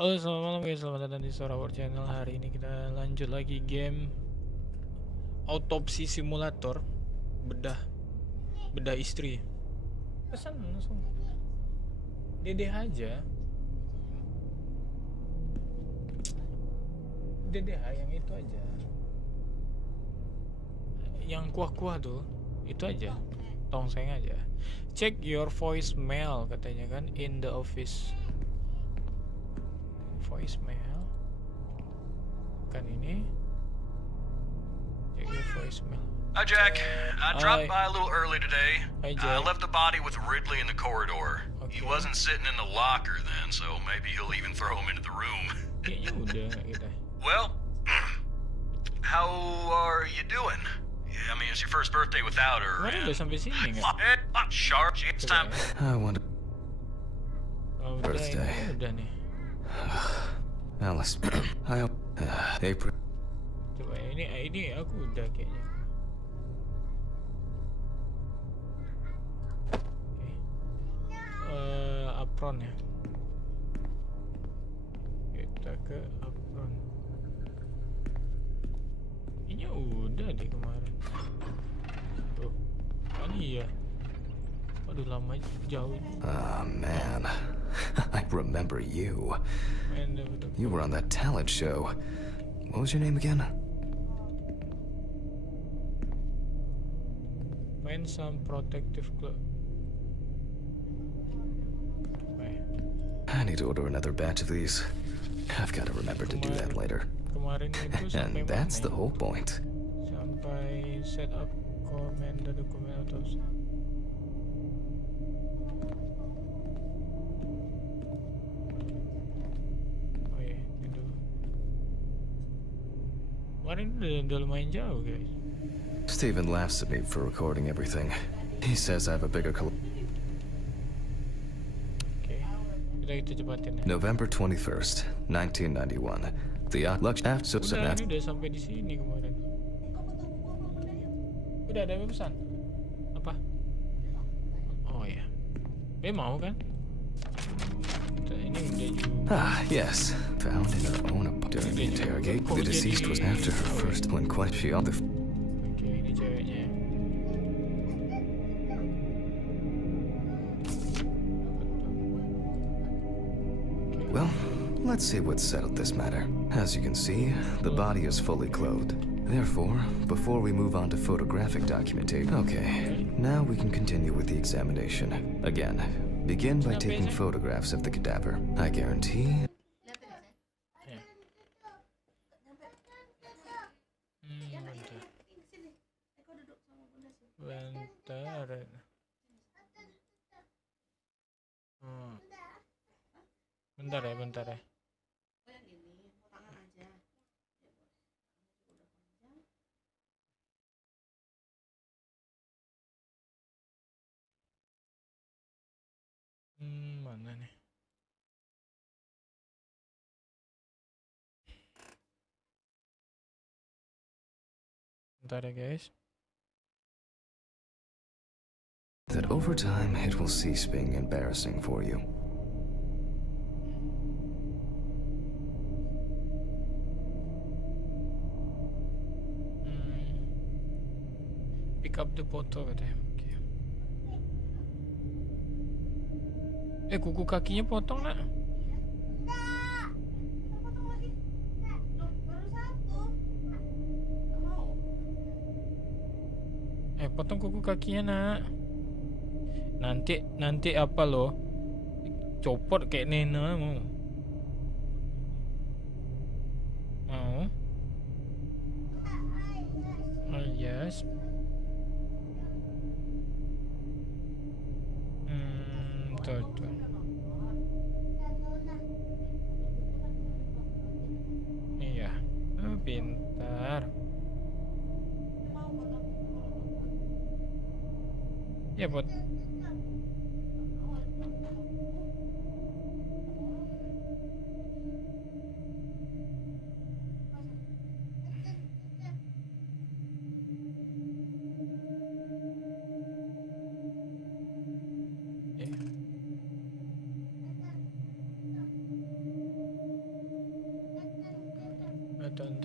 Halo, selamat malam guys, selamat datang di Soraworld channel. Hari ini kita lanjut lagi game Autopsy Simulator. Bedah istri. Pesan langsung Dedeh aja. Dedeh yang itu aja. Yang kuah-kuah tuh, itu aja. Tongseng aja. Check your voicemail katanya kan in the office. Voicemail kan ini. Check your voicemail. Hi, Jack. I dropped by a little early today. Hi, I Jack. left the body with Ridley in the corridor. Okay. He wasn't sitting in the locker then, so maybe he'll even throw him into the room. Kayaknya udah gitu. Well, how are you doing? Yeah, I mean, it's your first birthday without her. Kemarin udah sampai sini nggak? Sharp, it's time. I want Oh, birthday. Udah nih. Alice. I April. Coba ini aku udah kayaknya. Apron ya. Kita ke apron. Ini udah deh kemarin. Oh, kan iya. Waduh, lama jauh. Oh man, I remember you. You were on that talent show. What was your name again? Find some protective clothes. I need to order another batch of these. I've got to remember to do that later. Kemarin itu sampai And that's mana the ya? whole point. Sampai set up commander dokumen autopsy. Oh iya, ini dulu. Kemarin udah lumayan jauh guys. Steven laughs at me for recording everything. He says I have a bigger Oke, kita cepatin ya. November 21st, 1991. The Udah, ini udah sampai di sini kemarin. Udah ada pesan. Apa? Oh ya. Mau kan? Ini udah juga. Yes. Found in her own apartment. During the interrogate, the deceased was after her first when she on the. Oke, ini ceweknya. Well, let's see what settled this matter. As you can see, the body is fully clothed. Therefore, before we move on to photographic documentation... Okay, now we can continue with the examination. Again, begin by taking photographs of the cadaver. I guarantee... Bentar. Bentar ya. Mana nih? Bentar ya guys. That over time, it will cease being embarrassing for you. Pick up the photo katanya. Okay. Kuku kakinya potong nak. Potong kuku kakinya nak. Nanti apa loh? Copot kayak Nena mau. Oh yes. Tuh. Iya. Oh, pintar. Ya, buat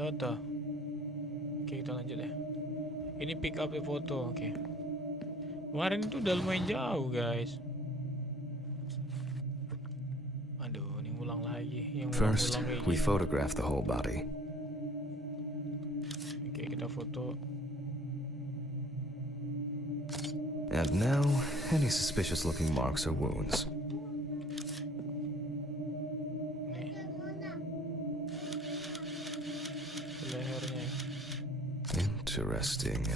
Foto. Oke, kita lanjut ya. Ini pick up a foto. Oke. Kemarin itu udah lumayan jauh, guys. Aduh, ini ngulang lagi. Yang First, ngulang kayak we gini. photograph the whole body. Oke, kita foto. And now, any suspicious-looking marks or wounds. Nih. Lehernya. Interesting.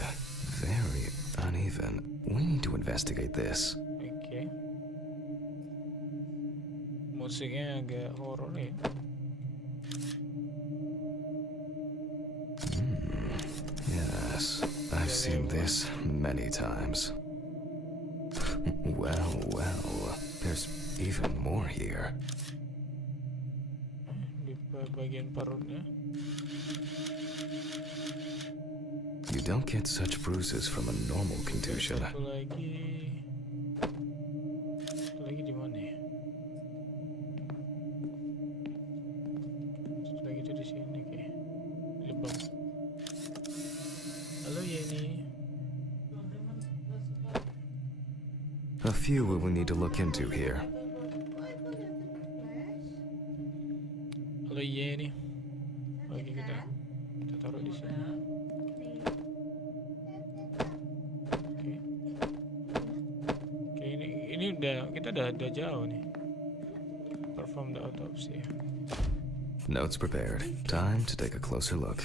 Very uneven. We need to investigate this. Oke. Musiknya agak horor ya. Yes, I've seen this many times. Well, there's even more here. Di bagian perutnya. You don't get such bruises from a normal contusion. Satu lagi. Satu lagi di mana ya? Satu lagi tuh di sini kayak. Lebam. Halo Yeni. A few we will need to look into here. Halo Yeni. Oke, kita taruh di sini. Oke. Oke, ini udah kita udah jauh nih. Perform the autopsy. Notes prepared. Time to take a closer look.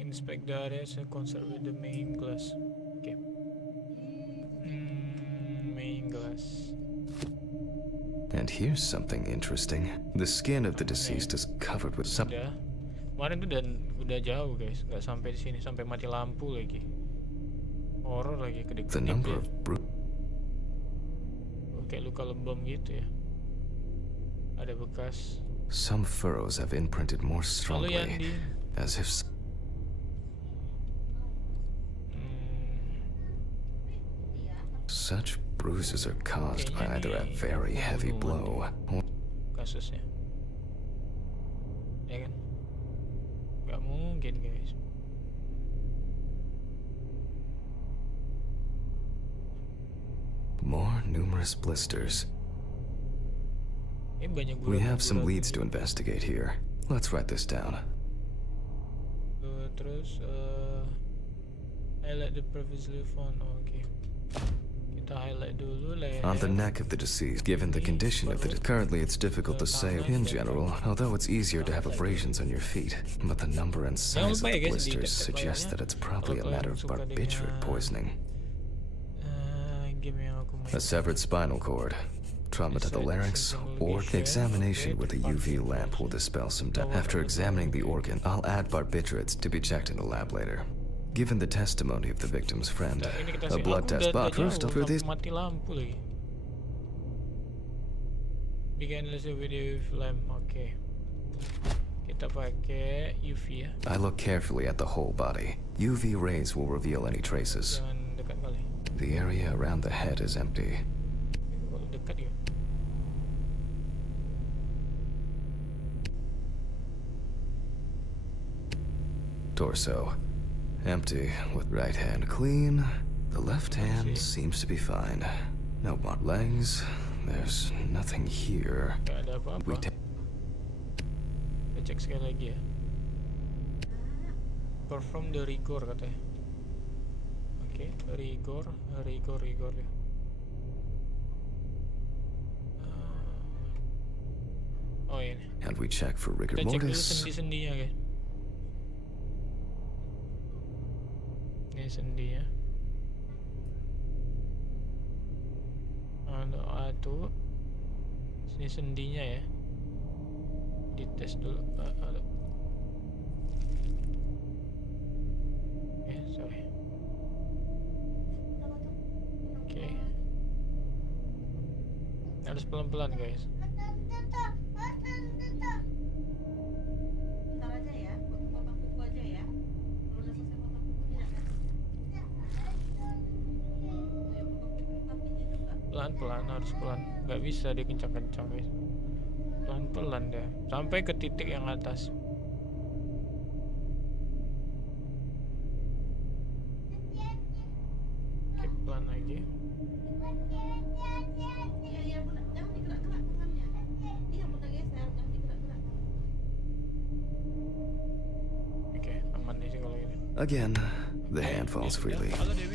Inspect the areas and conserve the main glass. Okay. Main glass. And here's something interesting. The skin of the deceased is covered with some. Udah. Kemarin tuh udah jauh guys, nggak sampai di sini, sampai mati lampu lagi. Horor lagi The kedip-kedip number ya. of Kayak luka lebam gitu ya. Ada bekas. Some furrows have imprinted more Halo strongly, Yandi. as if. Such bruises are caused by either a very heavy blow or Kasusnya. Ya kan? Gak mungkin guys. more numerous blisters. Ini banyak We have some gurat-gurat leads to gitu. investigate here. Let's write this down. Terus highlight the previously found. Oke. Kita highlight dulu leher. On the neck of the deceased, given the condition of the currently it's difficult to say in general, although it's easier to have abrasions on your feet, but the number and size of the blisters suggest that it's probably a matter of barbiturate poisoning. Game yang aku main. A severed spinal cord, trauma to the larynx, or examination with a UV lamp will dispel some doubt. After examining the organ, I'll add barbiturates to be checked in the lab later. Given the testimony of the victim's friend, Ini kita a sih- blood aku test udah first jauh, for this. mati lampu lagi. Begin the video with lamp. Oke. Kita pakai UV ya. I look carefully at the whole body. UV rays will reveal any traces. Jangan dekat kali. The area around the head is empty. Kalau dekat ya. Torso, empty with right hand clean. The left hand seems to be fine. No bone. Legs, there's nothing here. Gak ada apa-apa. We ta- Kita cek sekali lagi ya. Perform the rigor katanya. Oke, rigor ya. Oh ini. and we check for rigor Kita cek dulu mortis. sendi-sendinya guys. Ini sendinya. Aduh. Sini sendinya ya. Dites dulu. Sorry. Oke. Harus pelan-pelan guys. Bentar aja ya, potong kuku aja ya. Kalau udah selesai potong kuku tidak kan? Oh ya, potong kuku kakinya juga. Pelan-pelan, harus pelan. Nggak bisa dia kencang-kencang guys. Pelan-pelan deh. Sampai ke titik yang atas. Oke, pelan lagi. Iya, benar. Jangan digerak-gerak tangannya. Iya, benar geser, jangan digerak-gerak. Oke, aman nih sih kalau ini. Again, the hand falls freely.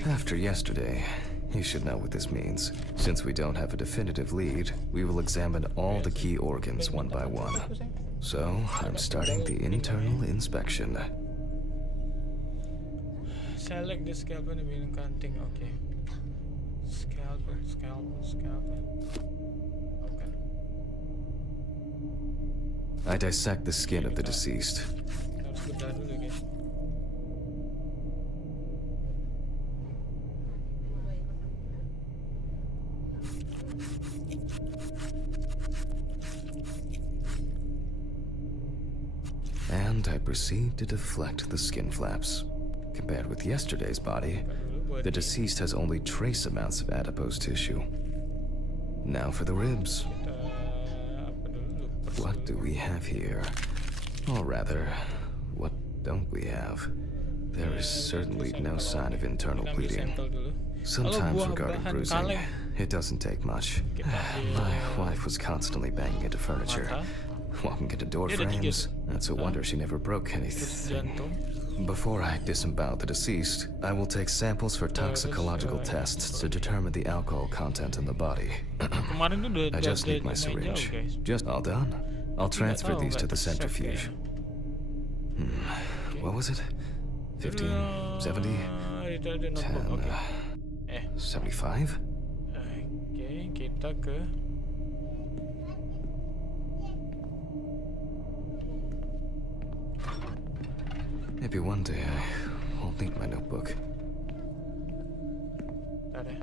After yesterday, you should know what this means. Since we don't have a definitive lead, we will examine all the key organs one by one. So, I'm starting the internal inspection. Select the scalpel and begin counting. Okay. Scalpel. Okay. I dissect the skin of the deceased. Harus bedah dulu guys. And I proceed to deflect the skin flaps. Compared with yesterday's body, the deceased has only trace amounts of adipose tissue. Now for the ribs. Kita apa dulu? What do we have here? Or rather, what don't we have? There is certainly no sign of internal Kita ambil bleeding. sampel dulu. Sometimes buah regarding bahan bruising, kaleng. it doesn't take much. Kita ambil My wife was constantly banging into furniture, mata, walking into door Dia ada tiga frames. That's a wonder she never broke terus anything. jantung. Before I disembowel the deceased, I will take samples for toxicological tests to determine the alcohol content in the body. Kemarin tuh udah I just need my lumayan jauh, syringe. guys. Just all done. I'll Tidak transfer tahu, these to nggak the ter-save centrifuge. kayaknya. What was it? 15, 70, Itu ada notebook. 10, Oke. 75? Oke, kita ke Maybe one day I won't need my notebook. bentar ya.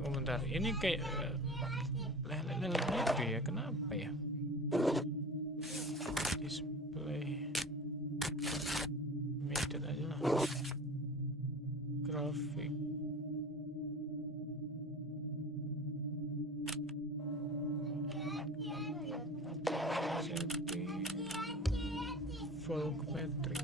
Tunggu bentar. Ini kayak lele gitu ya. Kenapa ya? Display limited aja lah. Grafik. Setting. Volumetric.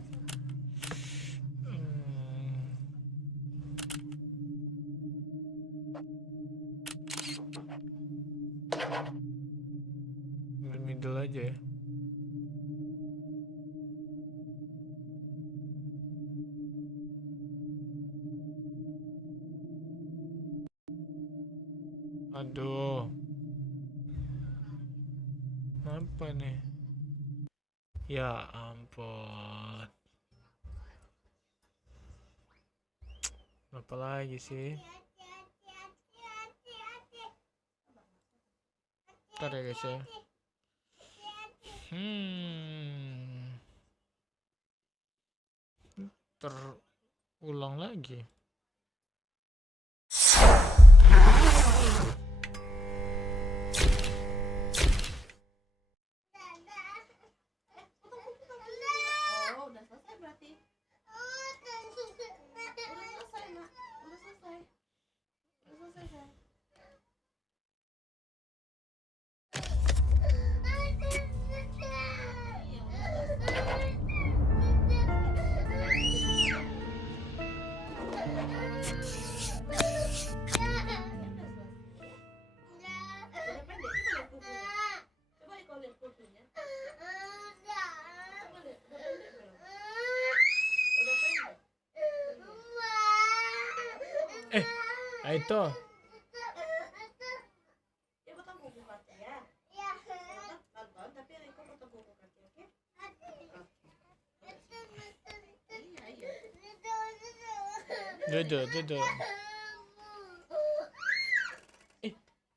Middle aja ya. Aduh. Apa nih? Ya ampun. Apa lagi sih? Ntar ya guys ya. Terulang lagi. Oh, udah selesai berarti. Udah selesai, Nak. Udah selesai. Udah selesai, sayang. Iya, udah selesai. Udah pendek, coba lihat kukunya. Coba kau lihat kukunya. Coba lihat, udah pendek belum? Udah pendek. Itu. Ya potong kuku kaki ya. Tonton, tapi Riko potong kuku kaki, oke? Iya. Duduk.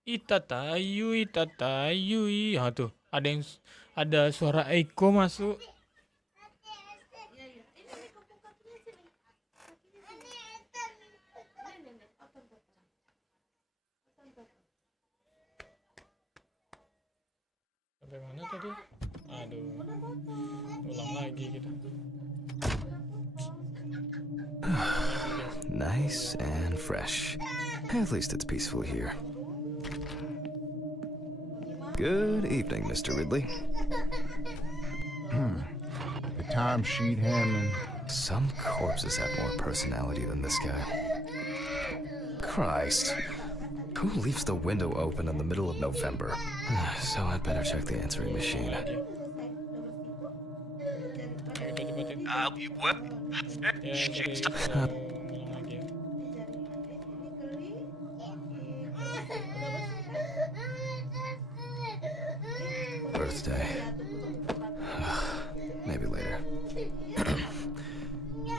Itatayu. Ah tuh, ada suara Eko masuk. Iya. Ini kuku kakinya sini. Kakinya sini. Ini. Tonton. Sampai mana tadi? Aduh. Ulang lagi kita. Nice and fresh. At least it's peaceful here. Good evening, Mr. Ridley. The timesheet handling. Some corpses have more personality than this guy. Christ. Who leaves the window open in the middle of November? So I'd better check the answering machine. What? Ya, Jeez. ulang lagi ya. Birthday. Maybe later.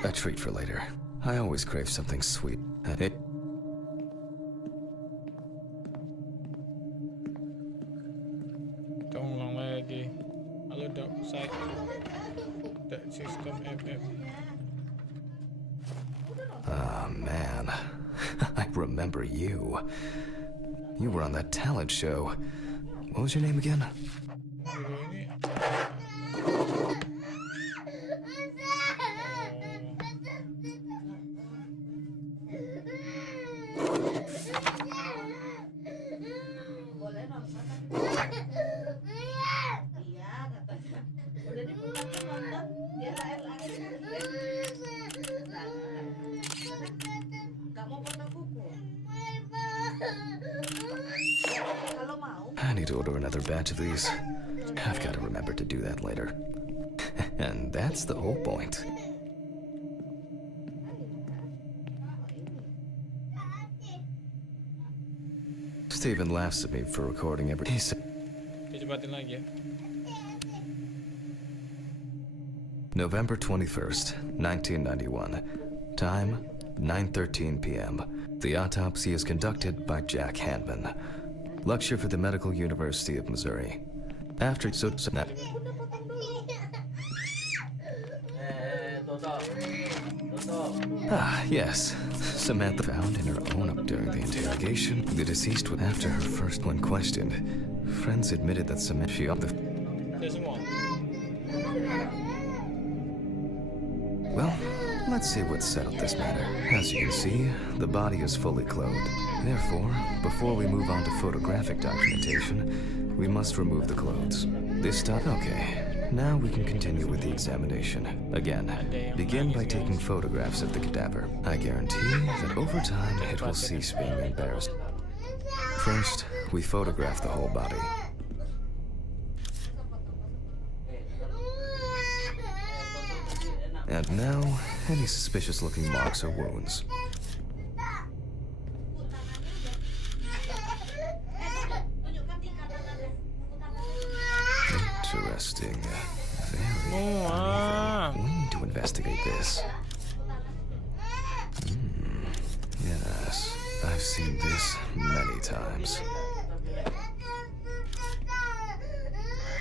A treat for later. I always crave something sweet. It. Kita ulang lagi. Halo dok, saya the system FF. Ah, man. I remember you. You were on that talent show. What was your name again? Video ini Boleh nonton. Iya katanya. Udah diputar nonton. Dia lari-lari. Gak mau foto buku. Kalau mau. I need to order another batch of these. I've got to remember to do that later. And that's the whole point. Steven laughs at me for recording every. He said, kita cepatin lagi ya. November 21st, 1991. Time 9:13 p.m. The autopsy is conducted by Jack Hanman. Lecture for the Medical University of Missouri. After yes. Samantha found in her own up during the interrogation. The deceased would after her first when questioned. Friends admitted that Samantha Udah semua. Well, let's see what settled this matter. As you can see, the body is fully clothed. Therefore, before we move on to photographic documentation, we must remove the clothes. This time, okay. Now we can continue with the examination. Again, begin by taking photographs of the cadaver. I guarantee that over time it will cease being embarrassed. First, we photograph the whole body. And now, any suspicious-looking marks or wounds. Interesting. Very Wah. We need to investigate this. Yes, I've seen this many times.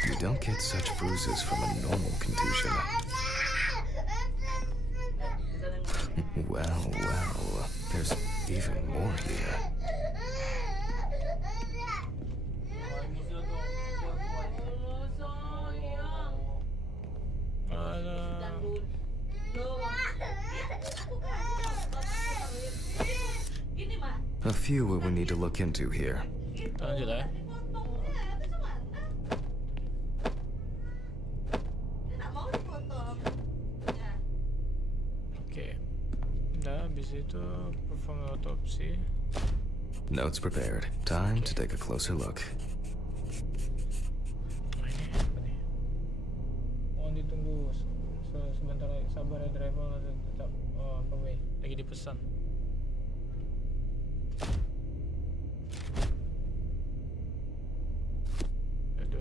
You don't get such bruises from a normal contusion. Well, there's even more here. A few we will need to look into here. Kita lanjut lah ya. Oke. Udah, habis itu perform autopsy. Notes prepared. Time to take a closer look. Oh, ini apa nih? Mohon ditunggu sebentar lagi. Sabar ya driver, tetap apa weh? Lagi dipesan.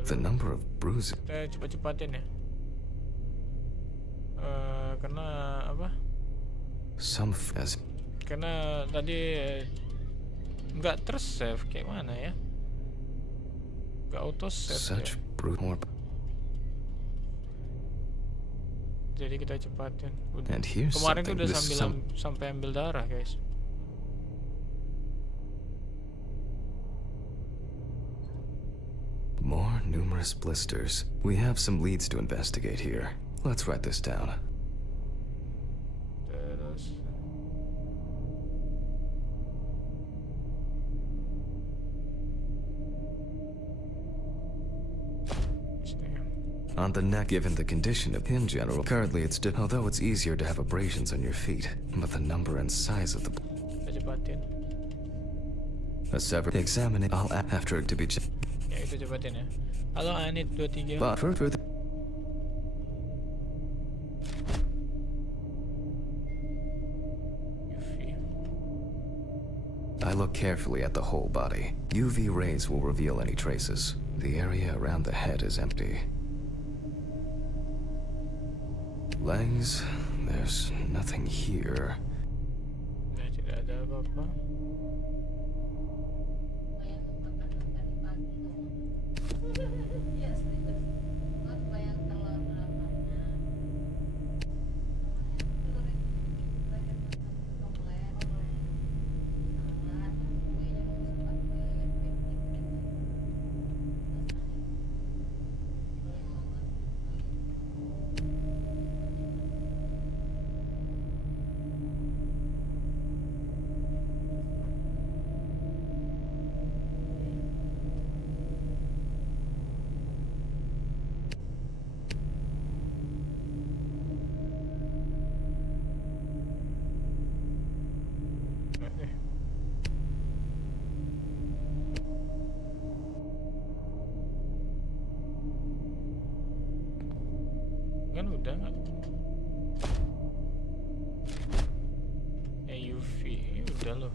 The number of bruises. Kita cepat-cepatin ya. Karena apa? Some as Karena tadi nggak tersave kayak mana ya? Nggak auto save such ya. brutal. Jadi kita cepatin. And here's Kemarin tuh something. udah This sampai ambil darah guys. More numerous blisters. We have some leads to investigate here. Let's write this down. Terus on the neck. Given the condition of in general, currently although it's easier to have abrasions on your feet, but the number and size of the Kita cepatin. a severed examine it. I'll after it to be checked. Ya itu cepatin ya. Halo Anit 23. But for further, UV. I look carefully at the whole body. UV rays will reveal any traces. The area around the head is empty. Legs, there's nothing here. Nah, tidak ada apa-apa. Iya, serius. Mas bayangkan lah berapanya. Kan udah nggak? UV ini udah loh.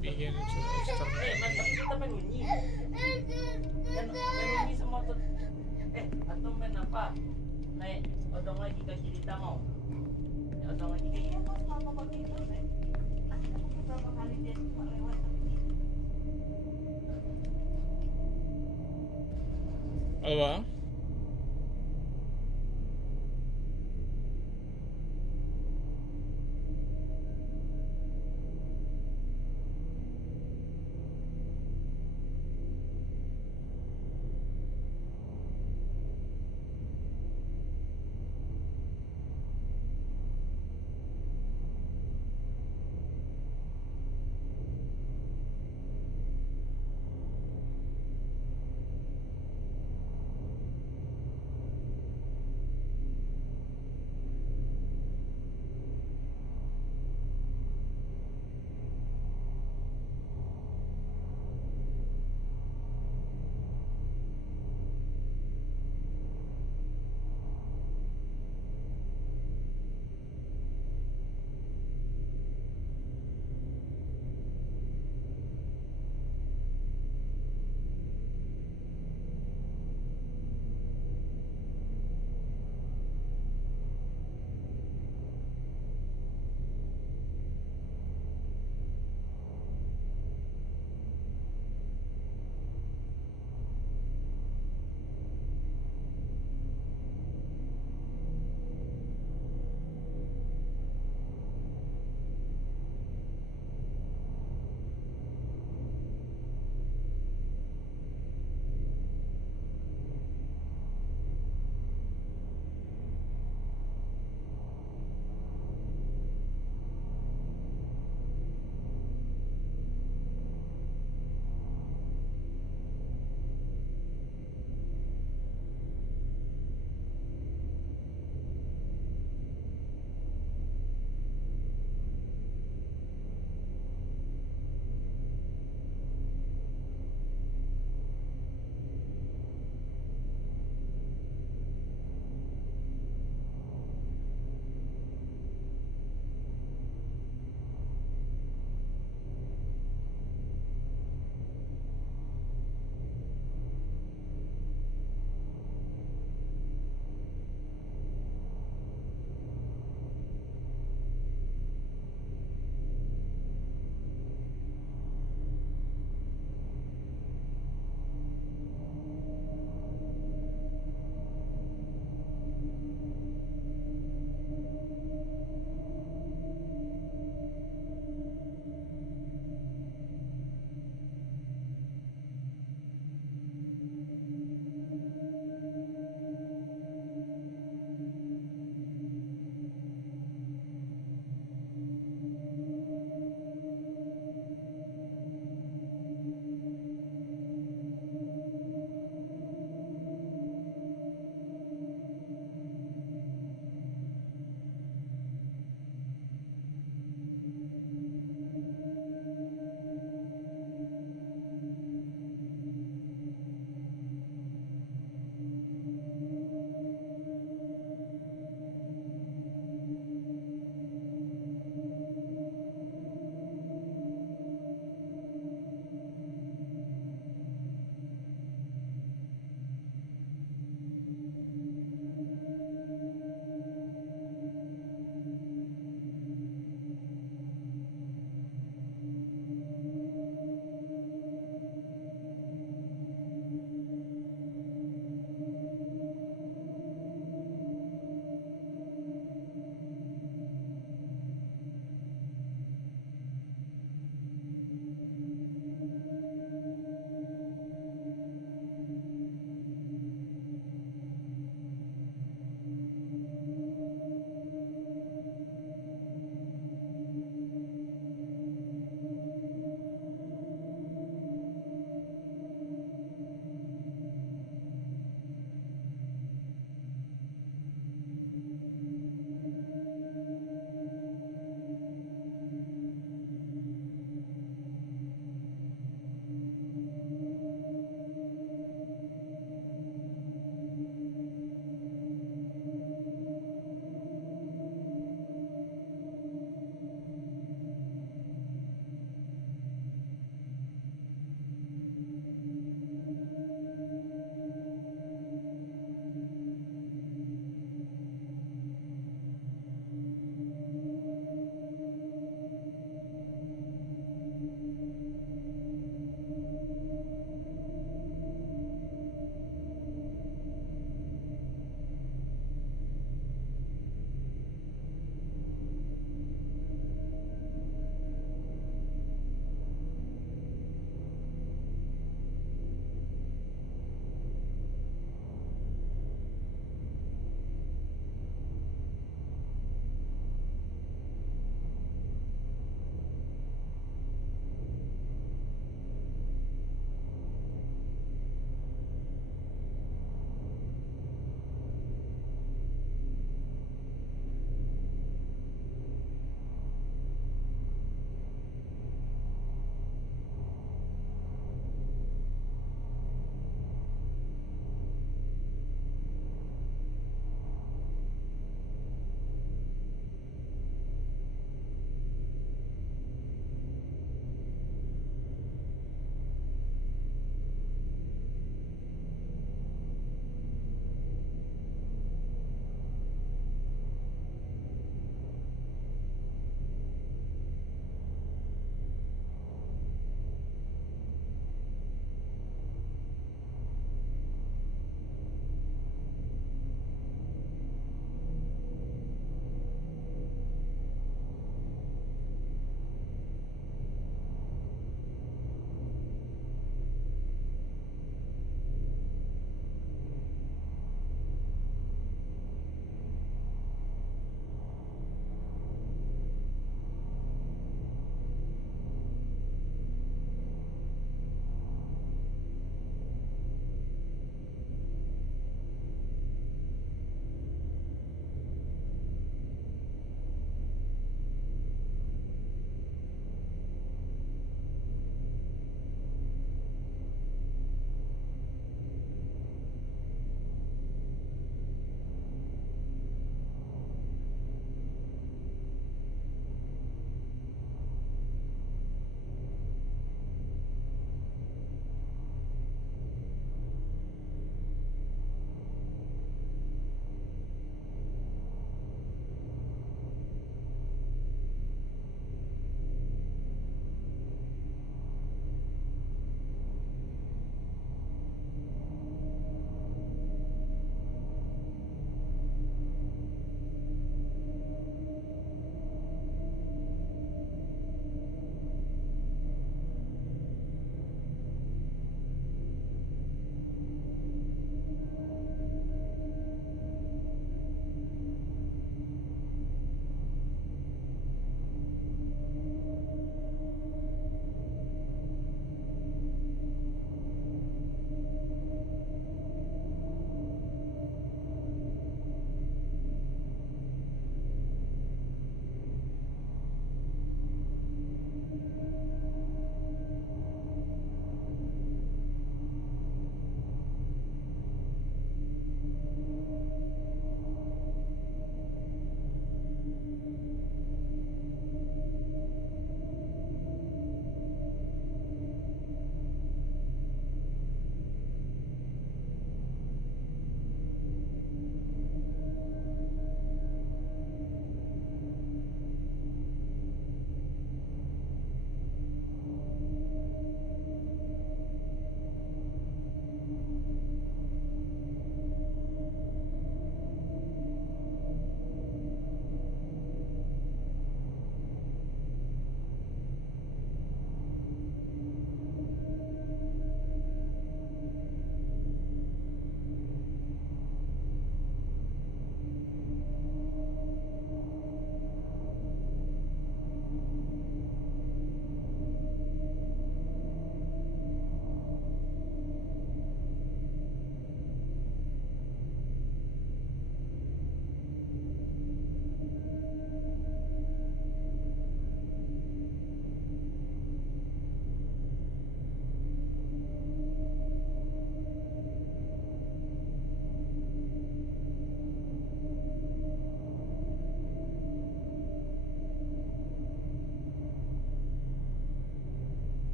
Bikin Kita main bunyi. Main bunyi semua tuh. Atau main apa? Naik odong lagi ke kiri mau. Odong lagi ke kiri. Berapa kali dia cuma lewat tapi Halo Bang.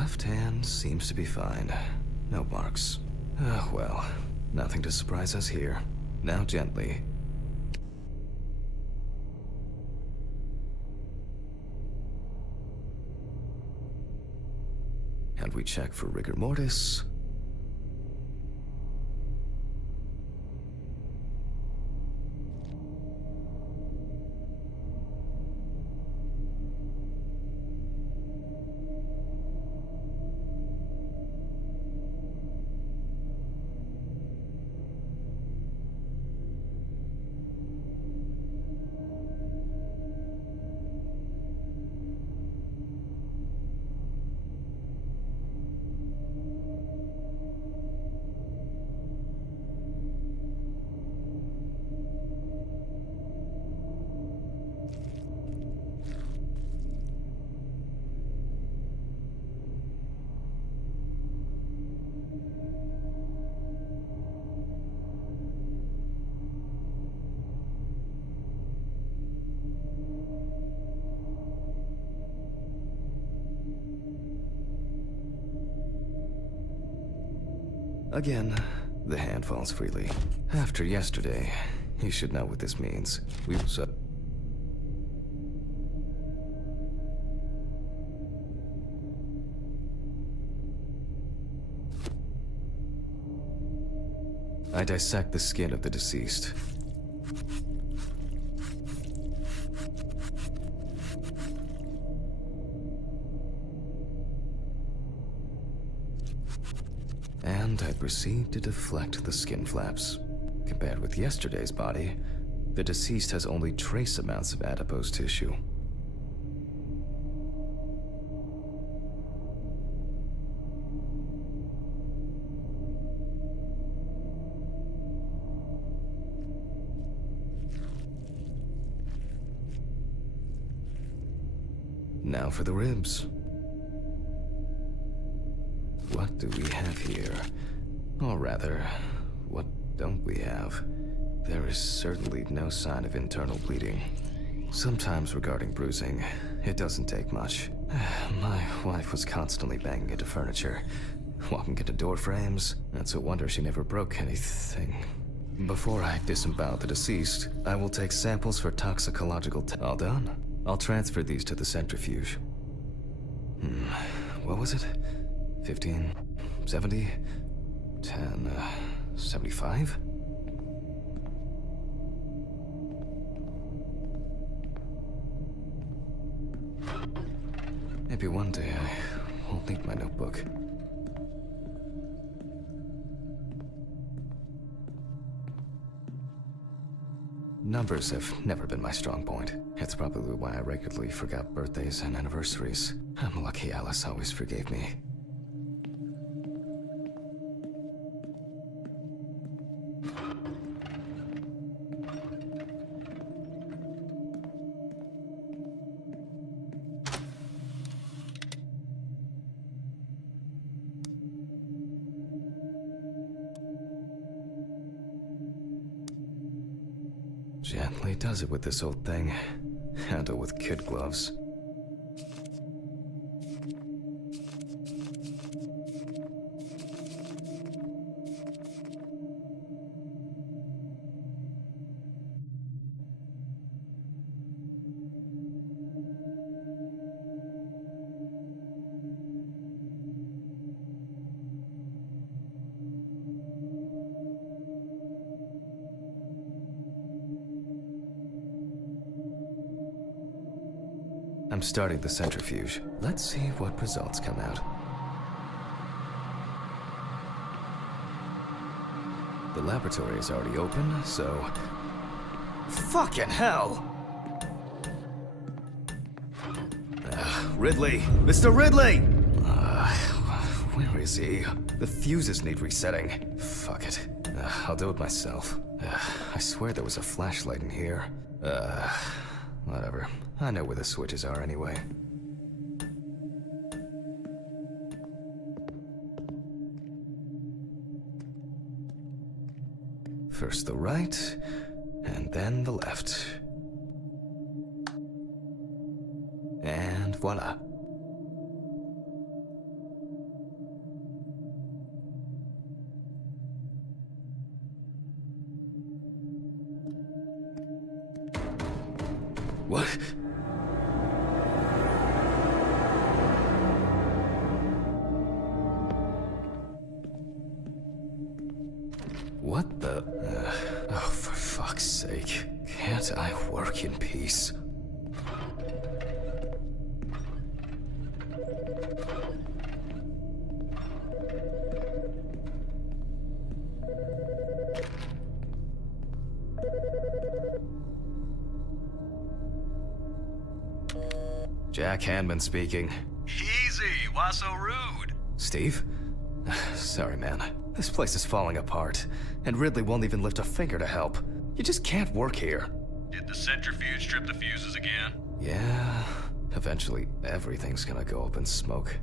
left hand seems to be fine. No marks. Well, nothing to surprise us here. Now gently. And we check for rigor mortis. Again, the hand falls freely. After yesterday, you should know what this means. We I dissect the skin of the deceased. And I proceed to deflect the skin flaps. Compared with yesterday's body, the deceased has only trace amounts of adipose tissue. Now for the ribs. What do we have here? Or rather, what don't we have? There is certainly no sign of internal bleeding. Sometimes regarding bruising, it doesn't take much. My wife was constantly banging into furniture, walking into door frames. It's a wonder she never broke anything. Before I disembowel the deceased, I will take samples for toxicological all done. I'll transfer these to the centrifuge. What was it? 15, 70, 10, 75? Maybe one day I won't need my notebook. Numbers have never been my strong point. It's probably why I regularly forgot birthdays and anniversaries. I'm lucky Alice always forgave me. Gently does it with this old thing. Handle with kid gloves. I'm starting the centrifuge. Let's see what results come out. The laboratory is already open, so... Fucking hell! Ridley! Mr. Ridley! Where is he? The fuses need resetting. Fuck it. I'll do it myself. I swear there was a flashlight in here. Whatever. I know where the switches are anyway. First the right, and then the left. And voila. What? What the? Oh, for fuck's sake. Can't I work in peace? Jack Hanman speaking. Easy, why so rude? Steve? Sorry, man. This place is falling apart, and Ridley won't even lift a finger to help. You just can't work here. Did the centrifuge trip the fuses again? Yeah, eventually everything's gonna go up in smoke.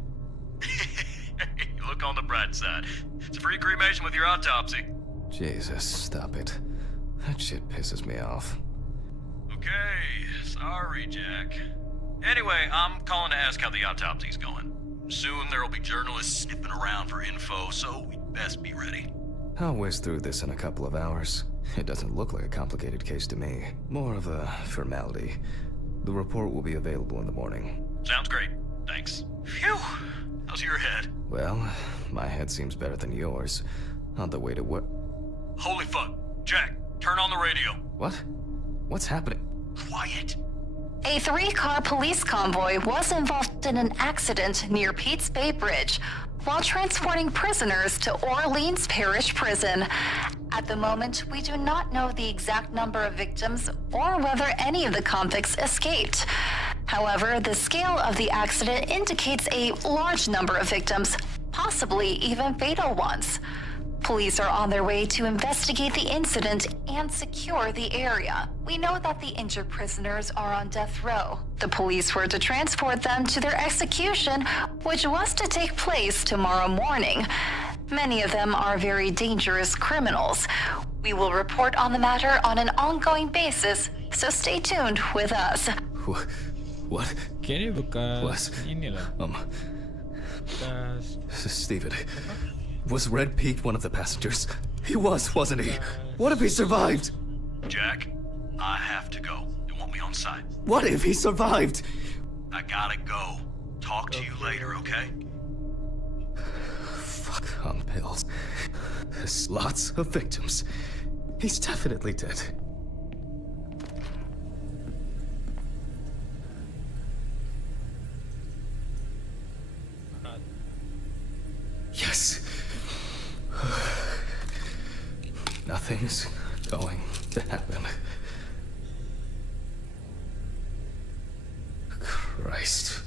Look on the bright side. It's a free cremation with your autopsy. Jesus, stop it. That shit pisses me off. Okay, sorry, Jack. Anyway, I'm calling to ask how the autopsy's going. Soon there'll be journalists sniffing around for info, so we'd best be ready. I'll whiz through this in a couple of hours. It doesn't look like a complicated case to me. More of a formality. The report will be available in the morning. Sounds great. Thanks. Phew! How's your head? Well, my head seems better than yours. On the way to work. Holy fuck. Jack, turn on the radio. What? What's happening? Quiet. A 3-car police convoy was involved in an accident near Pete's Bay Bridge while transporting prisoners to Orleans Parish Prison. At the moment, we do not know the exact number of victims or whether any of the convicts escaped. However, the scale of the accident indicates a large number of victims, possibly even fatal ones. Police are on their way to investigate the incident and secure the area. We know that the injured prisoners are on death row. The police were to transport them to their execution, which was to take place tomorrow morning. Many of them are very dangerous criminals. We will report on the matter on an ongoing basis, so stay tuned with us. What? Kayaknya bekas What? inilah. Bekas Steven, was Red Pete one of the passengers? He was, wasn't he? What if he survived? Jack, I have to go. You want me on site? What if he survived? I gotta go. Talk to you later, okay? Fuck on pills. There's lots of victims. He's definitely dead. Yes. Nothing's going to happen. Christ.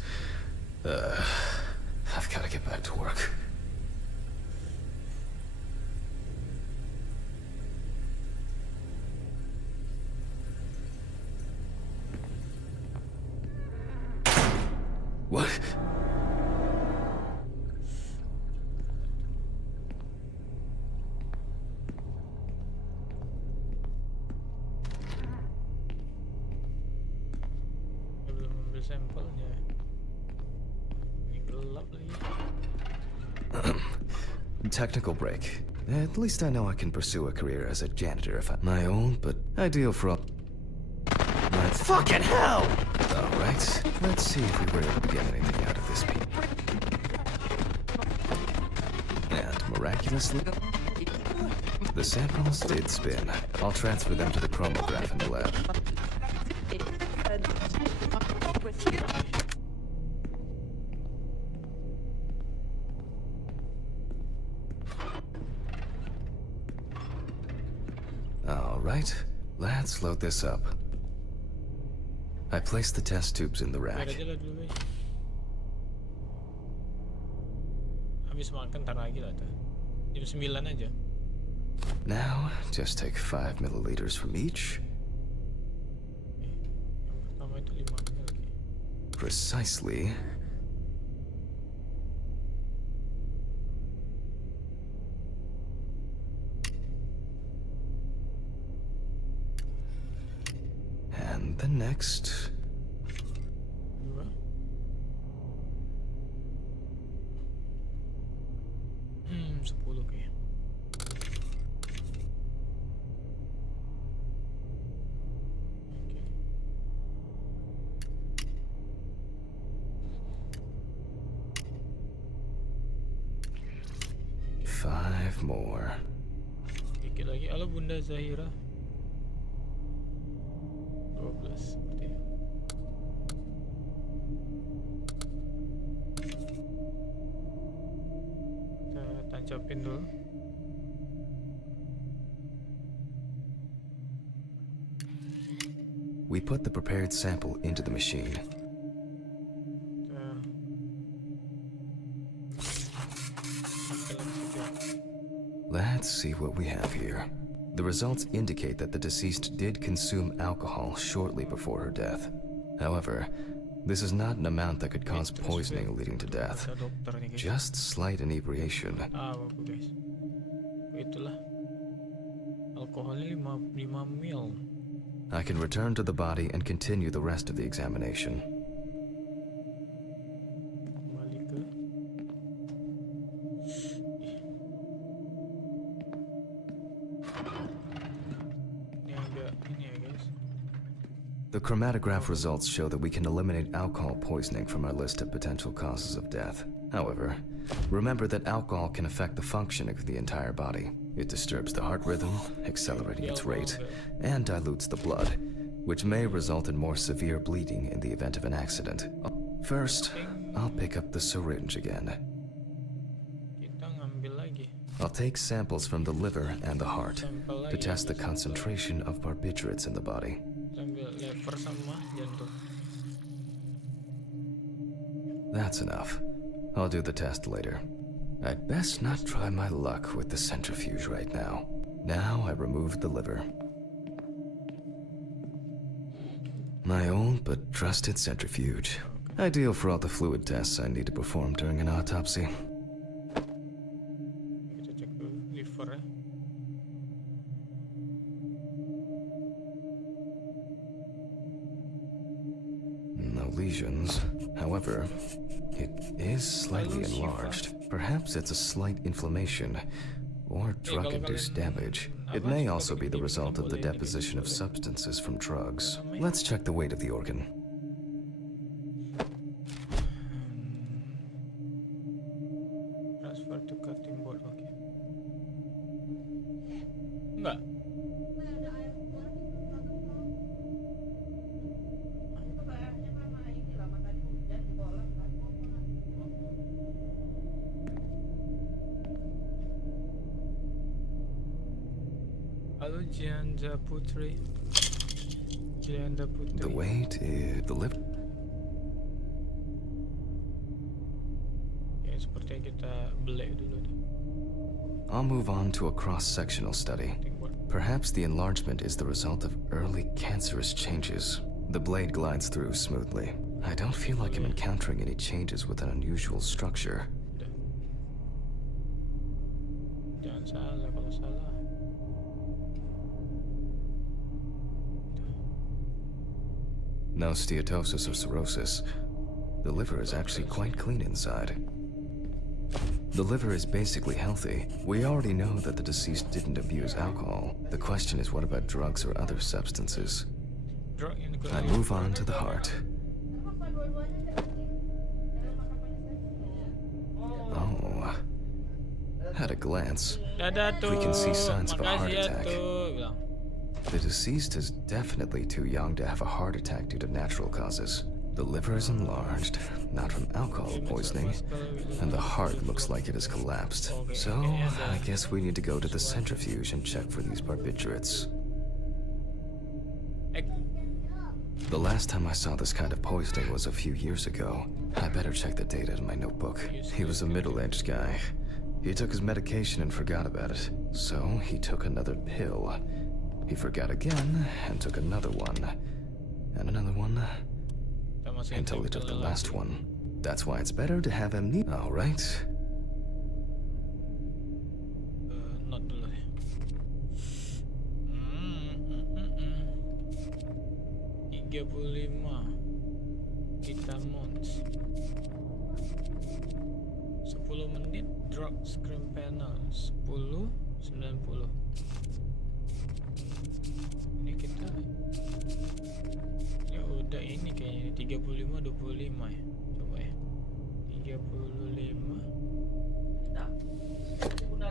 I've got to get back to work. What? belum ambil sampelnya. Ini gelap lagi. Technical break. At least I know I can pursue a career as a janitor if I... My own, but ideal for... My fucking hell! Alright, let's see if we were able to get anything out of this people. And miraculously... The samples did spin. I'll transfer them to the chromograph in the lab. Alright, let's load this up. I placed the test tubes in the Biar rack. aja lah dulu guys. Habis makan ntar lagi lah tuh. Jam 9 aja. Now, just take 5 milliliters from each. Yang pertama itu 5 lagi. Precisely. And the next. 2. Hmm, 10 kayaknya. Oke. 5 more. Dikit lagi. Halo Bunda Zahira. 12 seperti itu. Kita tancapin dulu. We put the prepared sample into the machine. Let's see what we have here. The results indicate that the deceased did consume alcohol shortly before her death. However, this is not an amount that could cause poisoning leading to death. Just slight inebriation. Bagus guys. Itulah. Alkoholnya 5 ml. I can return to the body and continue the rest of the examination. Kembali ke. Ini ya guys. The chromatograph results show that we can eliminate alcohol poisoning from our list of potential causes of death. However, remember that alcohol can affect the functioning of the entire body. It disturbs the heart rhythm, accelerating its rate, and dilutes the blood, which may result in more severe bleeding in the event of an accident. First, I'll pick up the syringe again. Kita ngambil lagi. I'll take samples from the liver and the heart to test the concentration of barbiturates in the body. Ambil lever sama jantung. That's enough. I'll do the test later. I'd best not try my luck with the centrifuge right now. Now I remove the liver. My old but trusted centrifuge. Ideal for all the fluid tests I need to perform during an autopsy. Kita cek dulu livernya. No lesions. However, it is slightly enlarged. Perhaps it's a slight inflammation or drug-induced damage. It may also be the result of the deposition of substances from drugs. Let's check the weight of the organ. Transfer to cutting board. Oke. Enggak. Itu kayaknya karena ini lama tadi hujan di kolam kan. Halo Jianda Putri. Jianda Putri. The weight is the liver. Ya sepertinya kita belek dulu deh. I'll move on to a cross-sectional study. Cutting board. Perhaps the enlargement is the result of early cancerous changes. The blade glides through smoothly. I don't feel like I'm encountering any changes with an unusual structure. Udah. Jangan salah kalau salah. No steatosis or cirrhosis. The liver is actually quite clean inside. The liver is basically healthy. We already know that the deceased didn't abuse alcohol. The question is, what about drugs or other substances? Drug ini I move on to the heart. Kenapa dua-duanya jangan makan panas? Oh. At a glance, Dadah tuh. We can see signs of a heart Makasih ya attack. tuh. Bilang. the deceased is definitely too young to have a heart attack due to natural causes. The liver is enlarged, not from alcohol poisoning, and the heart looks like it has collapsed. So, I guess we need to go to the centrifuge and check for these barbiturates. The last time I saw this kind of poisoning was a few years ago. I better check the data in my notebook. He was a middle-aged guy. He took his medication and forgot about it. So, he took another pill. He forgot again and took another one. And another one. Until he took the last one. That's why it's better to have amnesia. Alright. Not dulu deh. Tiga puluh lima. Kita mons. 10 menit drug screen panel 10 90. Ini kita ya udah ini kayaknya 35 25 ya. Coba ya. 35. Nah, Bunda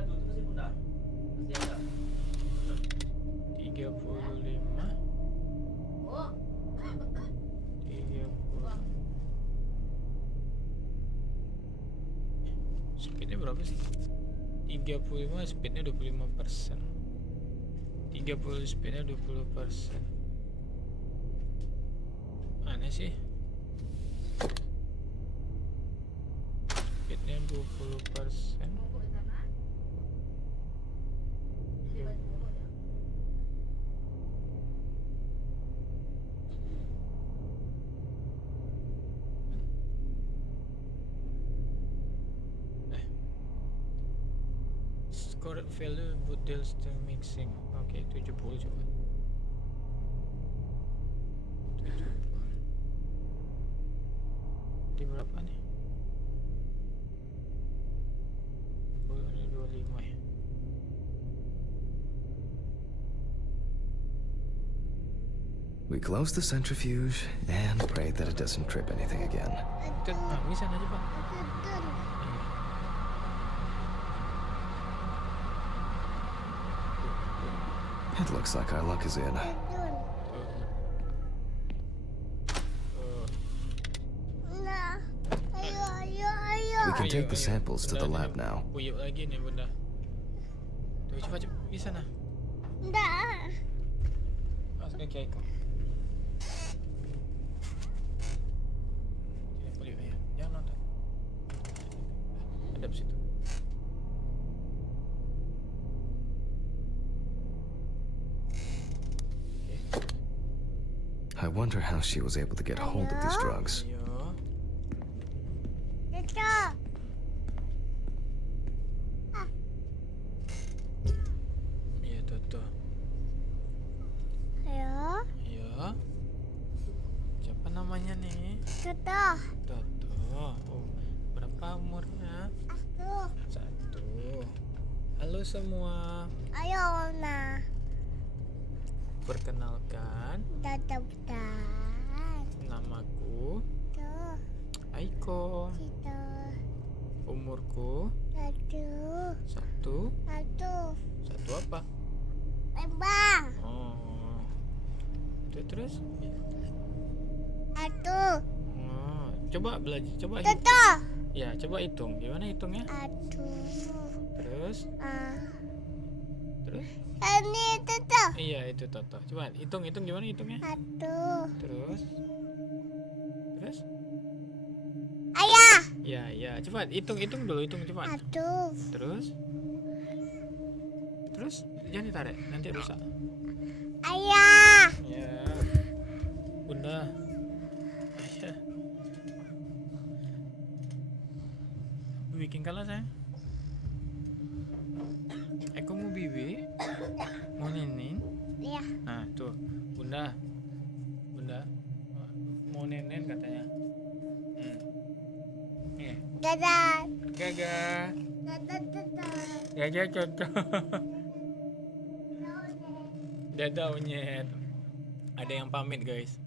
berapa sih? 35 speednya 25%. 30 speednya 20%. Aneh sih. Speednya 20%. Correct value but they'll still mixing. Oke, 70 coba. 70. Di berapa nih? Ini 25 ya. We close the centrifuge and pray that it doesn't trip anything again. Bisa aja, Pak. It looks like our luck is in. We can take the samples to the lab now. Buyuk lagi nih, Bunda. Tuh, coba bisa nah. Enggak. Mas kaki aku. Sini buyuk ya. Jangan nonton. Hadap situ. I wonder how she was able to get hold of these drugs. Ayo. Cocok. Iya, Toto. Ayo. Ayo. Siapa namanya nih? Cocok. Toto. Oh, berapa umurnya? Aku. 1. Halo semua. Ayo, Nah. Perkenalkan, Dadah. namaku Tuh. Aiko. Situ. Umurku Satu. 1. 1 apa? Lembang. Oh. Terus? Satu. Oh. Coba belajar, coba hitung. Cocok. Ya, coba hitung. Gimana hitungnya? Satu. Terus? Terus? Ini cocok. Iya, itu Toto. Coba hitung gimana hitungnya? Satu. Terus? Ayah. Ya, coba hitung dulu, hitung cepat. Satu. Terus? Jangan ditarik, nanti rusak. Ayah. Ya. Bunda. Ayah. Bikin kalah sayang. Aku mau bibi. Mau nenek. Iya. Nah, tuh. Bunda. Mau nenek katanya. Nih. Dadah. Gaga. Dadah. Gaga cocok. Dadah unyet. Ada yang pamit guys.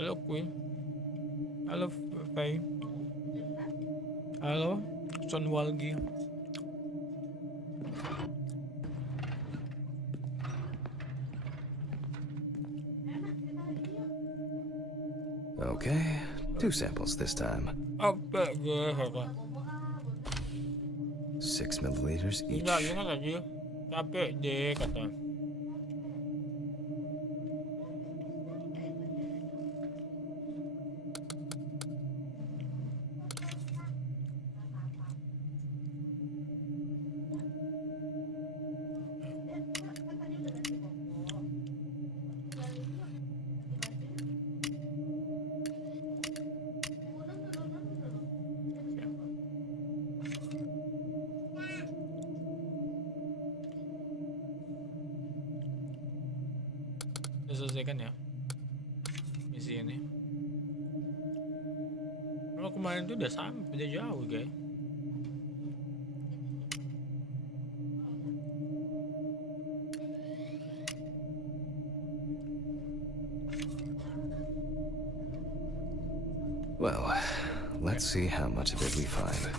Halo Queen. Halo Fai. Halo Son Walgi. Okay, 2 samples this time. Apa gue? 6 milliliters each. Enggak, gimana lagi? Capek deh kata. Udah selesai kan ya misi ini? Kalau kemarin tuh udah sampai, udah jauh guys. Well, let's see how much of it we find.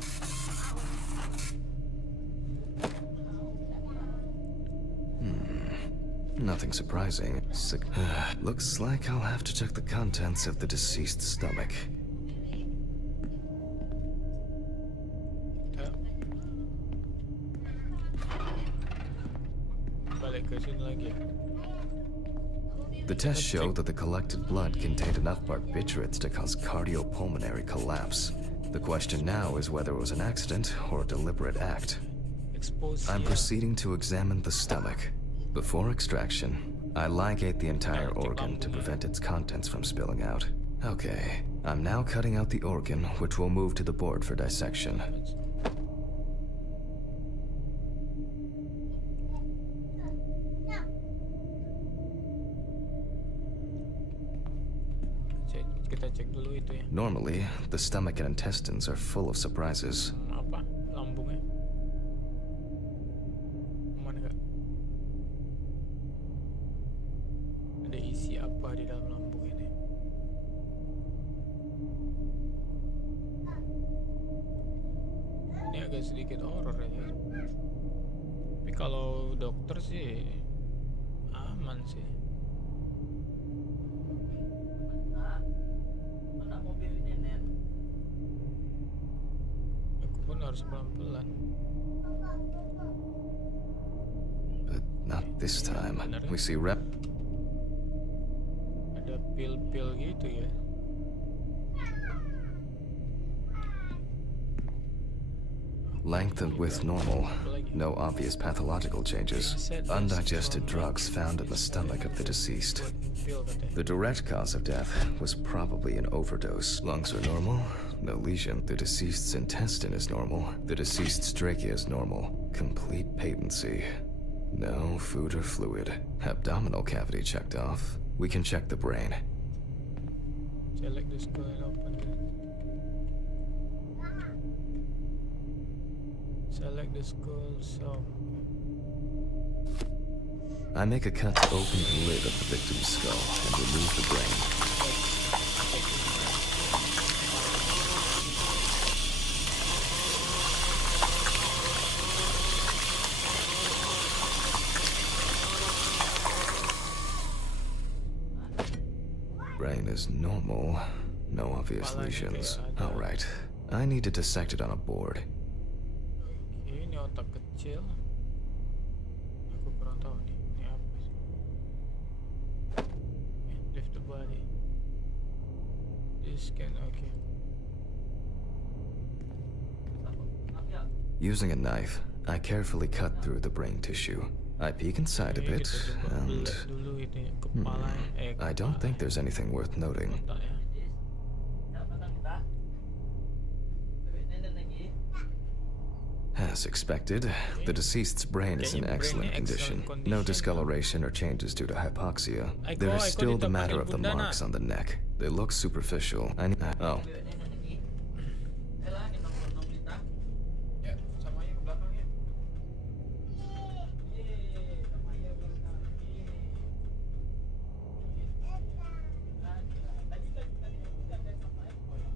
Nothing surprising. Looks like I'll have to check the contents of the deceased's stomach. Kita balik ke sini lagi ya. The tests show that the collected blood contained enough barbiturates to cause cardiopulmonary collapse. The question now is whether it was an accident or a deliberate act. I'm Exposure. proceeding to examine the stomach. Before extraction, I ligate the entire organ to prevent its contents from spilling out. Okay, I'm now cutting out the organ, which will move to the board for dissection. Kita cek dulu itu ya. Normally, the stomach and intestines are full of surprises. Apa? Lambungnya. Mana kak? Ada isi apa di dalam lambung ini? Ini agak sedikit horor ya. Tapi kalau dokter sih aman sih. Mana mobil ini, Nen? Aku pun harus pelan-pelan. But not this time. We see rep. Ada pil-pil gitu ya. Length and width normal. No obvious pathological changes. Undigested drugs found in the stomach of the deceased. Pil katanya. The direct cause of death was probably an overdose. Lungs are normal, no lesion. The deceased's intestine is normal. The deceased's trachea is normal. Complete patency. No food or fluid. Abdominal cavity checked off. We can check the brain. Select the skull and open it. Select the skull, so I make a cut to open the lid of the victim's skull and remove the brain. Brain is normal. No obvious lesions. All right. I need to dissect it on a board. oke, ini otak kecil. Aku kurang tahu nih, ini apa sih? Lift the body. This can, oke. Using a knife, I carefully cut through the brain tissue. I peek inside a Ini bit, kita coba and belah dulu ini kepala. I don't think there's anything worth noting. otak ya. Siapa kan kita? Bebek Nenen lagi. As expected, the deceased's brain is in excellent condition. No discoloration or changes due to hypoxia. There is still the matter of the marks on the neck. They look superficial. Oh, Bebek Nenen lagi. Elah, ini nongkrong kita. Ya, sama aja ke belakang ya. Yeay, sama ya belakang. Yeay. Tadi kan ada sama ya.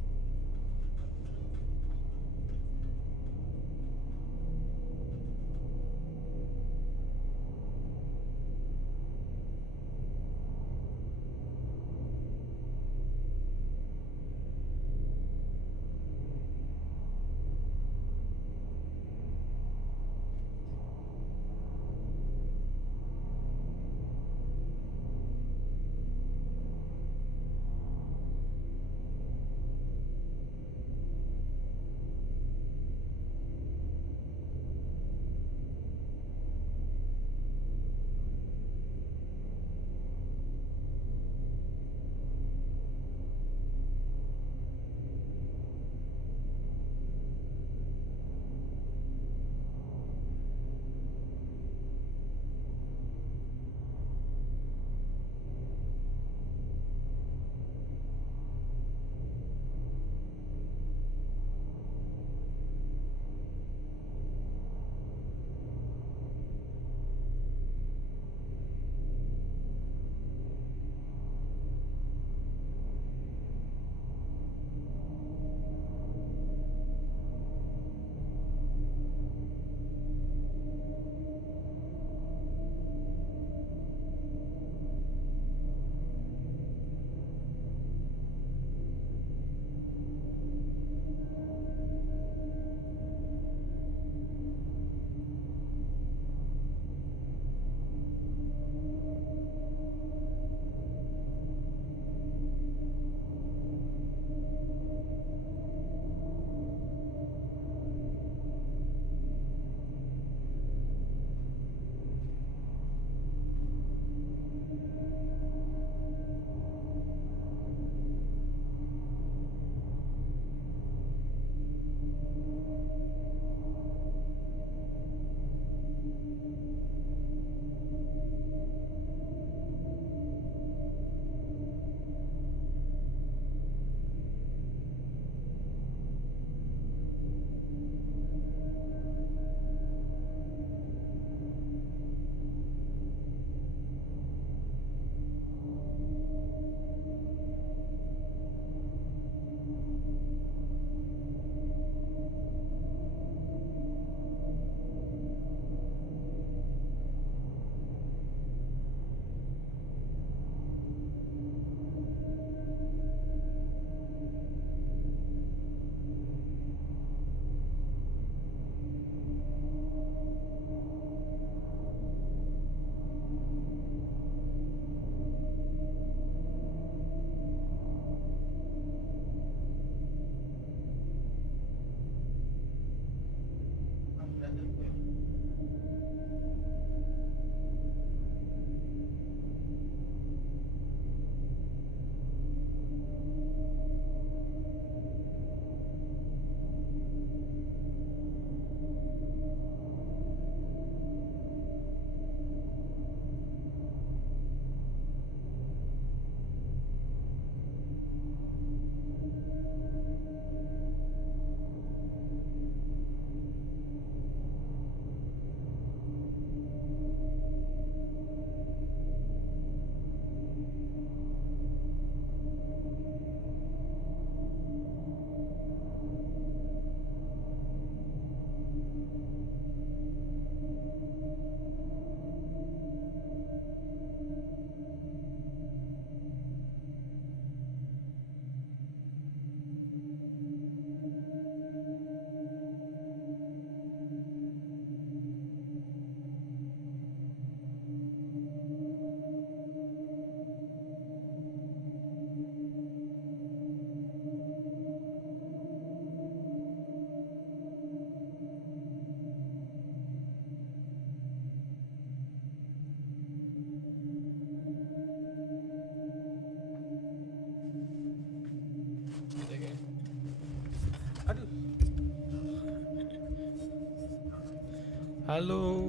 Halo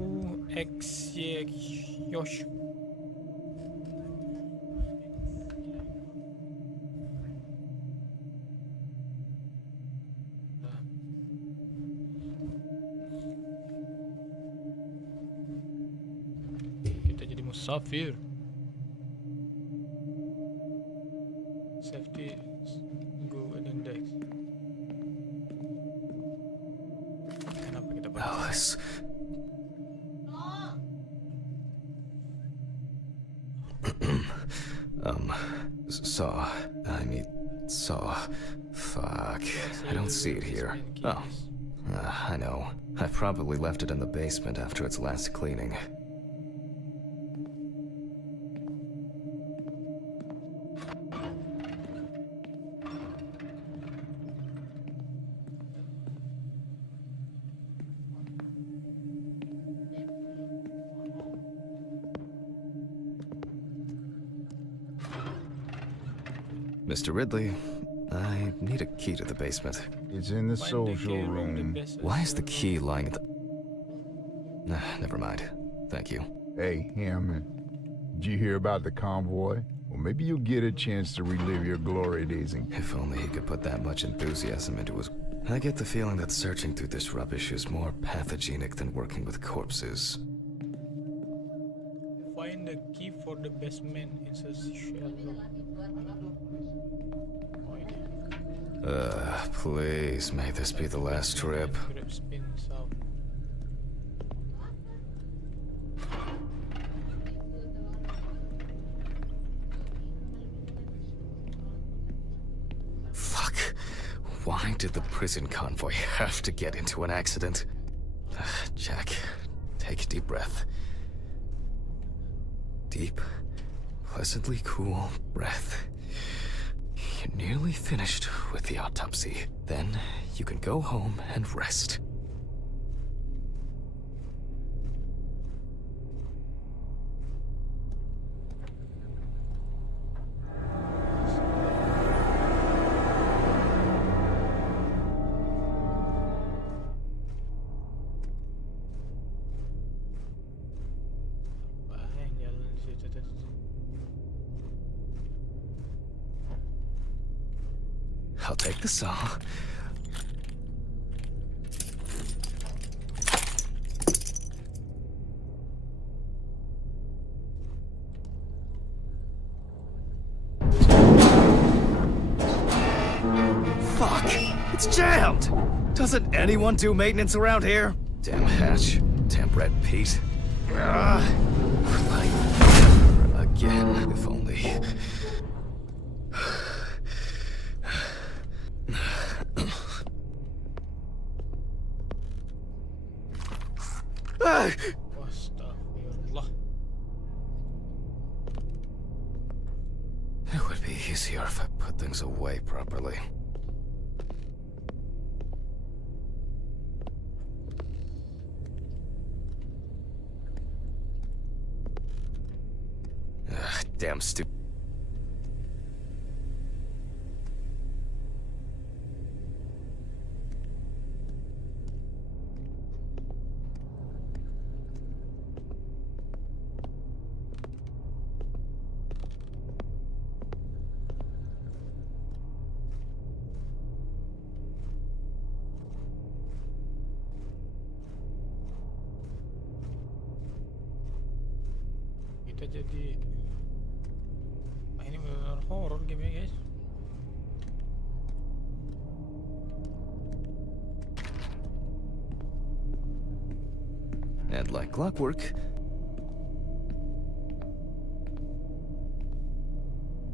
Yosh. Kita jadi musafir. Safety go and index. Kenapa kita pakai? Alice. Saw. Fuck. I don't see it here. Oh. I know. I probably left it in the basement after its last cleaning. Mr. Ridley, I need a key to the basement. It's in the Find the social key room, the room. best Why is the room. key lying at the... Never mind. Thank you. Hey, Hammond. Did you hear about the convoy? Well, maybe you'll get a chance to relive your glory days in... If only he could put that much enthusiasm into his... I get the feeling that searching through this rubbish is more pathogenic than working with corpses. Find the key for the basement. It's a shell. Please, may this be the last trip. Grab spin south. Fuck. Why did the prison convoy have to get into an accident? Jack, take a deep breath. Deep, pleasantly cool breath. You're nearly finished with the autopsy. Then you can go home and rest. Apa yang jalan di situ tadi? I'll take the saw. Fuck! It's jammed! Doesn't anyone do maintenance around here? Damn hatch. Damn red Pete. Again, if only. Astagfirullah. It would be easier if I put things away properly. Damn stupid. Kita jadi ini benar horror game ya guys. And like clockwork,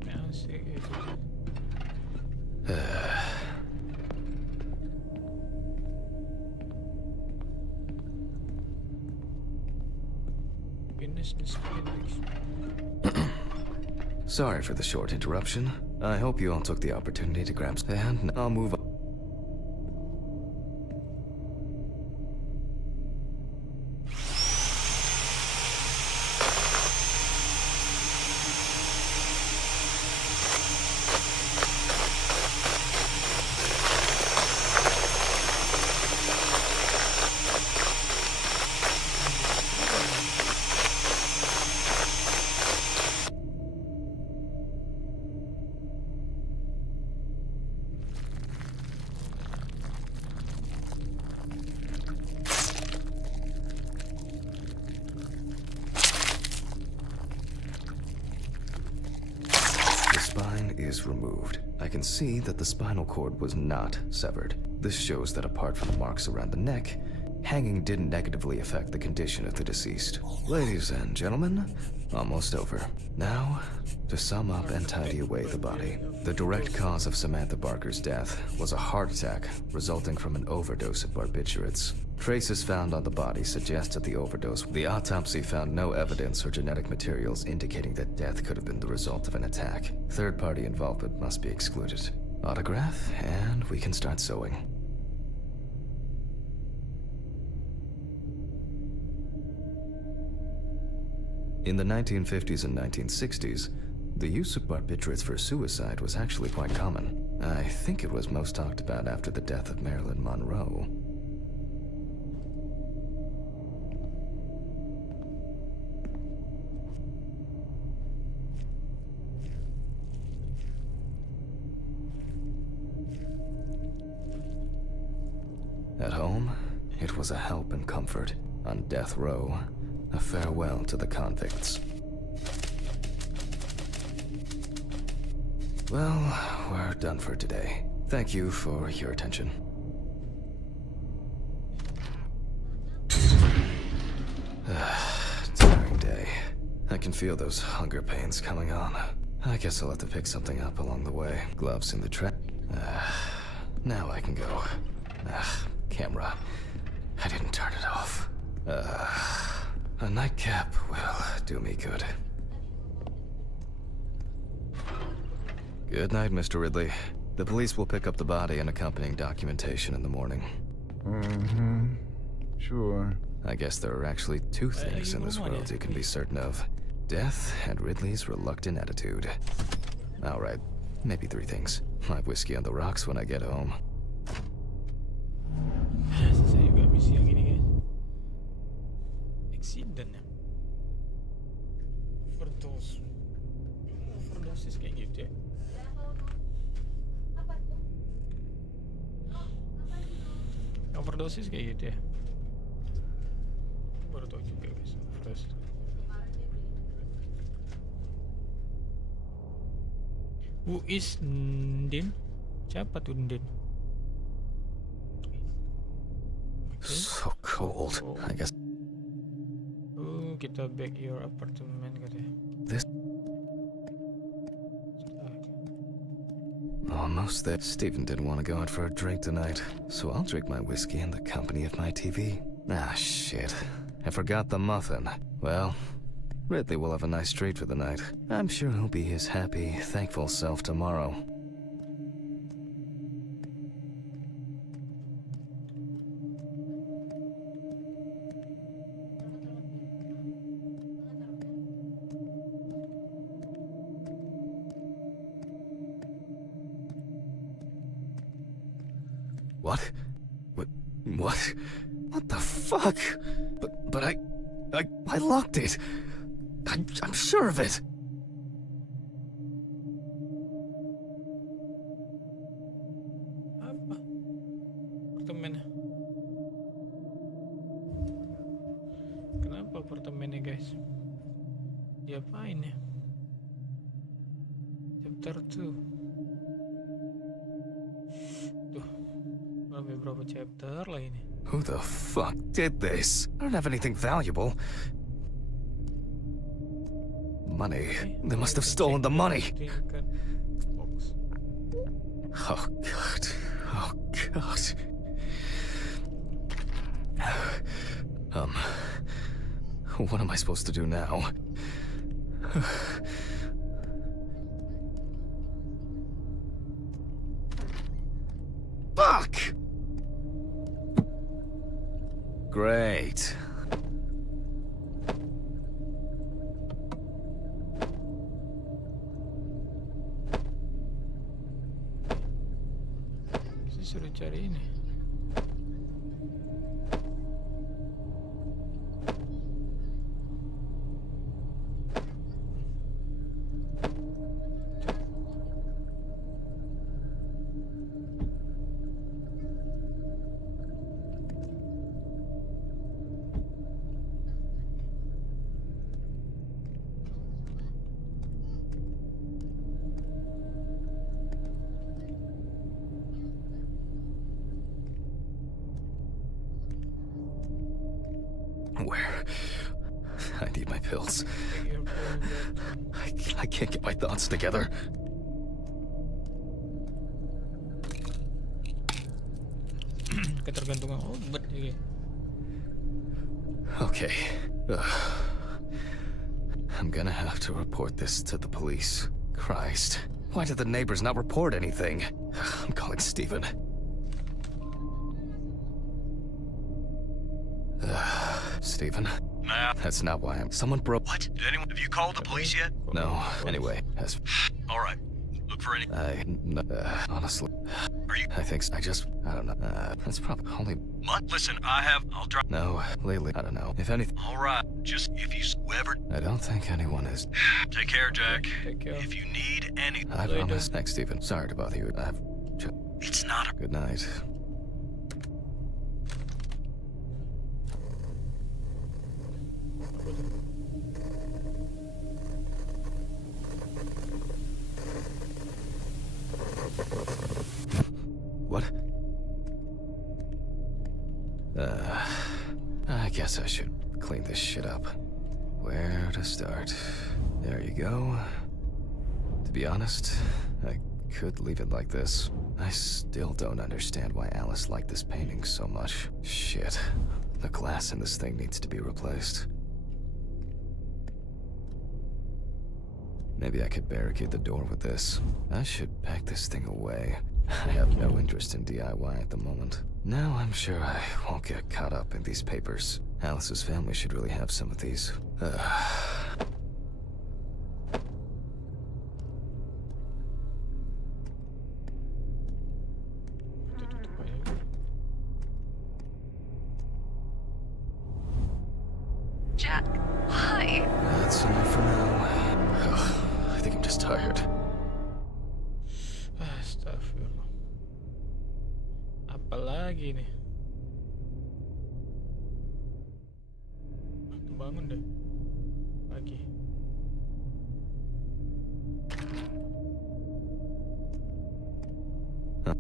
Asik gitu. Finish this finish. sorry for the short interruption. I hope you all took the opportunity to grab and I'll move on. is removed, I can see that the spinal cord was not severed. This shows that apart from the marks around the neck, hanging didn't negatively affect the condition of the deceased. Ladies and gentlemen, almost over. Now, to sum up and tidy away the body. The direct cause of Samantha Barker's death was a heart attack resulting from an overdose of barbiturates. Traces found on the body suggested the overdose. The autopsy found no evidence or genetic materials indicating that death could have been the result of an attack. Third-party involvement must be excluded. Autograph, and we can start sewing. In the 1950s and 1960s, the use of barbiturates for suicide was actually quite common. I think it was most talked about after the death of Marilyn Monroe. At home, it was a help and comfort. On death row, a farewell to the convicts. Well, we're done for today. Thank you for your attention. Tiring day. I can feel those hunger pains coming on. I guess I'll have to pick something up along the way. Gloves in the trap. Now I can go. Camera. I didn't turn it off. A nightcap will do me good. Good night, Mr. Ridley. The police will pick up the body and accompanying documentation in the morning. Sure. I guess there are actually two things in this world you can be certain of. Death and Ridley's reluctant attitude. Alright, maybe three things. I'll have whiskey on the rocks when I get home. Saya juga misi yang ini guys. Accident ya. Overdosis kayak gitu ya. Overdosis kayak gitu ya. Baru tahu juga guys. Overdosis. Who is Ndin? Siapa tuh Ndin? So cold. I guess Kita back your apartment katanya. this almost there. Stephen didn't want to go out for a drink tonight, so I'll drink my whiskey in the company of my TV. Ah, shit. I forgot the muffin. Well, Ridley will have a nice treat for the night. I'm sure he'll be his happy, thankful self tomorrow. What? What the fuck? But I locked it. I'm sure of it. Apa? Apartemennya. Kenapa apartemennya guys? Diapain ya? Chapter 2. Tuh, sampai berapa chapter lagi nih? Who the fuck did this? I don't have anything valuable. Money. They must have stolen the money. Box. Oh god. Oh god. What am I supposed to do now? Fuck! Great. Saya suruh cari ini. Where? I need my pills. Take your pill, I can't get my thoughts together. ketergantungan obat ya. Okay. I'm gonna have to report this to the police. Christ. Why did the neighbors not report anything? I'm calling Stephen. Stephen? Nah. That's not why I'm... Someone broke... What? Did anyone? Have you called the police yet? No. Anyway, All right. Look for any. honestly... Are you? I think... I don't know. That's probably only... What? Listen, I'll drive. No, lately, I don't know. If anything... All right. Just if you whoever. I don't think anyone is... Take care, Jack. Take care. If you need any. I Later. promise. Thanks, Stephen. Sorry to bother you. It's not a. Good night. What? I guess I should clean this shit up. Where to start? There you go. To be honest, I could leave it like this. I still don't understand why Alice liked this painting so much. Shit. The glass in this thing needs to be replaced. Maybe I could barricade the door with this. I should pack this thing away. I have no interest in DIY at the moment. Now I'm sure I won't get caught up in these papers. Alice's family should really have some of these. Tutup aja. Jack, hi. That's enough for now. I think I'm just tired. Astagfirullah. Apalagi nih? Bangun deh. Pagi. Huh?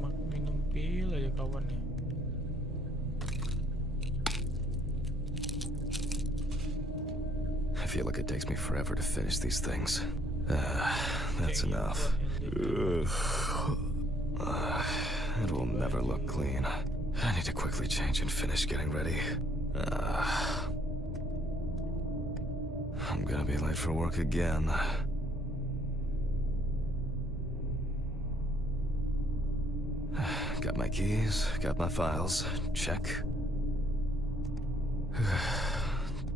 Masih minum pil aja kawan nih. I feel like it takes me forever to finish these things. That's Okay, enough. It will never look clean. I need to quickly change and finish getting ready. I'm gonna be late for work again. Got my keys, got my files. Check.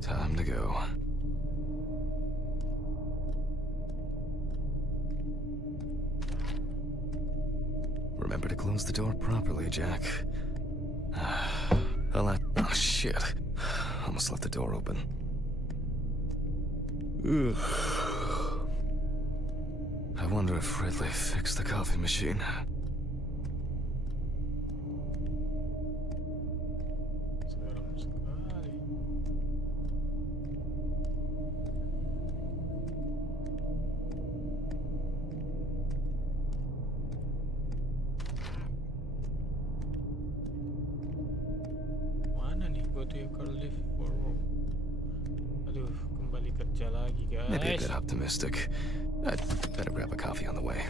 Time to go. Remember to close the door properly, Jack. Oh shit. Almost left the door open. Ugh. I wonder if Ridley fixed the coffee machine. Serem sekali. Mana nih? Go to your car, leave for work. Aduh, kembali kerja lagi guys. Maybe a bit optimistic. I'd better grab a coffee on the way.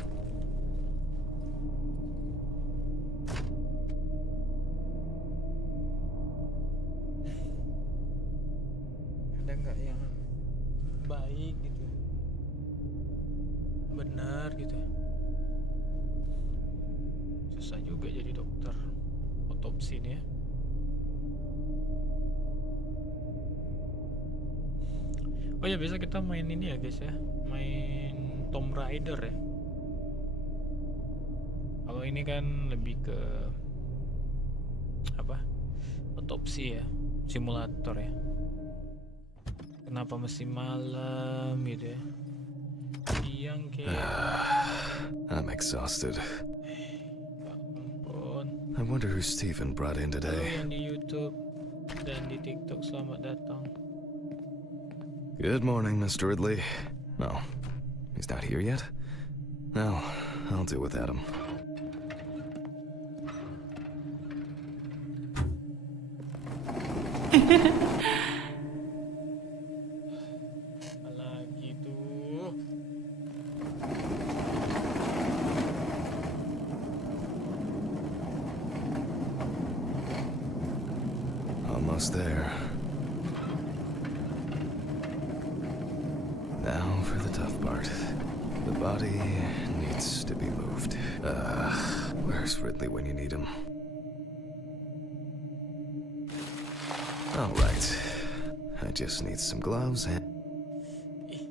Ada nggak yang baik gitu, benar gitu? Susah juga jadi dokter otopsi nih ya. Oh ya, biasa kita main ini ya guys ya, main Tomb Raider ya. Kalau ini kan lebih ke apa, otopsi ya, simulator ya. Kenapa mesti malam gitu ya, siang kayak. I'm exhausted. Ya ampun. I wonder who Stephen brought in Halo today. yang di YouTube dan di TikTok, selamat datang. Good morning, Mr. Ridley. No, he's not here yet? No, I'll deal with Adam. Lagi tuh. Almost there. Now for the tough part. The body needs to be moved. Where's Ridley when you need him? All right. I just need some gloves and... Ih.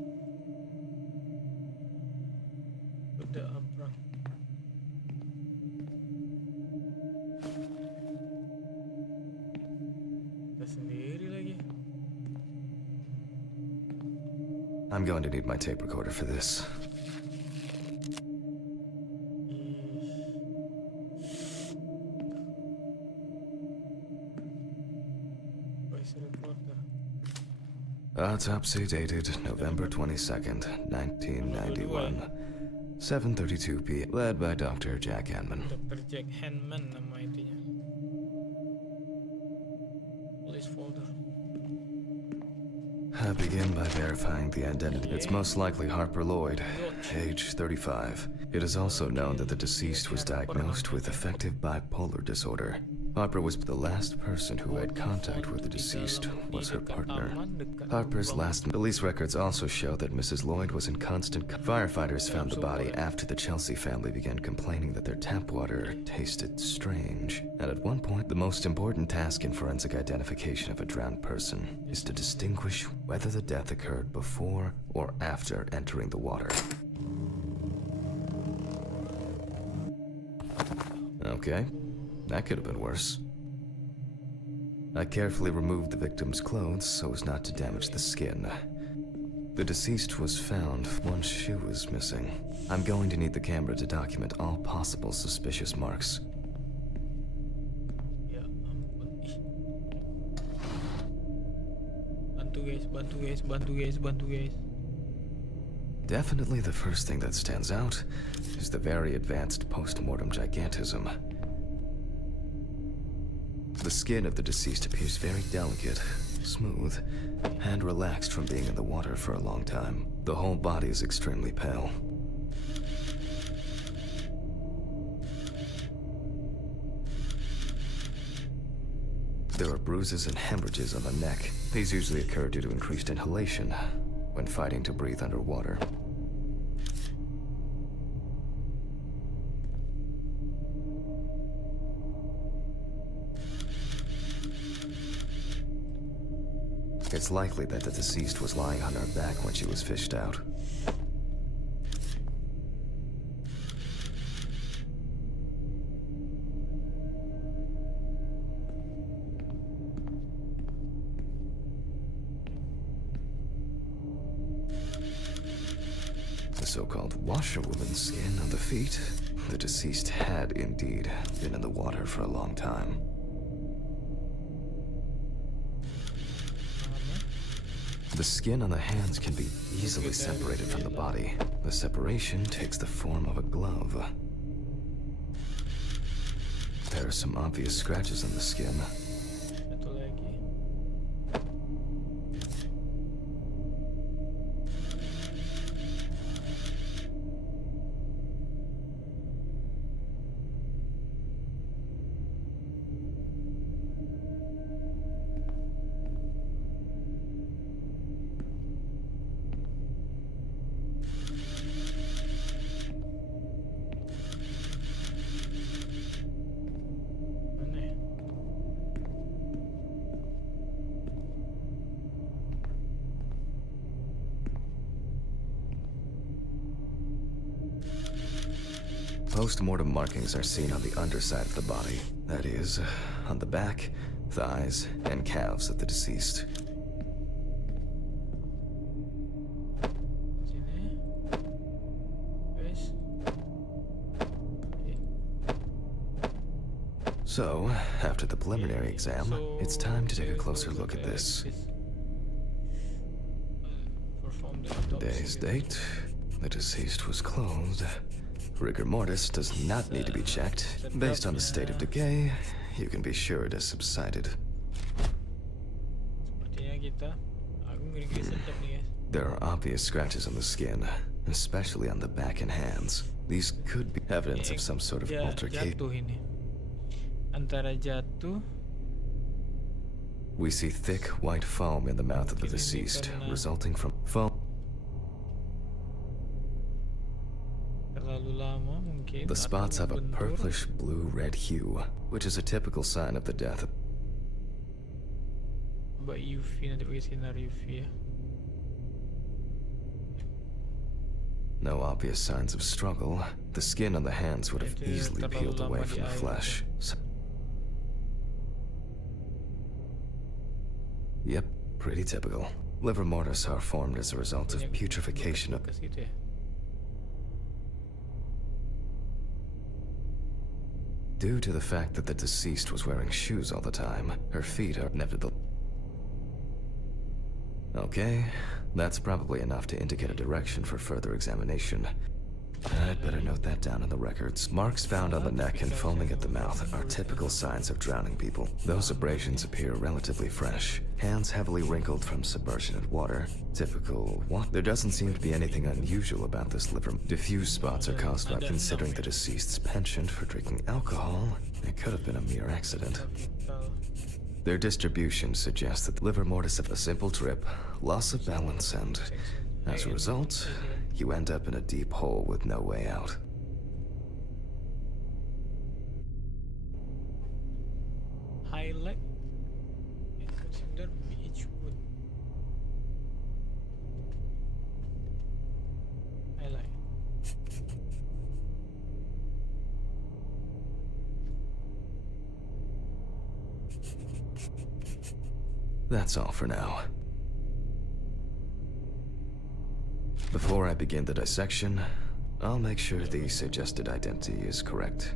Udah abang. Kita sendiri lagi. I'm going to need my tape recorder for this. Ih. Voice recorder. Autopsy dated November 22nd, 1991. 7:32 p.m. Led by Dr. Jack Hanman. Dr. Jack Hanman nama itunya. Police folder. I begin by verifying the identity. It's most likely Harper Lloyd, age 35. It is also known that the deceased was diagnosed with affective bipolar disorder. Harper was the last person who had contact with the deceased was her partner. Harper's last police records also show that Mrs. Lloyd was in constant... Firefighters found the body after the Chelsea family began complaining that their tap water tasted strange. And at one point, the most important task in forensic identification of a drowned person is to distinguish whether the death occurred before or after entering the water. Okay. That could have been worse. I carefully removed the victim's clothes so as not to damage the skin. The deceased was found. One shoe was missing. I'm going to need the camera to document all possible suspicious marks. Ya ampun. Ih. Bantu guys, bantu guys, bantu guys, bantu guys. Definitely the first thing that stands out is the very advanced post-mortem gigantism. The skin of the deceased appears very delicate, smooth, and relaxed from being in the water for a long time. The whole body is extremely pale. There are bruises and hemorrhages on the neck. These usually occur due to increased inhalation when fighting to breathe underwater. It's likely that the deceased was lying on her back when she was fished out. The so-called washerwoman's skin on the feet. The deceased had indeed been in the water for a long time. The skin on the hands can be easily separated from the body. The separation takes the form of a glove. There are some obvious scratches on the skin. Satu lagi. Mana ya? Post-mortem markings are seen on the underside of the body. That is, on the back, thighs, and calves of the deceased. Sini. Guys. So, after the preliminary exam, it's time to take a closer look at this. Perform the autopsy. Today's date, the deceased was clothed. Rigor mortis does not need to be checked. Based on the state of decay, you can be sure it has subsided. kita. Aku ngeri-ngeri sedap nih guys. There are obvious scratches on the skin, especially on the back and hands. These could be evidence of some sort of altercation. Jatuh ini. Antara jatuh. We see thick white foam in the mouth of the deceased, resulting from foam. Terlalu lama mungkin. The spots atau have a bentur. purplish blue-red hue, which is a typical sign of the death. Coba UV, nanti pakai sinar UV ya. No obvious signs of struggle. The skin on the hands would have Itu easily terlalu peeled away lama di from the air flesh. Yep, pretty typical. Liver mortis are formed as a result of putrefaction of... Ke situ ya. Due to the fact that the deceased was wearing shoes all the time, her feet are nevertheless... Okay, that's probably enough to indicate a direction for further examination. I'd better note that down in the records. Marks found on the neck and foaming at the mouth are typical signs of drowning people. Those abrasions appear relatively fresh. Hands heavily wrinkled from submersion in water. Typical what? There doesn't seem to be anything unusual about this liver. Diffuse spots are caused by considering the deceased's penchant for drinking alcohol. It could have been a mere accident. Their distribution suggests that liver mortis of a simple trip, loss of balance, and as a result, you end up in a deep hole with no way out. Highlight and consider beach wood. Highlight. That's all for now. Before I begin the dissection, I'll make sure the suggested identity is correct.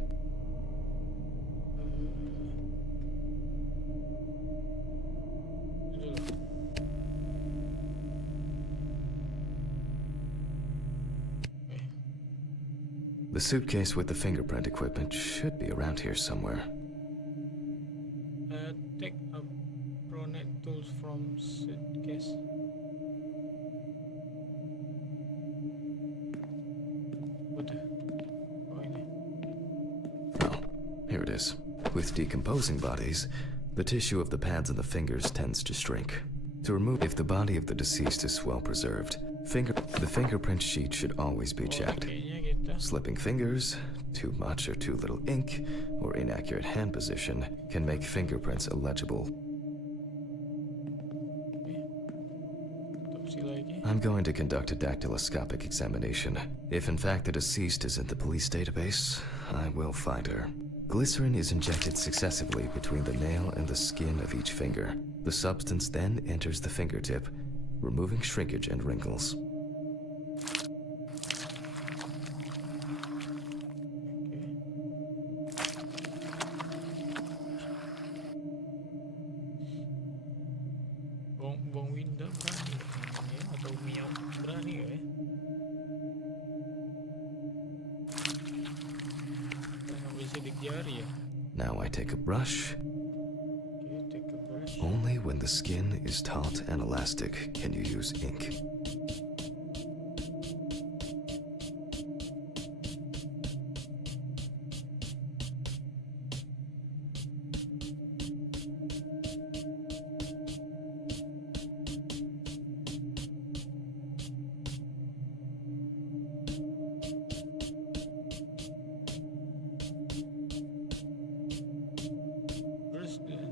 The suitcase with the fingerprint equipment should be around here somewhere. Take a pronet tools from suitcase. What? Oh, ini. Oh, here it is. With decomposing bodies, the tissue of the pads and the fingers tends to shrink. To remove, if the body of the deceased is well preserved, the fingerprint sheet should always be checked. Kayaknya kita. Slipping fingers, too much or too little ink, or inaccurate hand position can make fingerprints illegible. Autopsi lagi. I'm going to conduct a dactyloscopic examination. If in fact the deceased is in the police database, I will find her. Glycerin is injected successively between the nail and the skin of each finger. The substance then enters the fingertip, removing shrinkage and wrinkles. Bong Winda berani ya? Atau Miao berani gak ya? Karena bisa sidik jari ya. Now I take a brush. Okay, take a brush. Only when the skin is taut and elastic can you use ink. Brush dan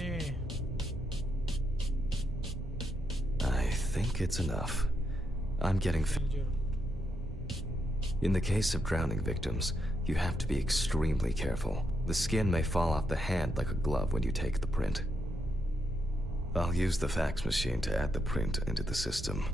nih. I think it's enough. I'm getting. Jujur. In the case of drowning victims, you have to be extremely careful. The skin may fall off the hand like a glove when you take the print. I'll use the fax machine to add the print into the system.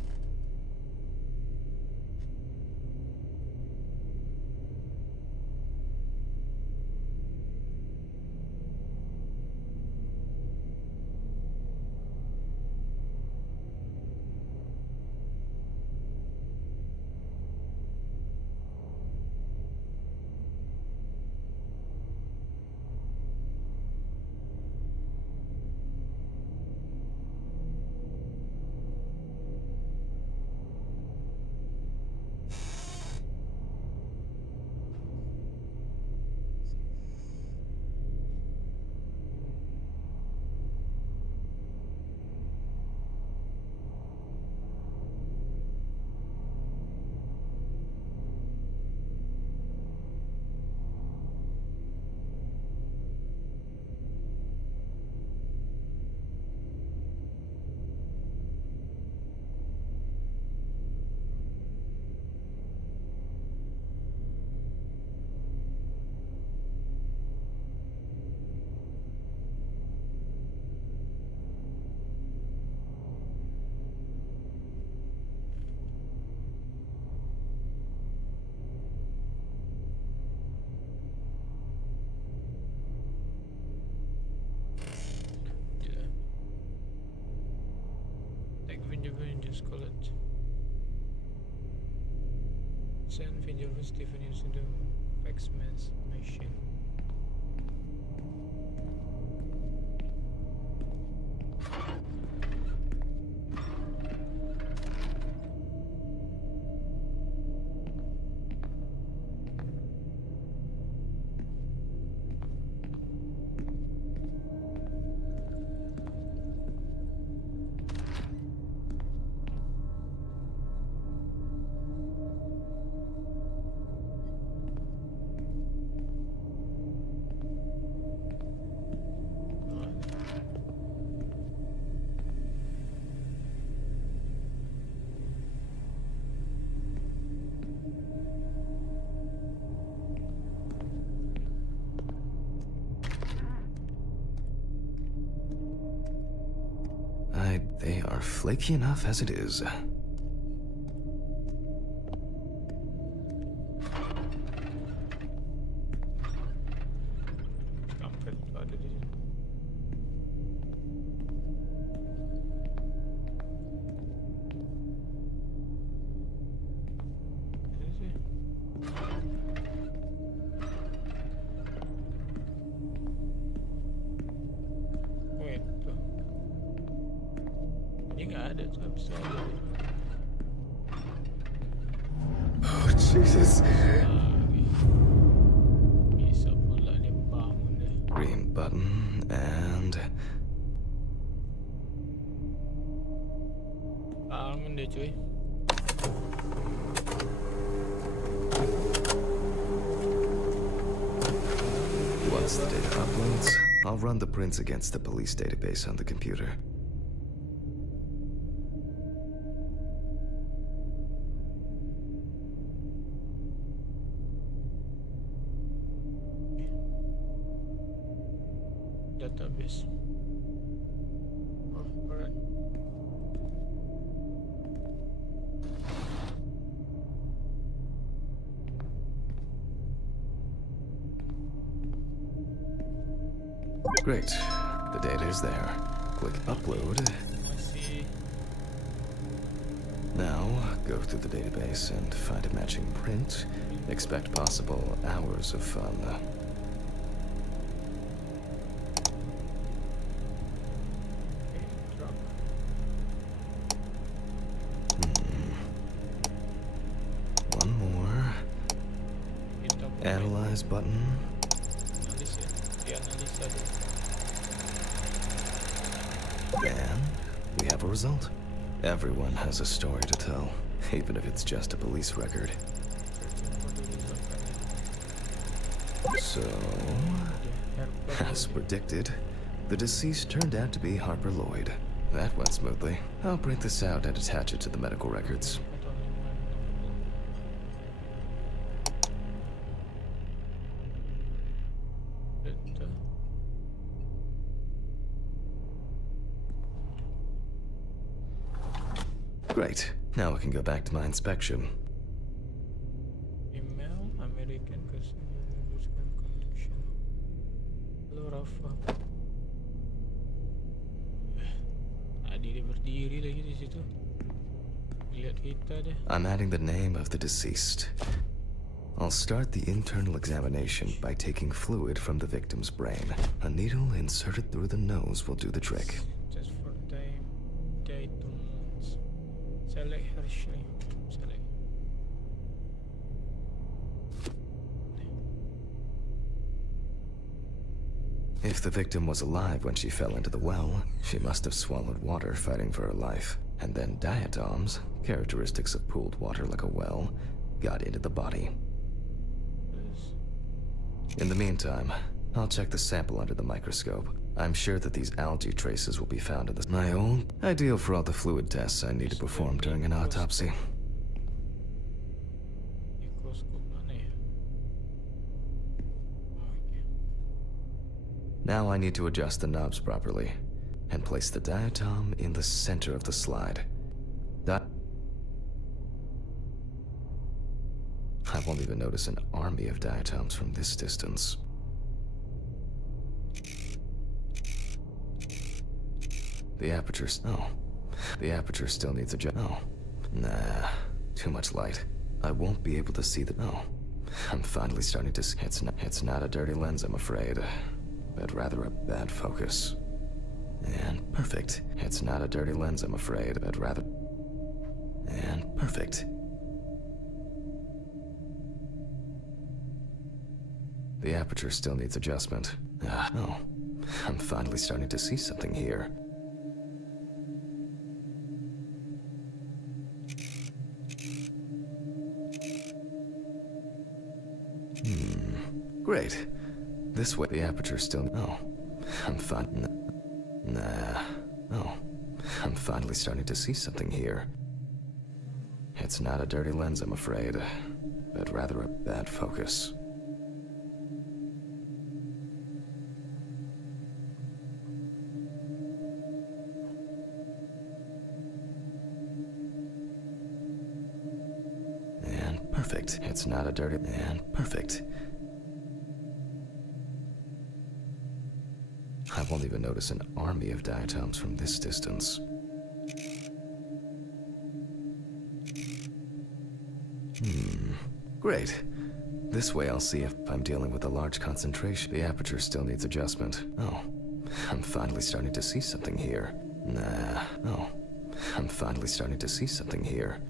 Just call it. Send video with Stephen using the fax machine. They are flaky enough as it is. Kampret tuh ada di sini. Ini sih. Wait tuh. Ini nggak ada tuh, habis itu ada. Oh, Jesus. Lagi. Bisa pula dia bangun deh. Green button and Bangun deh cuy. once the data uploads, I'll run the prints against the police database on the computer. Database. Oh, alright. Great. The data is there. Click upload. Masih Now, go through the database and find a matching print. Expect possible hours of fun. drop. One more. Kita Analyze button. analis ya. Dianalisa dulu. And we have a result. Everyone has a story to tell, even if it's just a police record. Searching for the result kali. So, Udah, as predicted, The deceased turned out to be Harper Lloyd. That went smoothly. I'll print this out and attach it to the medical records. Bedah. Great. Now I can go back to my inspection. Email American Customer Collection. Halo Rafa. Tadi dia berdiri lagi di situ. Lihat kita deh. I'm adding the name of the deceased. I'll start the internal examination by taking fluid from the victim's brain. A needle inserted through the nose will do the trick. Just for time. Items. Select Hershey. Select. If the victim was alive when she fell into the well, she must have swallowed water fighting for her life. And then diatoms, characteristics of pooled water like a well, got into the body. In the meantime, I'll check the sample under the microscope. I'm sure that these algae traces will be found in this. My own ideal for all the fluid tests I need to perform during an autopsy. Mikroskop mana ya? Oh, okay. Now I need to adjust the knobs properly and place the diatom in the center of the slide. I won't even notice an army of diatoms from this distance. The aperture still needs a Oh. Nah, too much light. I won't be able to see the... Oh. I'm finally starting to see... It's not a dirty lens, I'm afraid, but rather a bad focus. And perfect. It's not a dirty lens, I'm afraid, but rather... And perfect. The aperture still needs adjustment. Oh. I'm finally starting to see something here. Great. This way, the aperture still... Oh. I'm fine. Nah. Oh. I'm finally starting to see something here. It's not a dirty lens, I'm afraid, but rather a bad focus. And perfect. It's not a dirty... And perfect. I won't even notice an army of diatoms from this distance. Great. This way I'll see if I'm dealing with a large concentration. The aperture still needs adjustment. Oh. I'm finally starting to see something here. Nah. Oh. I'm finally starting to see something here.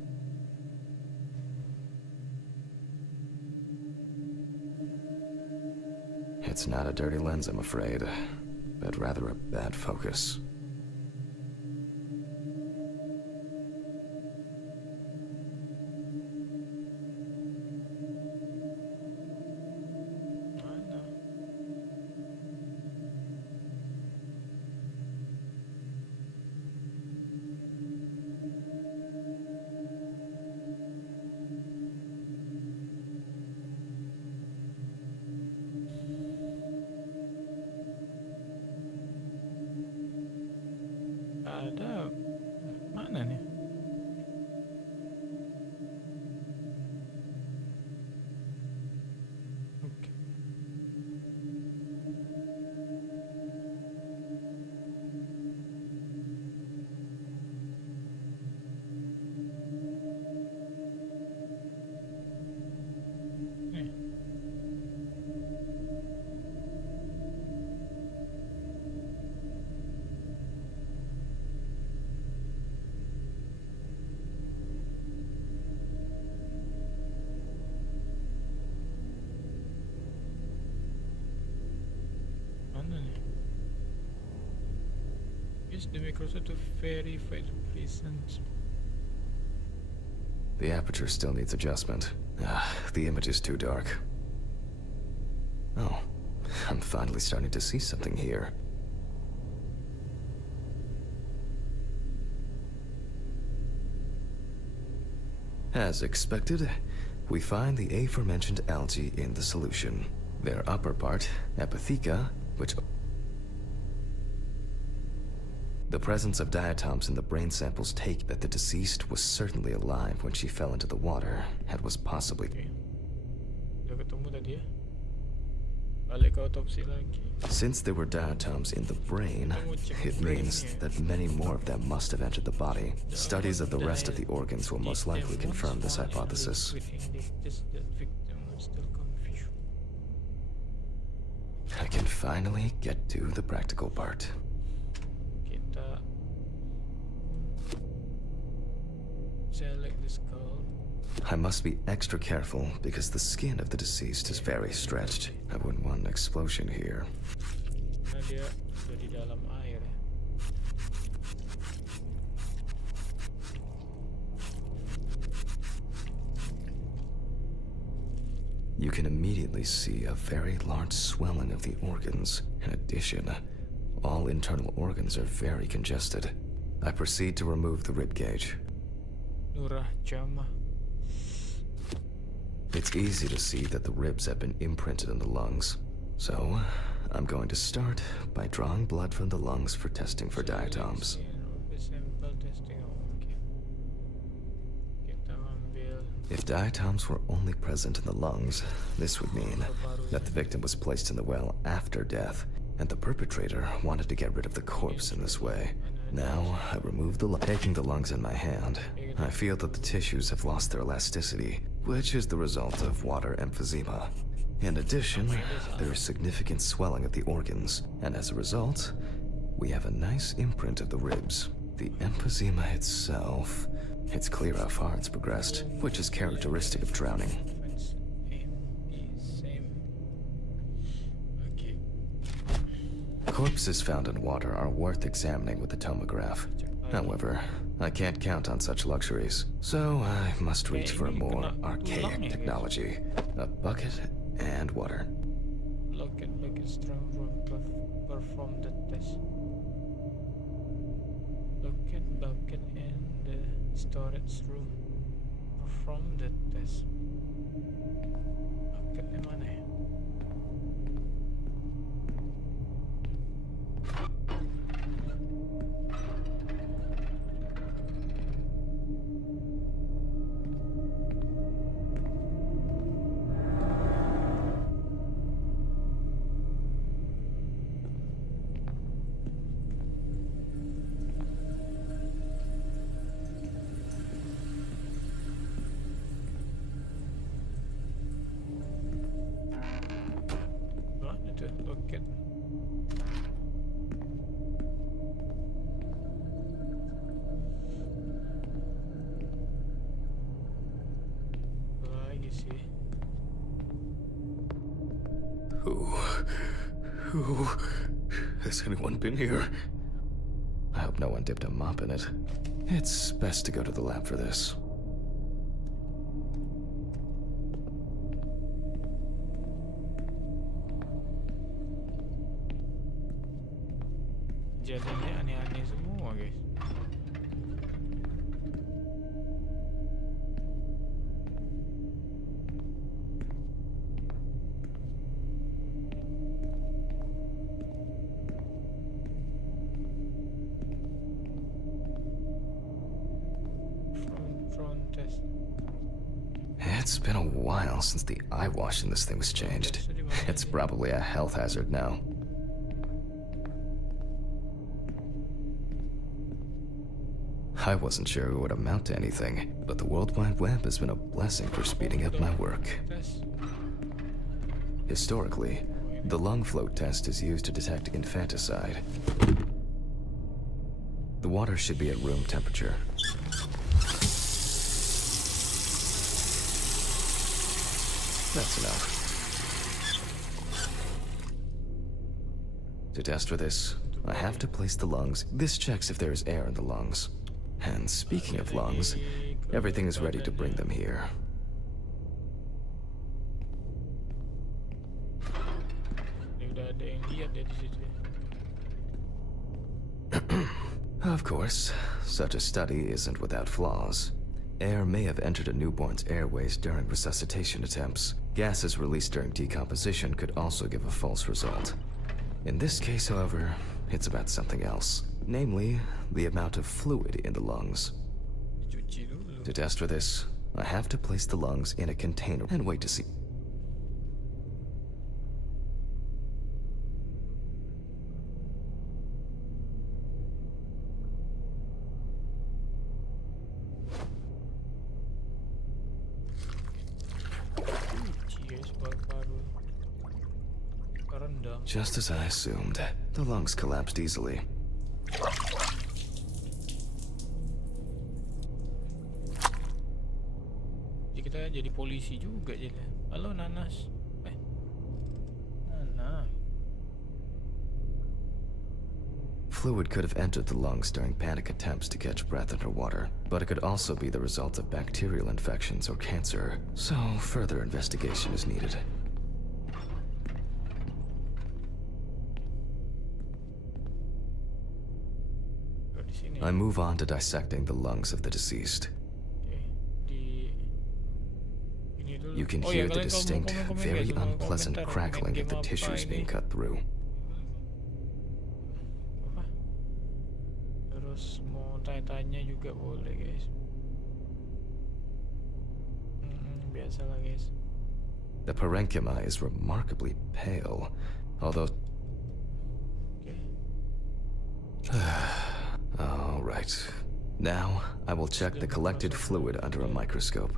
It's not a dirty lens, I'm afraid, but rather a bad focus. Mana? Ada. Mana nih? Oke. Nih. Mana nih? Use the microscope to verify the presence. The aperture still needs adjustment. The image is too dark. Oh. I'm finally starting to see something here. As expected, we find the aforementioned algae in the solution. Their upper part, Epitheca, which... The presence of diatoms in the brain samples take that the deceased was certainly alive when she fell into the water, and was possibly... Oke. Udah ketemu tadi ya. Balik ke autopsi lagi. Since there were diatoms in the brain, it means that many more of them must have entered the body. Studies of the rest of the organs will most likely confirm this hypothesis. I can finally get to the practical part. Kita select the skull. I must be extra careful because the skin of the deceased is very stretched. I wouldn't want an explosion here. Karena dia sudah di dalam air ya. You can immediately see a very large swelling of the organs. In addition, all internal organs are very congested. I proceed to remove the rib cage. Nurah Jama. It's easy to see that the ribs have been imprinted in the lungs. So, I'm going to start by drawing blood from the lungs for testing for diatoms. Sampel testing. Oke. Kita ambil If diatoms were only present in the lungs, this would mean that the victim was placed in the well after death, and the perpetrator wanted to get rid of the corpse in this way. Now, I remove the taking the lungs in my hand. I feel that the tissues have lost their elasticity, which is the result of water emphysema. In addition, there is significant swelling of the organs, and as a result, we have a nice imprint of the ribs. The emphysema itself, it's clear how far it's progressed, which is characteristic of drowning. Okay. Corpses found in water are worth examining with a tomograph. However, I can't count on such luxuries, so I must reach for a more archaic technology. A bucket and water. Bucket strong room perform the test. Bucket in the storage room. Perform the test. Bucketnya mana ya? Mana tuh bucket? Lagi sih. Who has anyone been here? I hope no one dipped a mop in it. It's best to go to the lab for this. Jadinya aneh-aneh semua guys. Front test. It's been a while since the eye wash in this thing was changed. It's probably a health hazard now. I wasn't sure it would amount to anything, but the World Wide Web has been a blessing for speeding up my work. Test. Historically, the lung float test is used to detect infanticide. The water should be at room temperature. That's enough. To test for this, I have to place the lungs. This checks if there is air in the lungs. And speaking of lungs, everything is ready to bring them here. Udah ada yang lihat ya di situ. Of course, such a study isn't without flaws. Air may have entered a newborn's airways during resuscitation attempts. Gases released during decomposition could also give a false result. In this case, however, it's about something else. Namely, the amount of fluid in the lungs. Cuci dulu. To test for this, I have to place the lungs in a container and wait to see. Cuci guys, baru rendang. Just as I assumed, the lungs collapsed easily. Jadi kita jadi polisi juga jadi. Halo Nanas. Nana. Fluid could have entered the lungs during panic attempts to catch breath underwater, but it could also be the result of bacterial infections or cancer, so further investigation is needed. Kalau di sini. I move on to dissecting the lungs of the deceased. Oke, di ini dulu. You can Oh hear ya, the kalian kalau mau distinct, komen-komen, very guys, mau unpleasant komentar, crackling main of the game apa tissues ini? being cut through. Apa? Terus mau tanya-tanya juga boleh guys. Biasalah guys. The parenchyma is remarkably pale, although... Oke. All right. Now, I will check the collected fluid under a microscope.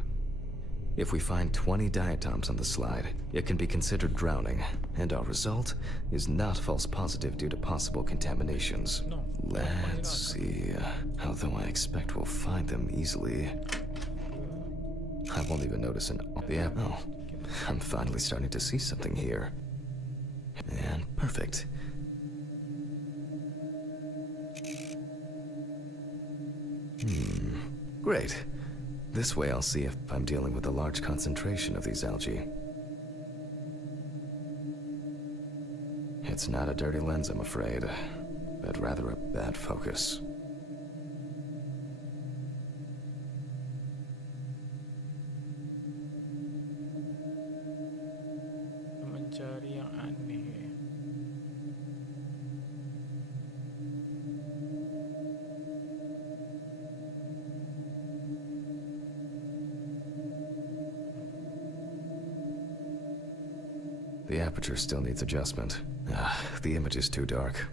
If we find 20 diatoms on the slide, it can be considered drowning, and our result is not false positive due to possible contaminations. No. Let's see. Although I expect we'll find them easily. I won't even notice an... Yeah, oh. I'm finally starting to see something here. And perfect. Great. This way I'll see if I'm dealing with a large concentration of these algae. It's not a dirty lens, I'm afraid, but rather a bad focus. Mencari yang aneh. The aperture still needs adjustment. The image is too dark.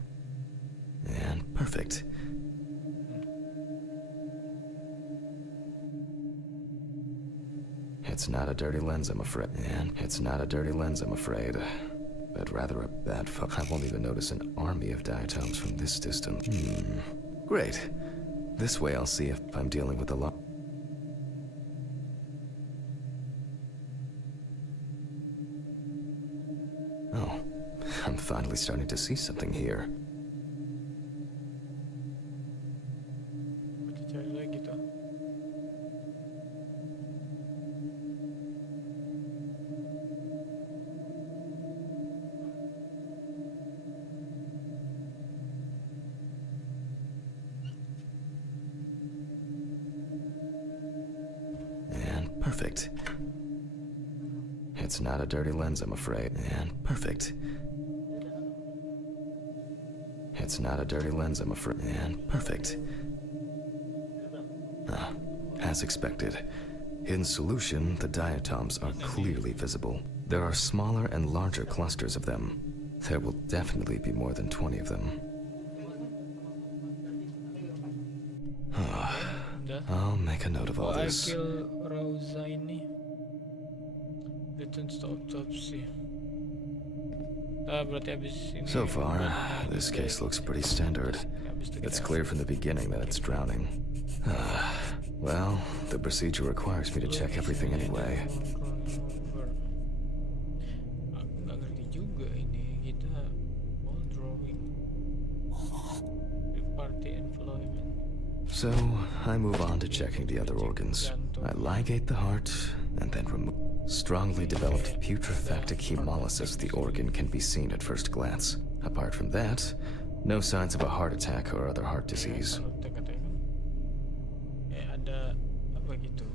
And perfect. It's not a dirty lens, I'm afraid. And it's not a dirty lens, I'm afraid. But rather a bad I won't even notice an army of diatoms from this distance. Great. This way I'll see if I'm dealing with a lot. Oh, I'm finally starting to see something here. Cari lagi tuh. And perfect. It's not a dirty lens, I'm afraid. And perfect. It's not a dirty lens, I'm afraid. And perfect. As expected. In solution, the diatoms are clearly visible. There are smaller and larger clusters of them. There will definitely be more than 20 of them. Udah. I'll make a note of all I this. kill Rosa ini. Returns to autopsy. Berarti habis ini. So far, this case looks pretty standard. It's clear from the beginning that it's drowning. Well, the procedure requires me to check everything anyway. Aku nggak ngerti juga ini. Kita all drawing. Reparty employment. So, I move on to checking the other organs. I ligate the heart, and then remove. Strongly developed putrefactic hemolysis of the organ can be seen at first glance. Apart from that, no signs of a heart attack or other heart disease. Kalau kita katakan, ada apa? begitu.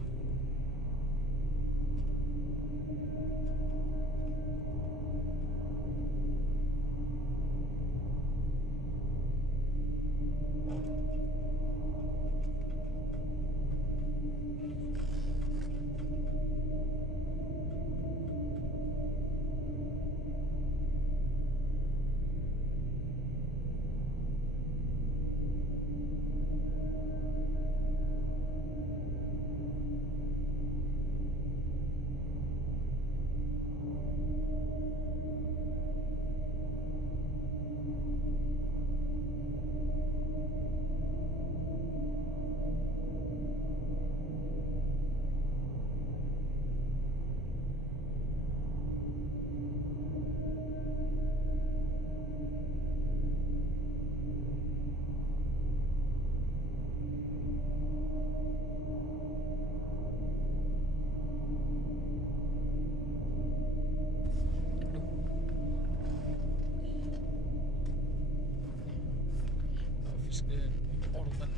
Office dan organ.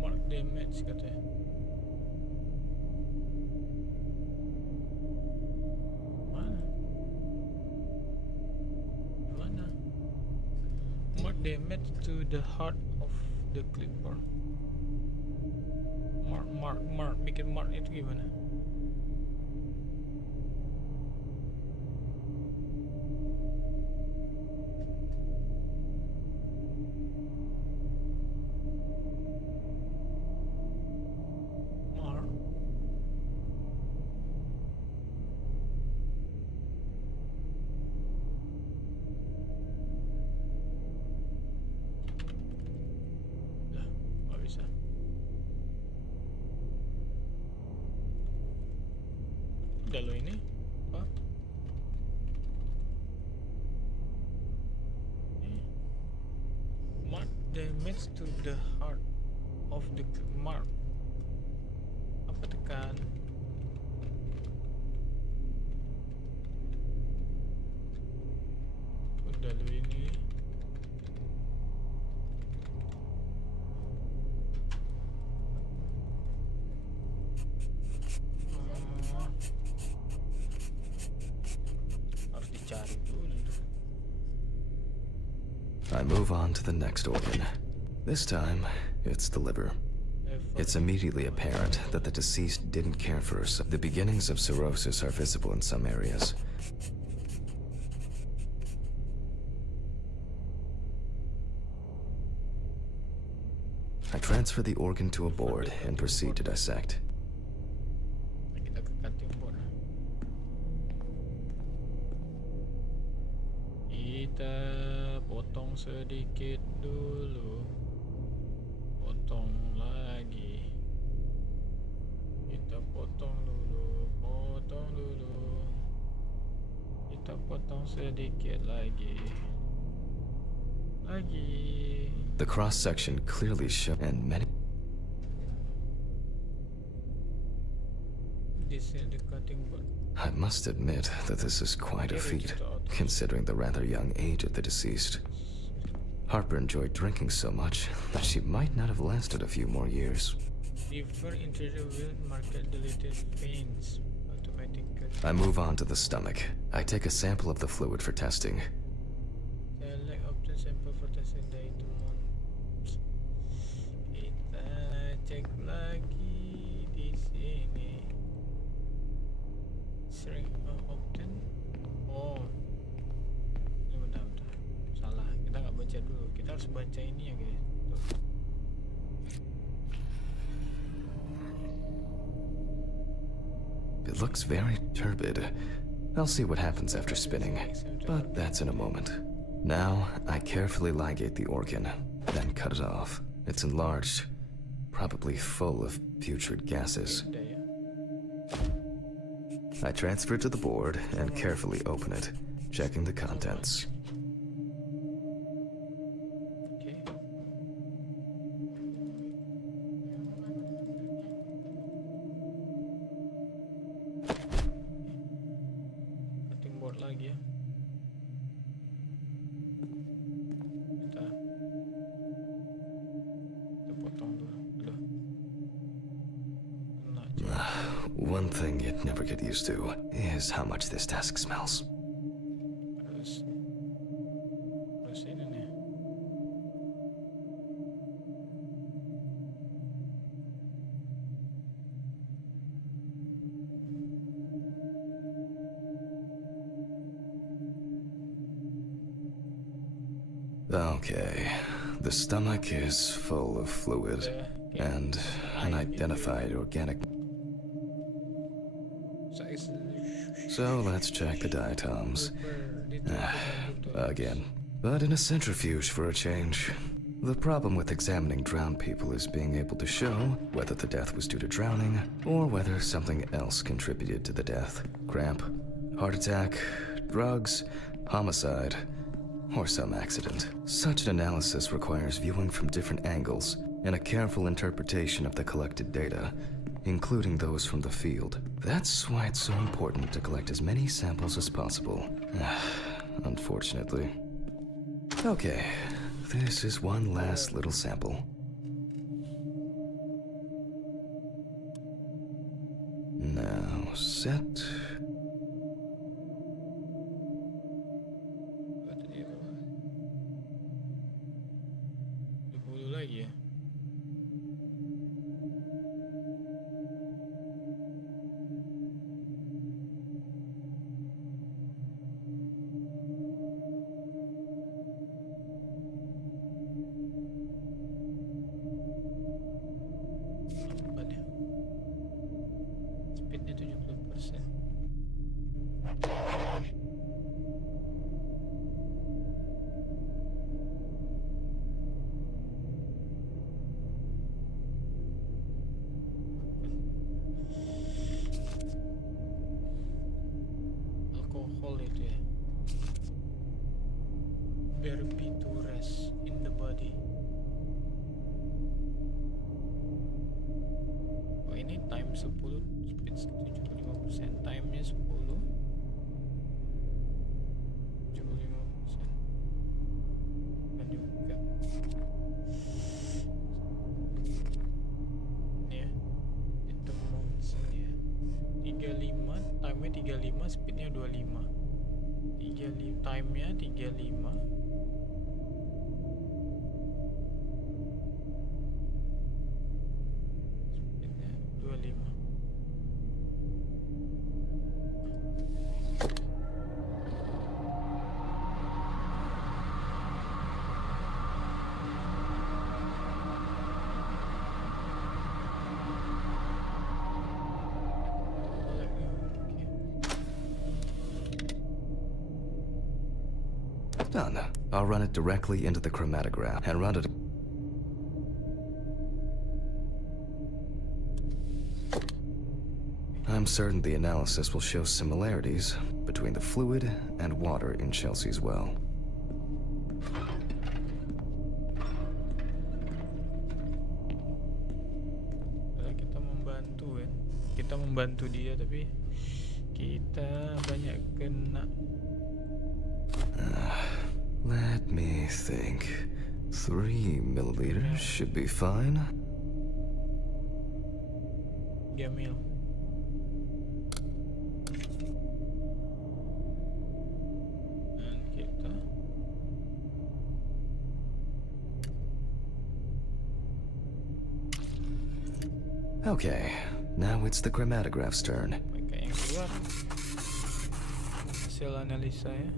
Mark damage katanya. Mana? Mana? Mark damage to the heart of the clipper. Mark, bikin mark itu gimana? Mark. Dah, nggak bisa. Udah lo ini apa? Mark damage to the heart of the mark. Apa tekan? Udah lo ini. Harus dicari dulu. I move on to the next organ. This time, it's the liver. It's immediately apparent that the deceased didn't care for herself. The beginnings of cirrhosis are visible in some areas. I transfer the organ to a board and proceed to dissect. Kita ke cutting board. Kita potong sedikit dulu. Potong lagi. Kita potong dulu. Potong dulu. Kita potong sedikit lagi. Lagi. The cross-section clearly shows, and many... This is the cutting board. I must admit that this is quite a feat, considering the rather young age of the deceased. Harper enjoyed drinking so much that she might not have lasted a few more years. Liver interview market deleted veins. Automatic cut. I move on to the stomach. I take a sample of the fluid for testing. Select option sample for testing the item. Kita cek lagi di sini. Sering option. Oh, ini bentar. Salah. Kita nggak baca dulu. Kita harus baca ini ya guys. Tuh. It looks very turbid. I'll see what happens after spinning, but that's in a moment. Now, I carefully ligate the organ, then cut it off. It's enlarged, probably full of putrid gases. Udah ya. I transfer it to the board and carefully open it, checking the contents. Oke. Cutting board. Soraworld lagi ya. Kita potong dulu. Aduh. Kena aja. One thing you'd never get used to is how much this desk smells. Terus ini nih. Okay, the stomach is full of fluid and unidentified organic. So let's check the diatoms. Again, but in a centrifuge for a change. The problem with examining drowned people is being able to show whether the death was due to drowning or whether something else contributed to the death. Cramp, heart attack, drugs, homicide, or some accident. Such an analysis requires viewing from different angles and a careful interpretation of the collected data, including those from the field. That's why it's so important to collect as many samples as possible. Unfortunately. Okay, this is one last little sample. Now set. Lagi ya. Apa dia? Speednya 70%. Alkohol itu ya. Barbiturates in the body. Oh ini time 10, speed 75%, time-nya 10, 75%. Kan juga. Ini ya, ditemukan sini ya. 35, time-nya 35, speed-nya 25. 35, time-nya 35. Speed-nya 25. Done. I'll run it directly into the chromatograph and run it. I'm certain the analysis will show similarities between the fluid and water in Chelsea's well. Kita membantu kan, kita membantu dia tapi kita banyak kena. Let me think. 3 milliliters should be fine. 3 mil. Dan kita Okay, now it's the chromatograph's turn. mereka yang keluar hasil analisa ya.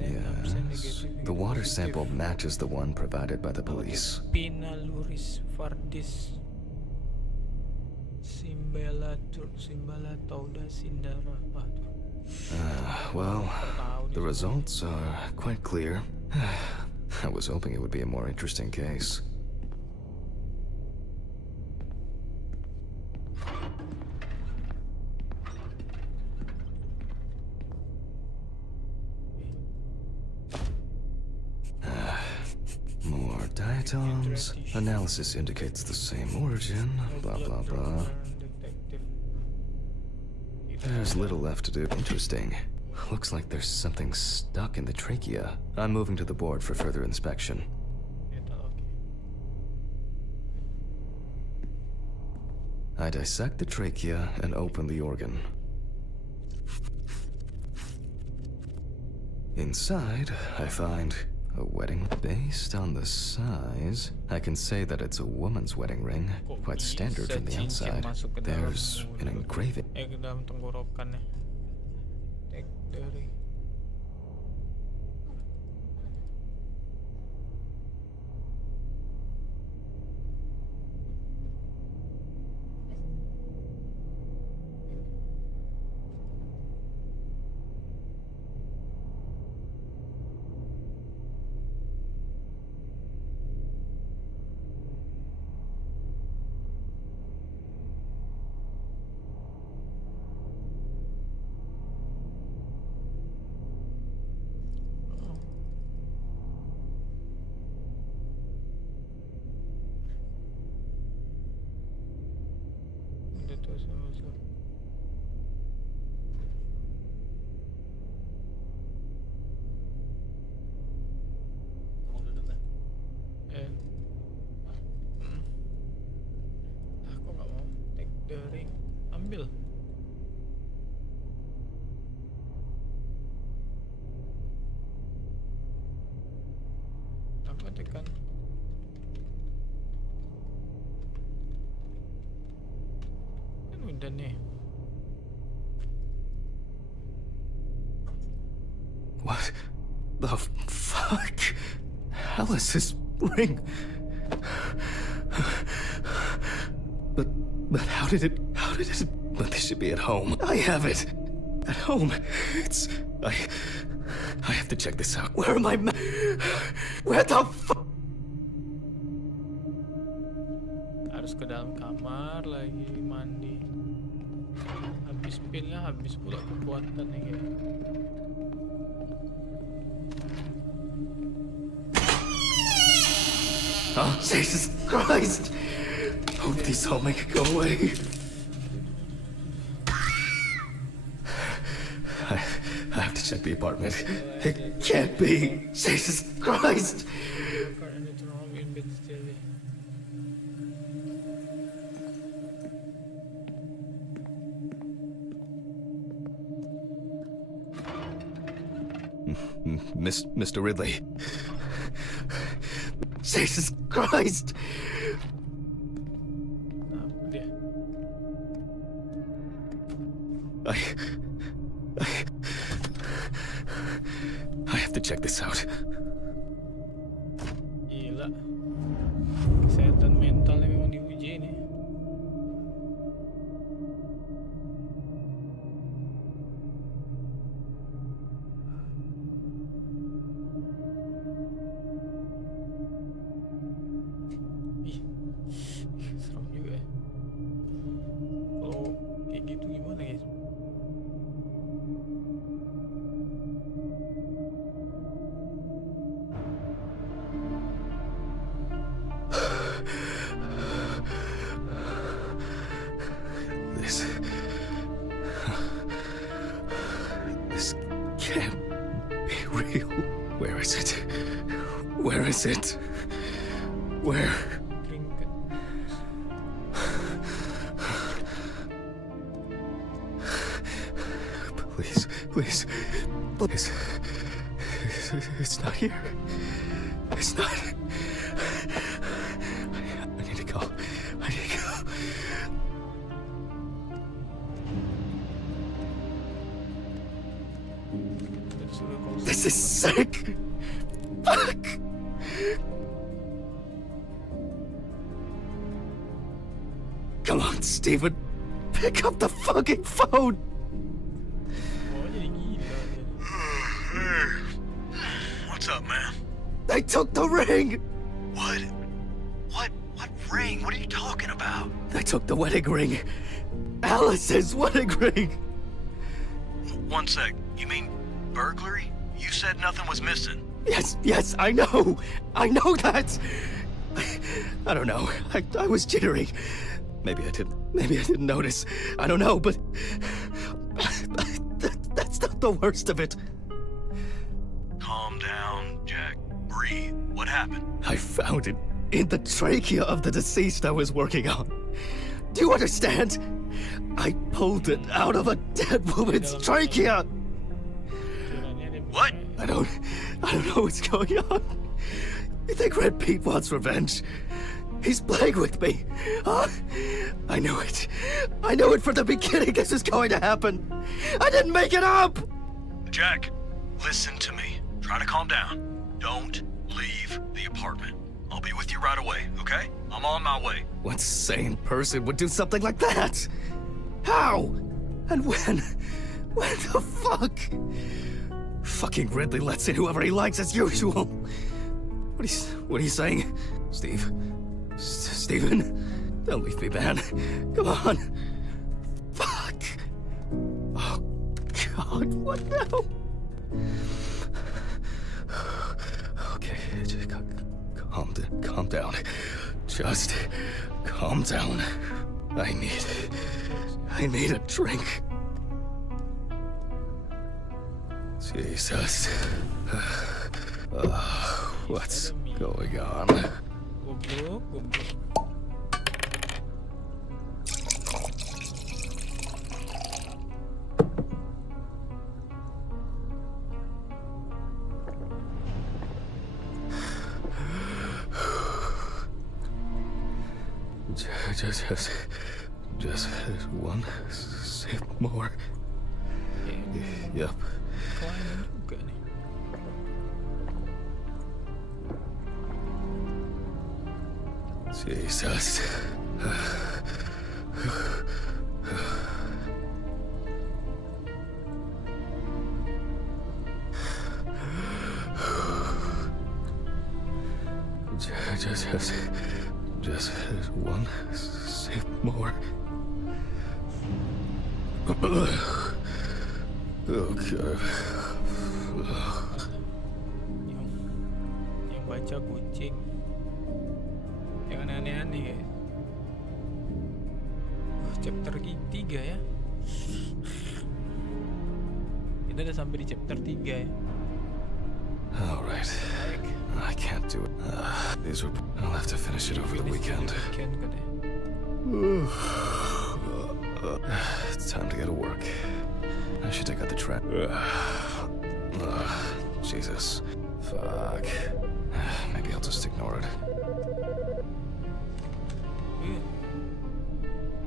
Yes. The water sample matches the one provided by the police. Pinaluris Vardis Simbalatauda Sindara. Well, the results are quite clear. I was hoping it would be a more interesting case. More diatoms. Analysis indicates the same origin. Blah, blah, blah. Detective There's little left to do. Interesting. Looks like there's something stuck in the trachea. I'm moving to the board for further inspection. Kita oke. I dissect the trachea and open the organ. Inside, I find a wedding. Based on the size, I can say that it's a woman's wedding ring. Kok Quite standard bisa from the cincin outside. masuk ke dalam There's an mulut? engraving. Ke dalam tenggorokannya. Take the ring. Udah tuh sama-sama. Tunggu dulu kan. Aku nggak mau take the ring. Ambil. Apa tekan? Kan udah nih. What the fuck? Alice's ring. But how did it? But this should be at home. I have it. At home. I have to check this out. Where am I? Where the fuck? Harus ke dalam kamar lagi mandi. Habis pilnya habis pula kekuatannya kayak. Oh, Jesus Christ! Hope these all make it go away. I have to check the apartment. It can't be. Jesus Christ! And it's wrong in bed still. Mr. Ridley. Jesus Christ! Apa dia? I have to check this out. Gila. Kesehatan mentalnya memang diuji nih. Ih, serem juga ya. Kalau kayak gitu gimana guys? This can't be real. Where is it? Where is it? Where? Trinket. Please, please, please. It's not here. It's not. I need to go. I need to go. Disuruh kau This is sick. Fuck. Come on, Steven. Pick up the fucking phone. Oh, jadi gila dia. What's up, man? They took the ring. What? What ring? What are you talking about? They took the wedding ring. Alice's wedding ring. One sec. You mean burglary? You said nothing was missing. Yes, I know that. I don't know. I was jittery. Maybe I didn't notice. I don't know, but the worst of it. Calm down, Jack. Breathe. What happened? I found it in the trachea of the deceased I was working on. Do you understand? I pulled it out of a dead woman's trachea. What? I don't know what's going on. You think Red Pete wants revenge? He's playing with me. Huh? I knew it. I knew it from the beginning this was going to happen. I didn't make it up! Jack, listen to me. Try to calm down. Don't leave the apartment. I'll be with you right away, okay? I'm on my way. What sane person would do something like that? How? And when? When the fuck? Fucking Ridley lets in whoever he likes as usual. What are you saying? Steve? Steven? Don't leave me, man. Come on. Fuck. Oh, God, what now? Okay, just calm down. Just calm down. I need a drink. Jesus. What's going on? Goblok. Just one sip more. Yep. Kalian juga nih. Jesus. Just one sip more. Okay. Yang baca kucing. Jangan aneh-aneh ya. Chapter 3 ya. Kita udah sampai di chapter 3 ya. All right. I can't do it. I'll have to finish it over the weekend. It's time to go to work. I should take out the trash. Jesus. Fuck. Maybe I'll just ignore it.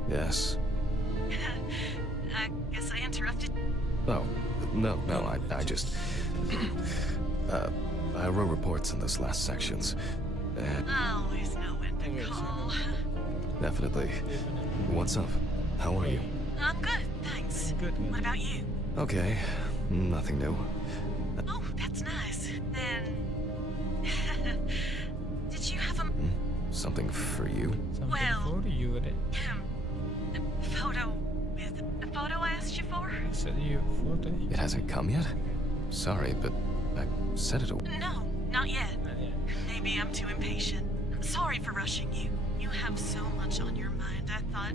Yes. I guess I interrupted. Oh, no, I just... I wrote reports in those last sections. Always know when to call. Definitely. What's up? How are you? I'm good, thanks. Good. What about you? Okay. Nothing new. Oh, that's nice. Then... Did you have a... Something for you? Well, for you deh. a photo with the photo I asked you for? Said you photo. It hasn't come yet? Sorry, but I said it. No, not yet. Not yet. Maybe I'm too impatient. Sorry for rushing you. You have so much on your mind. I thought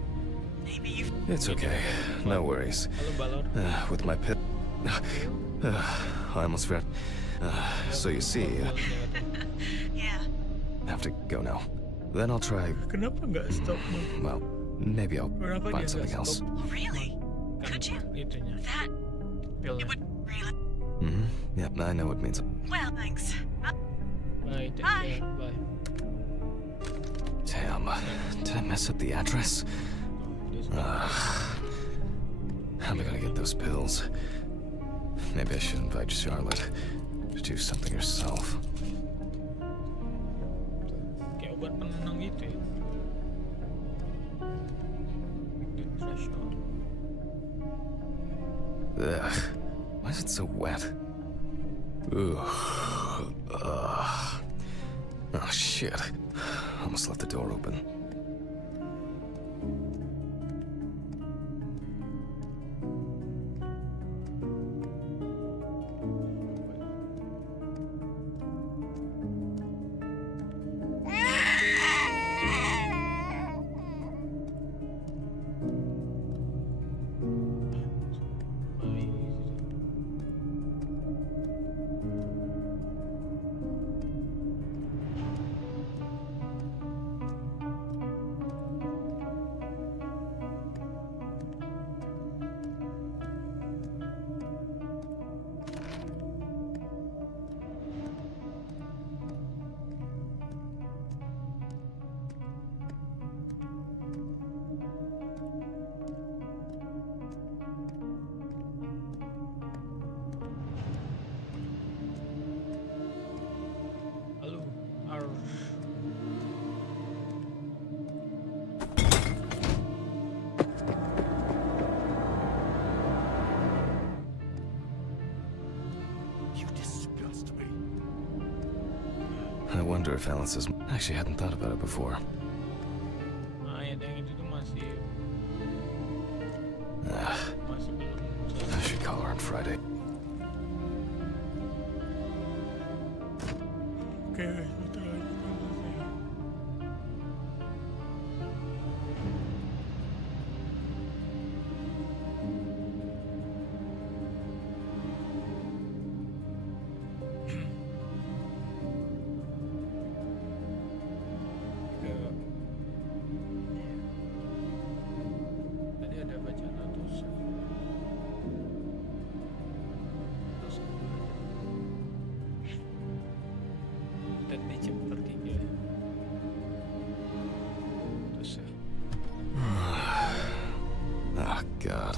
maybe you... It's okay. No worries. Halo balor. With my pit... I almost forgot. So you see, Yeah. I have to go now. Then I'll try... Kenapa nggak stop? Well, maybe I'll Kenapa find dia something nggak else. stop? Oh, really? Could you? Itunya. That... Pilnya. It would really... Yep, I know it means... Well, thanks. Bye. Take Bye. care. Bye. Damn, did I mess up the address? How am I gonna get those pills? Maybe I should invite Charlotte to do something herself. Kayak obat penenang gitu ya. Liquid threshold. Ugh, why is it so wet? Ugh. Oh shit. Almost left the door open. wonder if Alice is... Actually, I hadn't thought about it before. Ayat yang itu tuh masih belum I should call her on Friday. Oke, betul lagi. Tadi ada bacaan autopsy. Dan di chapter 3 autopsy. Oh, God.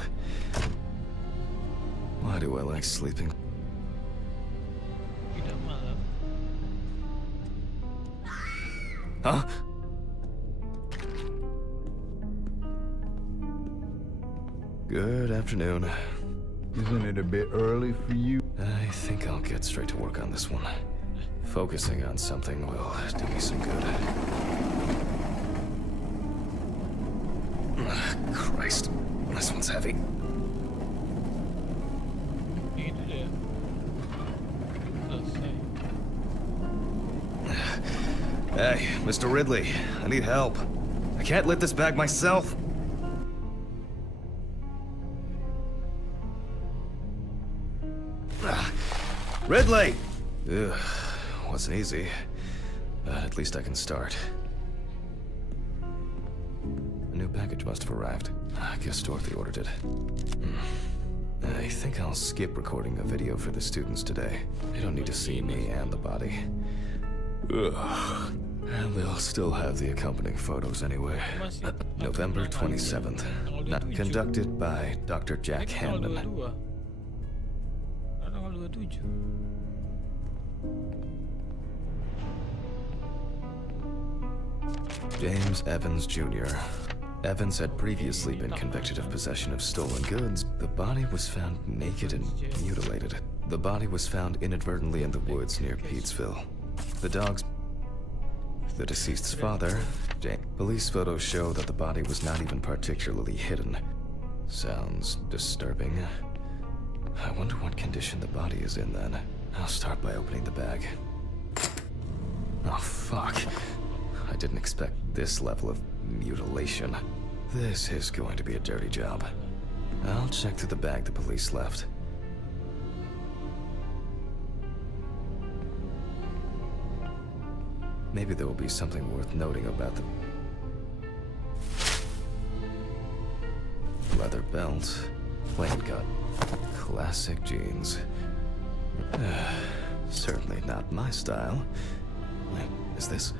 Why do I like sleeping? Tidak malam. Huh? Good afternoon. Isn't it a bit early for you? I think I'll get straight to work on this one. Focusing on something will do me some good. Christ, this one's heavy. Ini dulu ya. Selesai. Hey, Mr. Ridley, I need help. I can't lift this bag myself. Ridley! Ugh, wasn't easy, but at least I can start. A new package must have arrived. I guess Dorothy ordered it. I think I'll skip recording a video for the students today. They don't need to see me and the body. Ugh. And they'll still have the accompanying photos anyway. November 27th. Conducted by Dr. Jack Hanman. Tanggal 27. James Evans Jr. Evans had previously been convicted of possession of stolen goods. The body was found naked and mutilated. The body was found inadvertently in the woods near Pete'sville. The deceased's father, James. Police photos show that the body was not even particularly hidden. Sounds disturbing. I wonder what condition the body is in then. I'll start by opening the bag. Oh, fuck. I didn't expect this level of mutilation. This is going to be a dirty job. I'll check through the bag the police left. Maybe there will be something worth noting about the leather belt, plain cut, classic jeans. Certainly not my style. Wait, is this?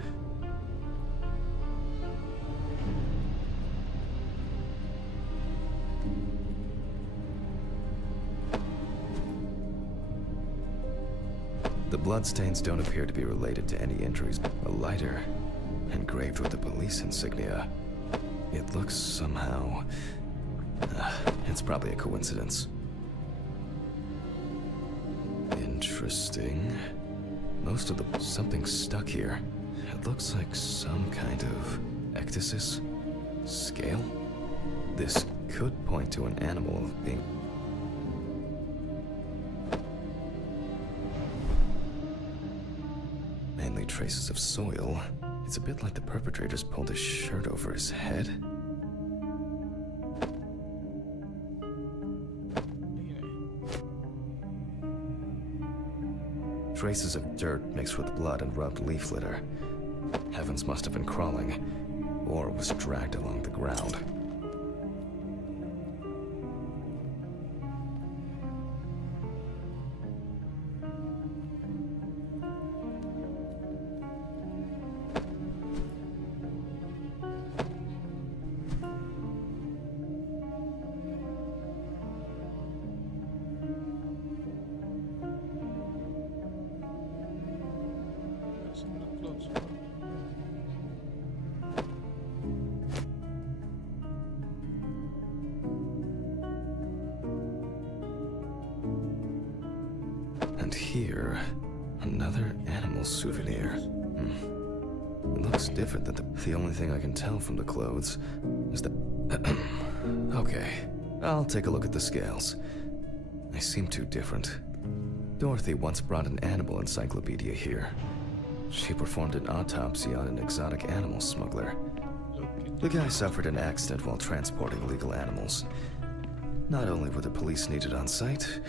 The bloodstains don't appear to be related to any injuries. A lighter, engraved with the police insignia. It looks somehow... it's probably a coincidence. Interesting. Most of the... something's stuck here. It looks like some kind of... ecdysis? Scale? This could point to an animal being... mainly traces of soil. It's a bit like the perpetrator's pulled his shirt over his head. Traces of dirt mixed with blood and rubbed leaf litter. Evans must have been crawling, or was dragged along the ground. And here, Another animal souvenir. It looks different than the only thing I can tell from the clothes is that... Okay, I'll take a look at the scales. They seem too different. Dorothy once brought an animal encyclopedia here. She performed an autopsy on an exotic animal smuggler. The guy suffered an accident while transporting illegal animals. Not only were the police needed on site,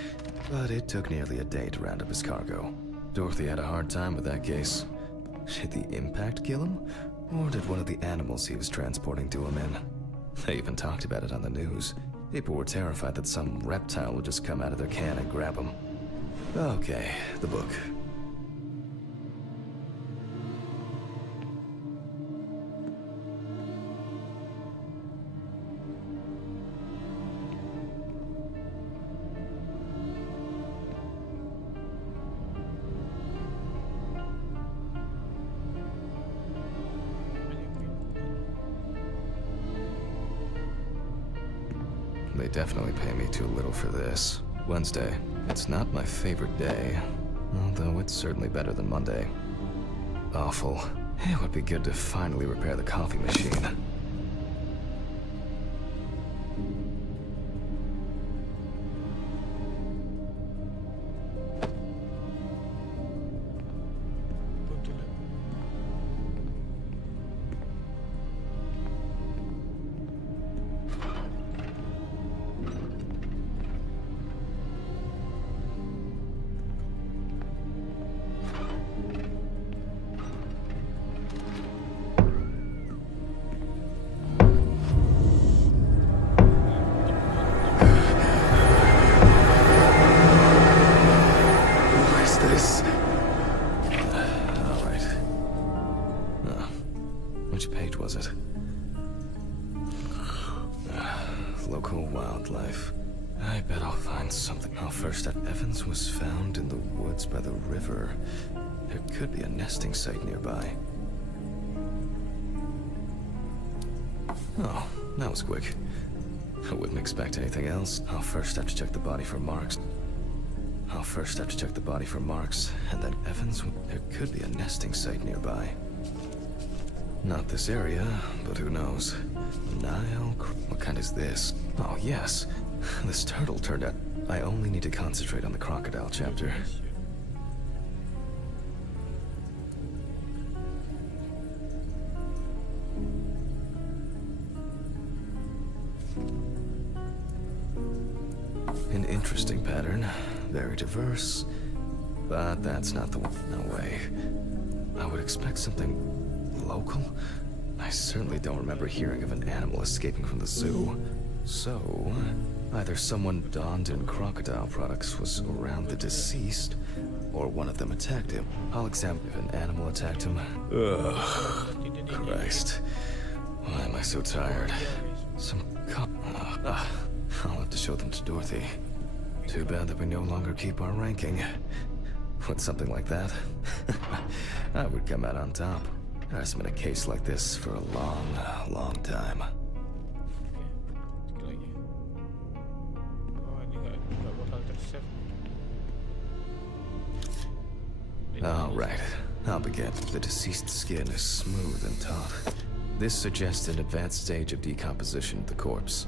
but it took nearly a day to round up his cargo. Dorothy had a hard time with that case. Did the impact kill him? Or did one of the animals he was transporting do him in? They even talked about it on the news. People were terrified that some reptile would just come out of their can and grab him. Okay, the book. They definitely pay me too little for this. Wednesday. It's not my favorite day, although it's certainly better than Monday. Awful. It would be good to finally repair the coffee machine. Which page was it? Local wildlife. I bet I'll find something. Oh, first, that Evans was found in the woods by the river. There could be a nesting site nearby. Oh, that was quick. I wouldn't expect anything else. I'll first have to check the body for marks. And then Evans... There could be a nesting site nearby. Not this area, but who knows? Nile... What kind is this? Oh, yes. This turtle turned out... I only need to concentrate on the crocodile chapter. An interesting pattern. Very diverse. But that's not the one. No way. I would expect something local? I certainly don't remember hearing of an animal escaping from the zoo. So, either someone donned in crocodile products was around the deceased, or one of them attacked him. I'll examine if an animal attacked him. Ugh. Christ. Why am I so tired? Some I'll have to show them to Dorothy. Too bad that we no longer keep our ranking. With something like that, I would come out on top. There hasn't been a case like this for a long, long time. All right, I'll begin. The deceased's skin is smooth and taut. This suggests an advanced stage of decomposition of the corpse.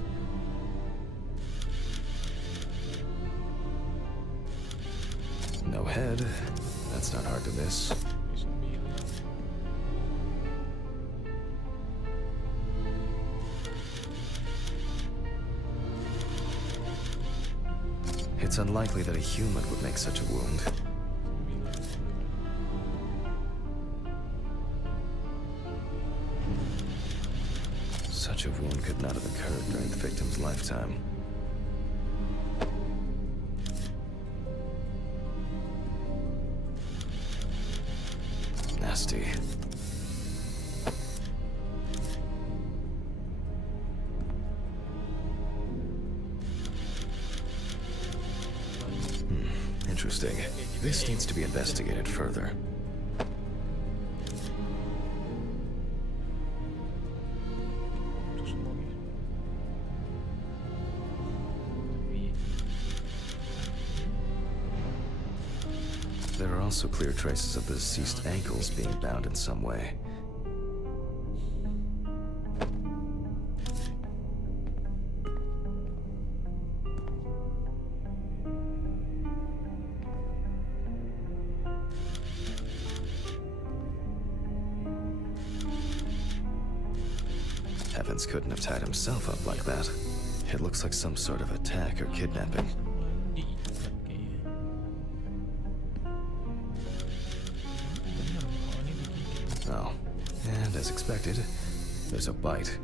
No head. That's not hard to miss. It's unlikely that a human would make such a wound. Such a wound could not have occurred during the victim's lifetime. Nasty. Interesting. This needs to be investigated further. There are also clear traces of the deceased ankles being bound in some way. Evans couldn't have tied himself up like that. It looks like some sort of attack or kidnapping. Diikat kayaknya. Bener, oh ini digigit. Oh, and as expected, there's a bite.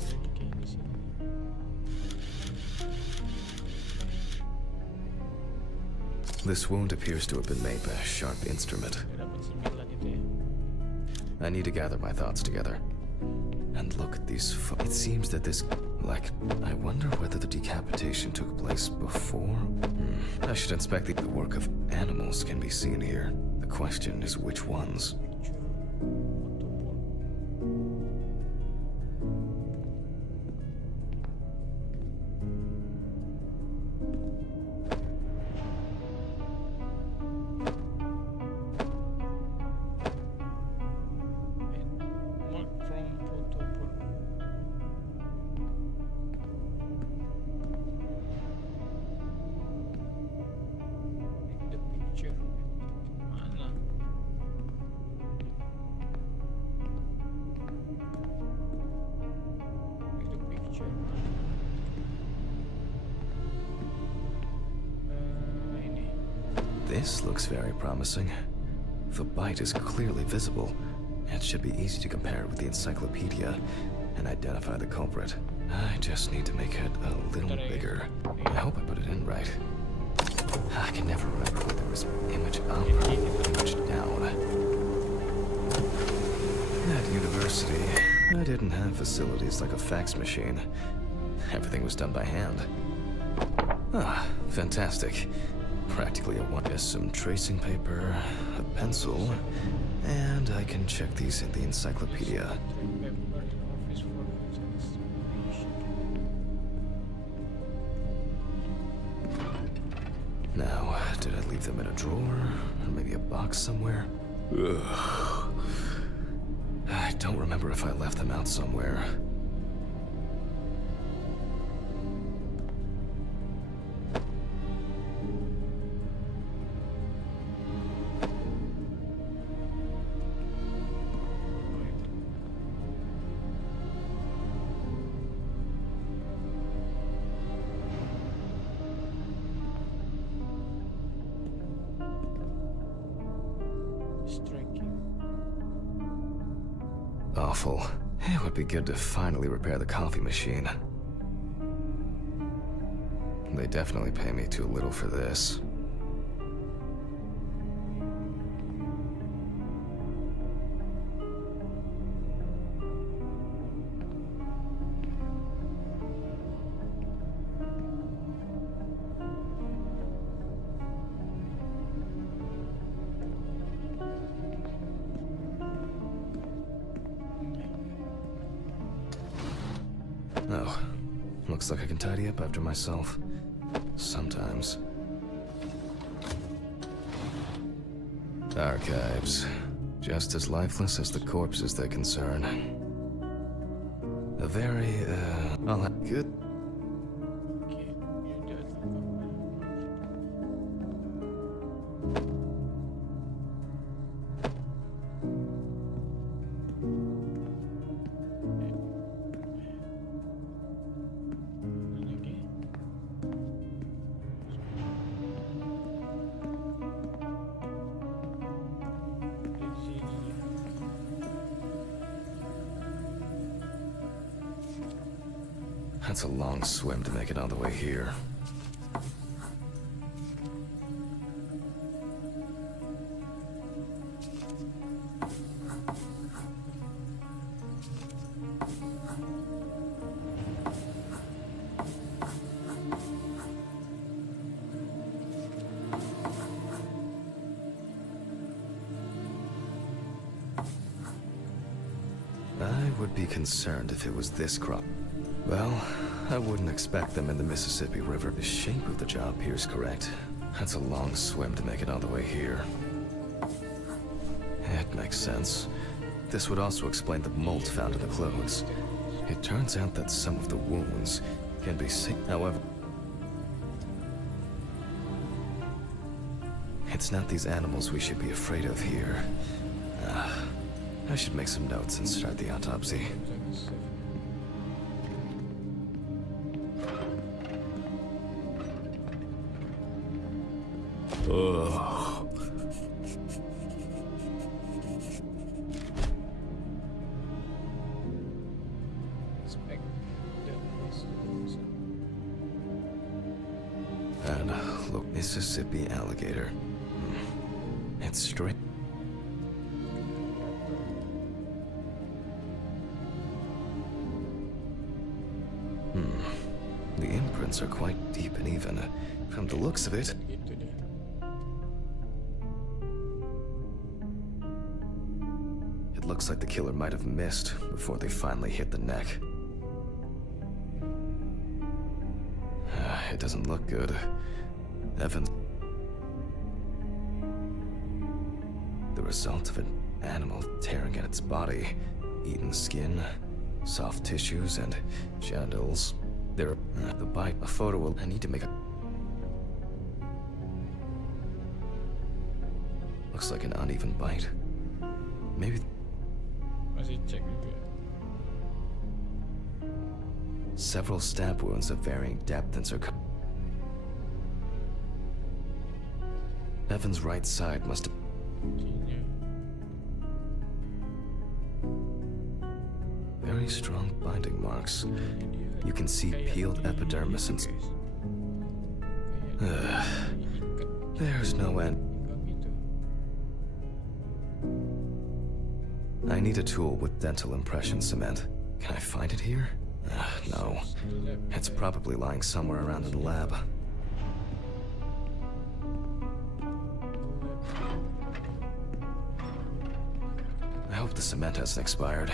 Jadi kayak di sini. This wound appears to have been made by a sharp instrument. Dia dapat 9 itu ya. I need to gather my thoughts together. And look at these it seems that this... I wonder whether the decapitation took place before? I should inspect the work of animals can be seen here. The question is which ones? Mark from Autopsy. Take the picture. Mana? Take the picture. Ini. This looks very promising. The bite is clearly visible. It should be easy to compare it with the encyclopedia and identify the culprit. I just need to make it a little bigger. I hope I put it in right. I can never remember whether it was image up or image down. At university, I didn't have facilities like a fax machine. Everything was done by hand. Ah, fantastic. Practically a one. Just some tracing paper, a pencil, and I can check these in the encyclopedia. Paper in office for examination. Now, did I leave them in a drawer? Or maybe a box somewhere? Ugh. I don't remember if I left them out somewhere. Striking. Awful. It would be good to finally repair the coffee machine. They definitely pay me too little for this. Oh, looks like I can tidy up after myself. Sometimes. Archives. Just as lifeless as the corpses they concern. A very, I'll have good... Okay, you do it. Lagi. Di sini. That's a long swim to make it all the way here. I would be concerned if it was this crop. Well, I wouldn't expect them in the Mississippi River. The shape of the job appears correct. That's a long swim to make it all the way here. It makes sense. This would also explain the mold found in the clothes. It turns out that some of the wounds can be seen. However, it's not these animals we should be afraid of here. I should make some notes and start the autopsy. Ugh. And look, Mississippi alligator. It's straight. The imprints are quite deep and even. From the looks of it, it looks like the killer might have missed before they finally hit the neck. It doesn't look good. Evans. The result of an animal tearing at its body, eaten skin, soft tissues, and genitals. The bite. A photo will. I need to make a. Looks like an uneven bite. Maybe. Masih cek juga. Several stab wounds of varying depth and circumference. Evan's right side must have. Very strong binding marks. You can see peeled epidermis and. There's no end. I need a tool with dental impression cement. Can I find it here? No. It's probably lying somewhere around in the lab. I hope the cement hasn't expired.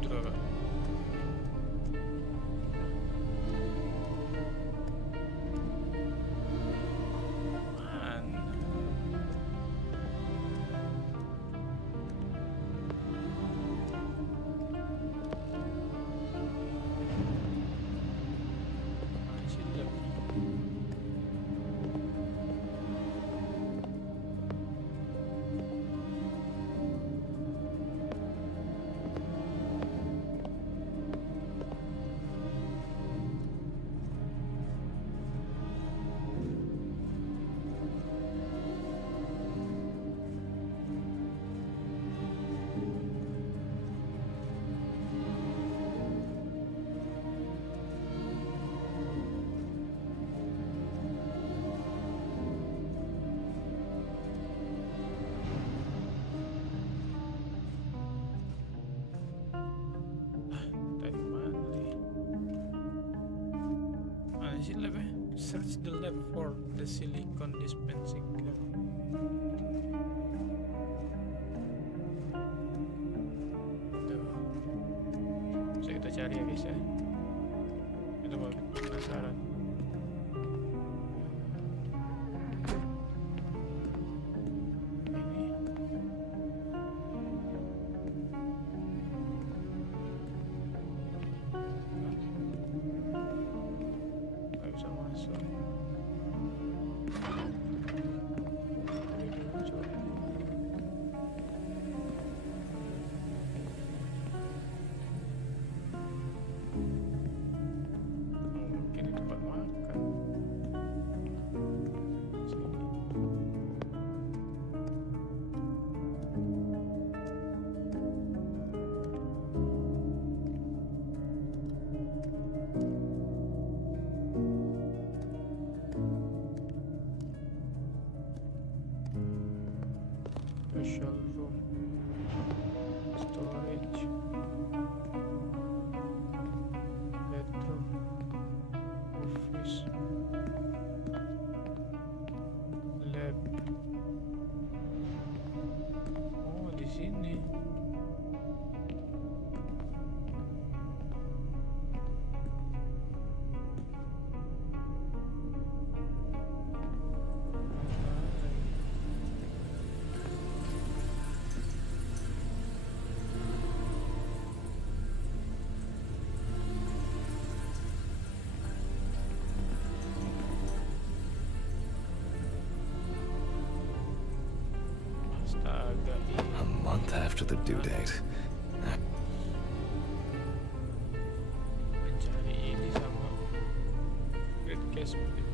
tidur kakak. Mana? Masih lab. Tadi mana nih? Mana sih lab ya? Search the lab for the silicone dispensing gun. Tuh. Bisa kita cari ya guys ya. Itu buat penasaran. Ini. Nggak bisa masuk. Ini dulu coba. Mungkin di tempat makan. Sini. Special room. Storage. Bedroom. Office. Lab. Oh, di sini. Astaga, A month after the due date. mencari ini sama Great Case begitu.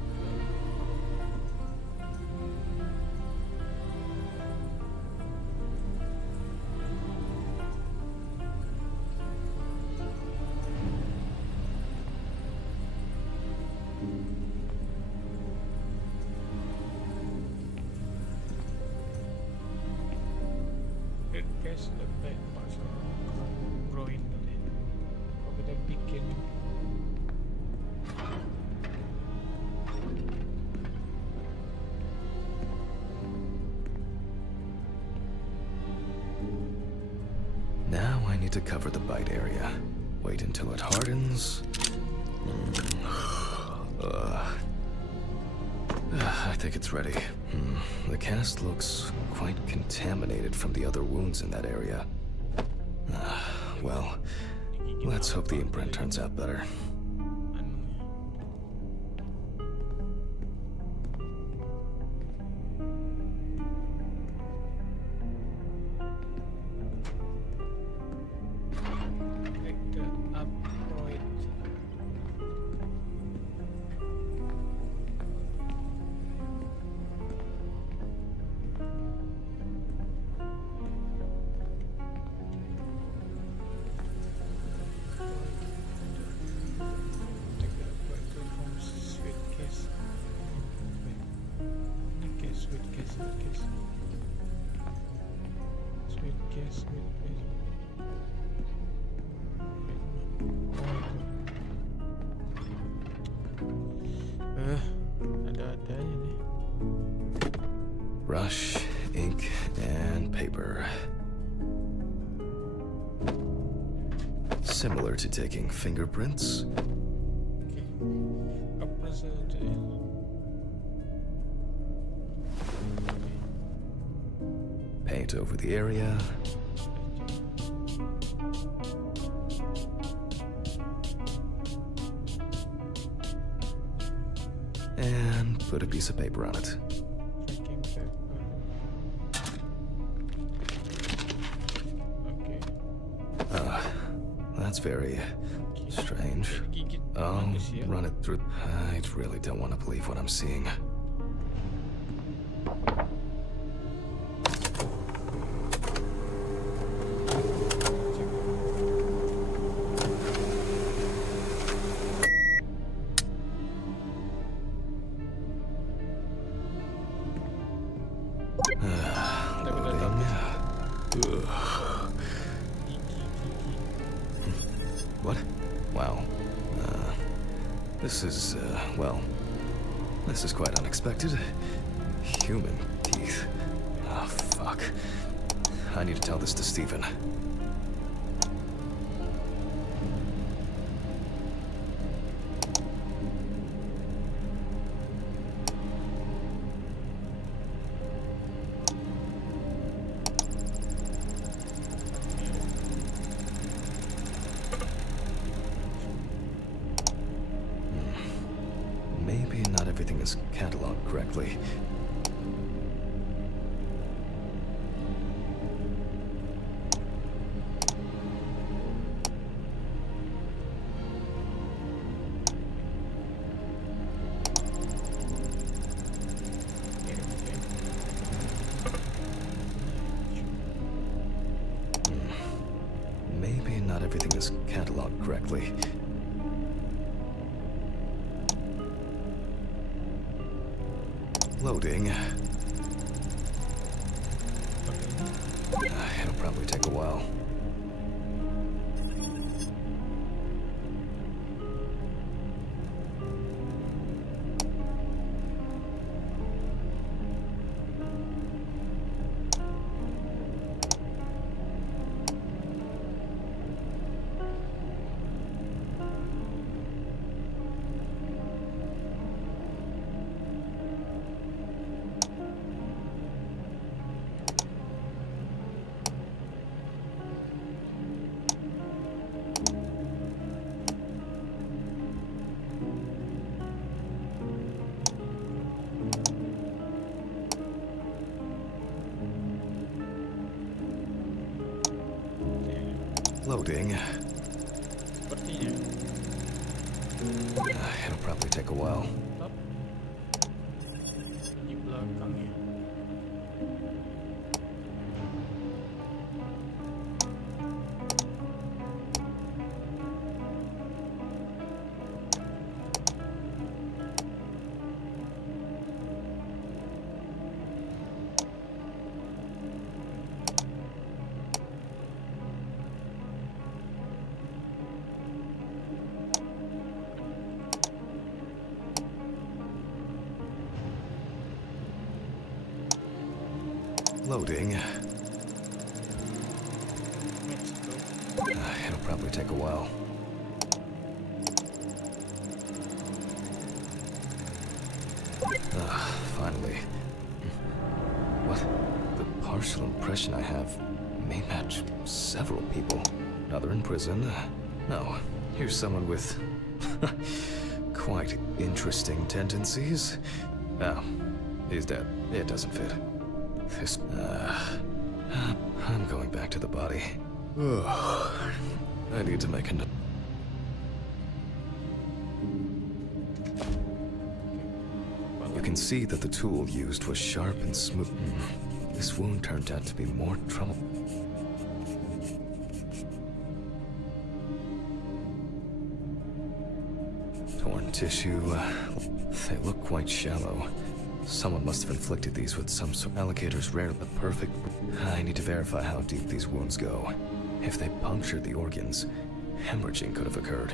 Great Case lebih masuk growing tadi. Kalau kita bikin Now I need to cover the bite area. Wait until it hardens. I think it's ready. The cast looks quite contaminated from the other wounds in that area. Well, let's hope the imprint turns out better. anunya. Take that upright. Take that upright tool from suitcase. Wait. Ini case, suitcase, suitcase. Suitcase, suitcase. Oh, itu. Ada-ada aja nih. Brush, ink, and paper. Similar to taking fingerprints. Oke. Apa saja? Paint over the area. And put a piece of paper on it. Tracking paper. Oke. That's very strange. Gigit Oh, manusia. run it through. I really don't want to believe what I'm seeing. What? Wow. This is, well, this is quite unexpected. Human teeth. Oh, fuck. I need to tell this to Stephen. Maybe not everything is cataloged correctly. Maybe not everything is cataloged correctly. Loading. It'll probably take a while. Loading. Sepertinya. It'll probably take a while. Stop. Di belakangnya. Loading. Let's go. It'll probably take a while. Finally. What? The partial impression I have may match several people. Another in prison. No, here's someone with quite interesting tendencies. Oh, he's dead. It doesn't fit. This, I'm going back to the body. I need to make a note. You can see that the tool used was sharp and smooth. This wound turned out to be more trouble. Torn tissue. They look quite shallow. Someone must have inflicted these with some sort. Allocators rare but perfect. I need to verify how deep these wounds go. If they punctured the organs, hemorrhaging could have occurred.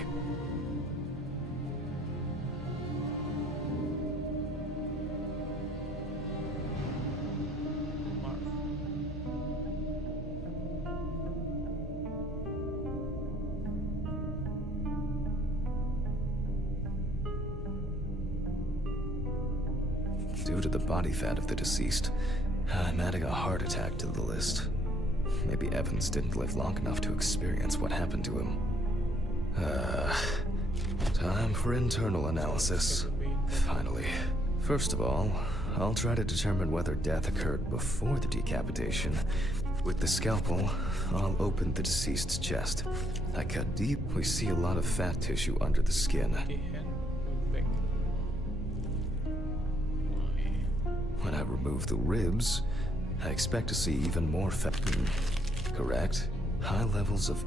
to the body fat of the deceased, I'm adding a heart attack to the list. Maybe Evans didn't live long enough to experience what happened to him. Time for internal analysis. Finally. First of all, I'll try to determine whether death occurred before the decapitation. With the scalpel, I'll open the deceased's chest. I cut deep, we see a lot of fat tissue under the skin. The hand back. When I remove the ribs, I expect to see even more fat. Correct? High levels of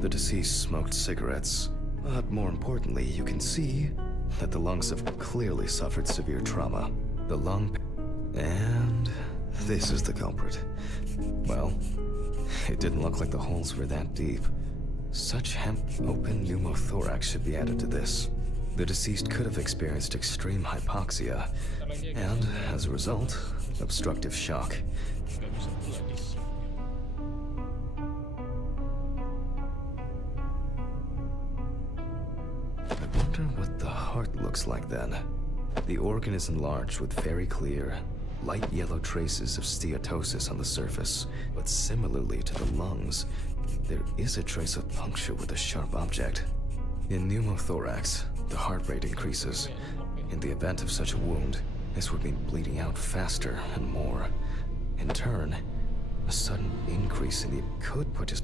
The deceased smoked cigarettes. But more importantly, you can see that the lungs have clearly suffered severe trauma. The lung... And this is the culprit. Well, it didn't look like the holes were that deep. Such open pneumothorax should be added to this. The deceased could have experienced extreme hypoxia, and, as a result, obstructive shock. Nggak bisa pula di sini. I wonder what the heart looks like then. The organ is enlarged with very clear, light yellow traces of steatosis on the surface, but similarly to the lungs, there is a trace of puncture with a sharp object. In pneumothorax, the heart rate increases. In the event of such a wound, this would mean bleeding out faster and more. In turn, a sudden increase in the could put his...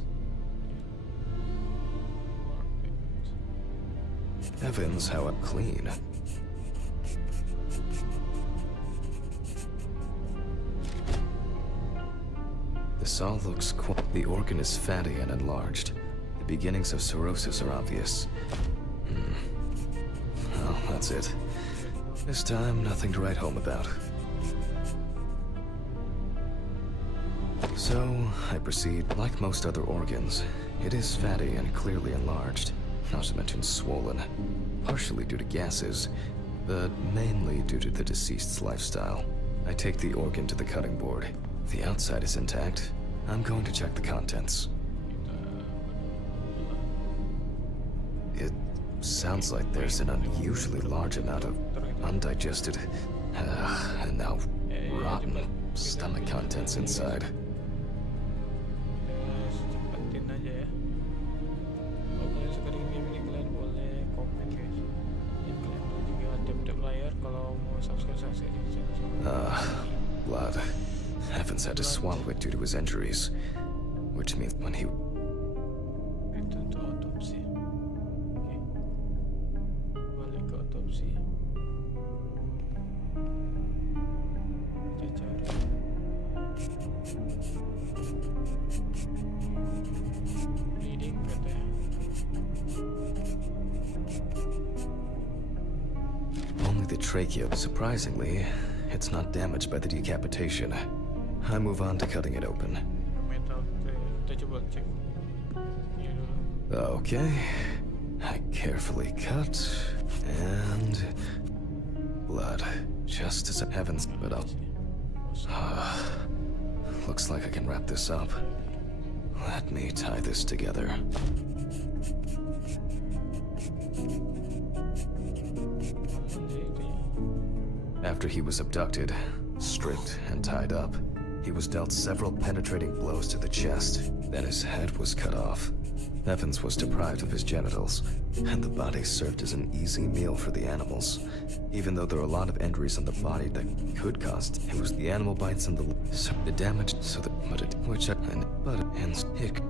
Evans, however, clean. This all looks The organ is fatty and enlarged. The beginnings of cirrhosis are obvious. Well, that's it. This time, nothing to write home about. So, I proceed. Like most other organs, it is fatty and clearly enlarged, not to mention swollen, partially due to gases, but mainly due to the deceased's lifestyle. I take the organ to the cutting board. The outside is intact. I'm going to check the contents. It sounds like there's an unusually large amount of undigested, and now rotten stomach contents inside. Cepatin aja ya. Kalau kalian suka dengan game ini, kalian boleh komen guys. Dan kalian boleh juga tap-tap layar kalau mau subscribe channel. Blood. Evans had to swallow it due to his injuries, which means when he... Itu untuk autopsi. Oke. Balik ke autopsi. Kita cari. Merinding katanya. Only the trachea. Surprisingly, it's not damaged by the decapitation. I move on to cutting it open. Metal. Kita coba cek. Ini dulu. Okay. I carefully cut, and... blood. Just as Evans spit up. Looks like I can wrap this up. Let me tie this together. After he was abducted, stripped, and tied up, he was dealt several penetrating blows to the chest. Then his head was cut off. Evans was deprived of his genitals, and the body served as an easy meal for the animals. Even though there are a lot of injuries on the body that could cause, it was the animal bites and the damage, so that, but it, which, and, but, and it,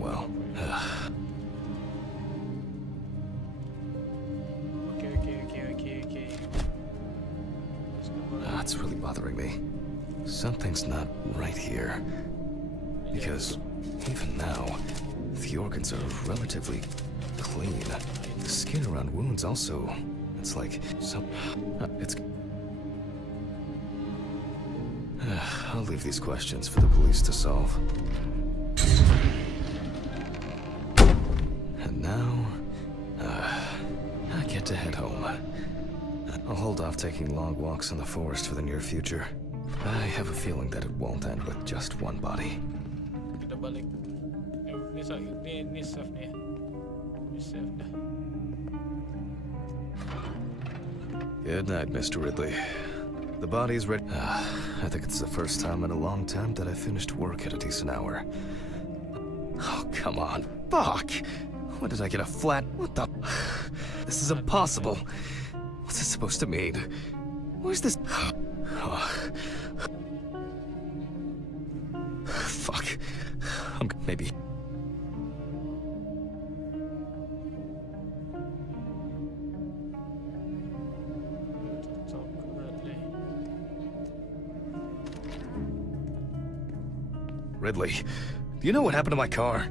well. Okay. It's really bothering me. Something's not right here. Because even now, the organs are relatively clean. The skin around wounds also, it's like some... it's... I'll leave these questions for the police to solve. And now, I get to head home. I'll hold off taking long walks in the forest for the near future. I have a feeling that it won't end with just one body. Kita balik. Ini save nih. Ini save dah. Good night, Mr. Ridley. The body's ready. I think it's the first time in a long time that I finished work at a decent hour. Oh, come on. Fuck! When did I get a flat? What the? This is impossible. What's this supposed to mean? Where's this? Fuck. Maybe. Ridley, do you know what happened to my car?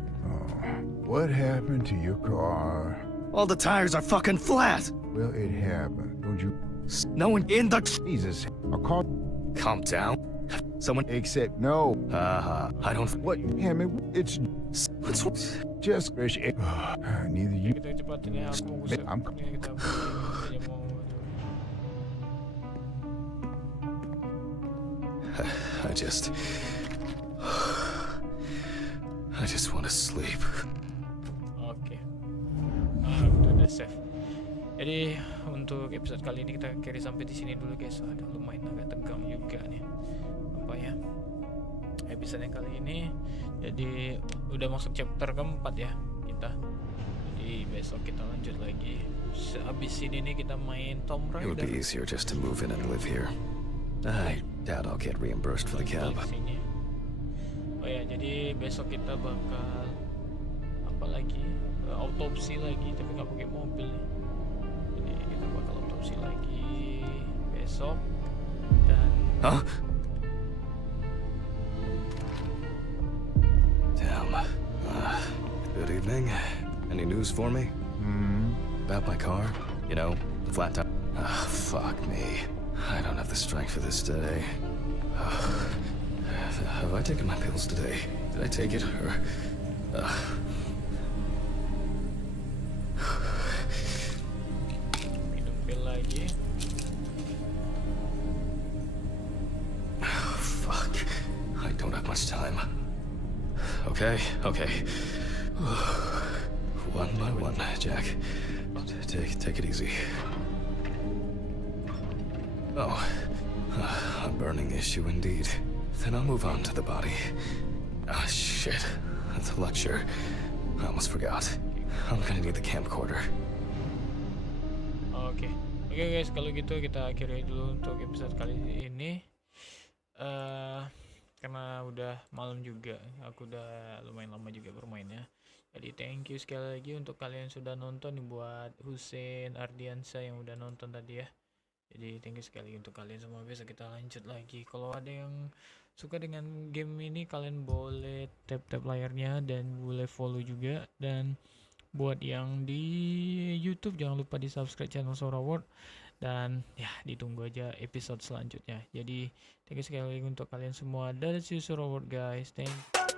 What happened to your car? All the tires are fucking flat! Well, it happened. Don't you... No one in the... Jesus. A car... Calm down. Someone... Except no. I don't... What? Hammond? It's... What's... just... Neither you... Kita cepatin ya, aku mau save. I'm... Ini kita mau... I just want to sleep. Oke. Udah save. Jadi untuk episode kali ini kita carry sampai di sini dulu guys. Ada lumayan agak tegang juga nih. Apa ya? Episode yang kali ini jadi udah masuk chapter keempat ya kita. Jadi besok kita lanjut lagi. Habis ini nih kita main Tomb It would Raider. be easier just to move in and live here. I doubt I'll get reimbursed for the cab. Oh ya, jadi besok kita bakal apa lagi? Autopsi lagi, tapi nggak pakai mobil nih. Jadi kita bakal autopsi lagi besok dan. Huh? Damn. Good evening. Any news for me? About my car? You know, the flat tire. Fuck me. I don't have the strength for this today. Have I taken my pills today? Did I take it or... Minum pil lagi. Fuck. I don't have much time. Okay. One by one, Jack. Take it easy. Oh, a burning issue indeed. Then I'll move on to the body. Ah, shit. The lecture. I almost forgot. I'm gonna need the camcorder. Oke guys, kalau gitu kita akhiri dulu untuk episode kali ini. Karena udah malam juga, aku udah lumayan lama juga bermainnya. Jadi thank you sekali lagi untuk kalian yang sudah nonton, buat Hussein Ardiansa yang udah nonton tadi ya. Jadi thank you sekali untuk kalian semua. Besok kita lanjut lagi. Kalau ada yang suka dengan game ini, kalian boleh tap layarnya dan boleh follow juga. Dan buat yang di YouTube jangan lupa di subscribe channel Soraworld. Dan ya ditunggu aja episode selanjutnya. Jadi thank you sekali lagi untuk kalian semua. Dadah, see you Soraworld guys. Thank you.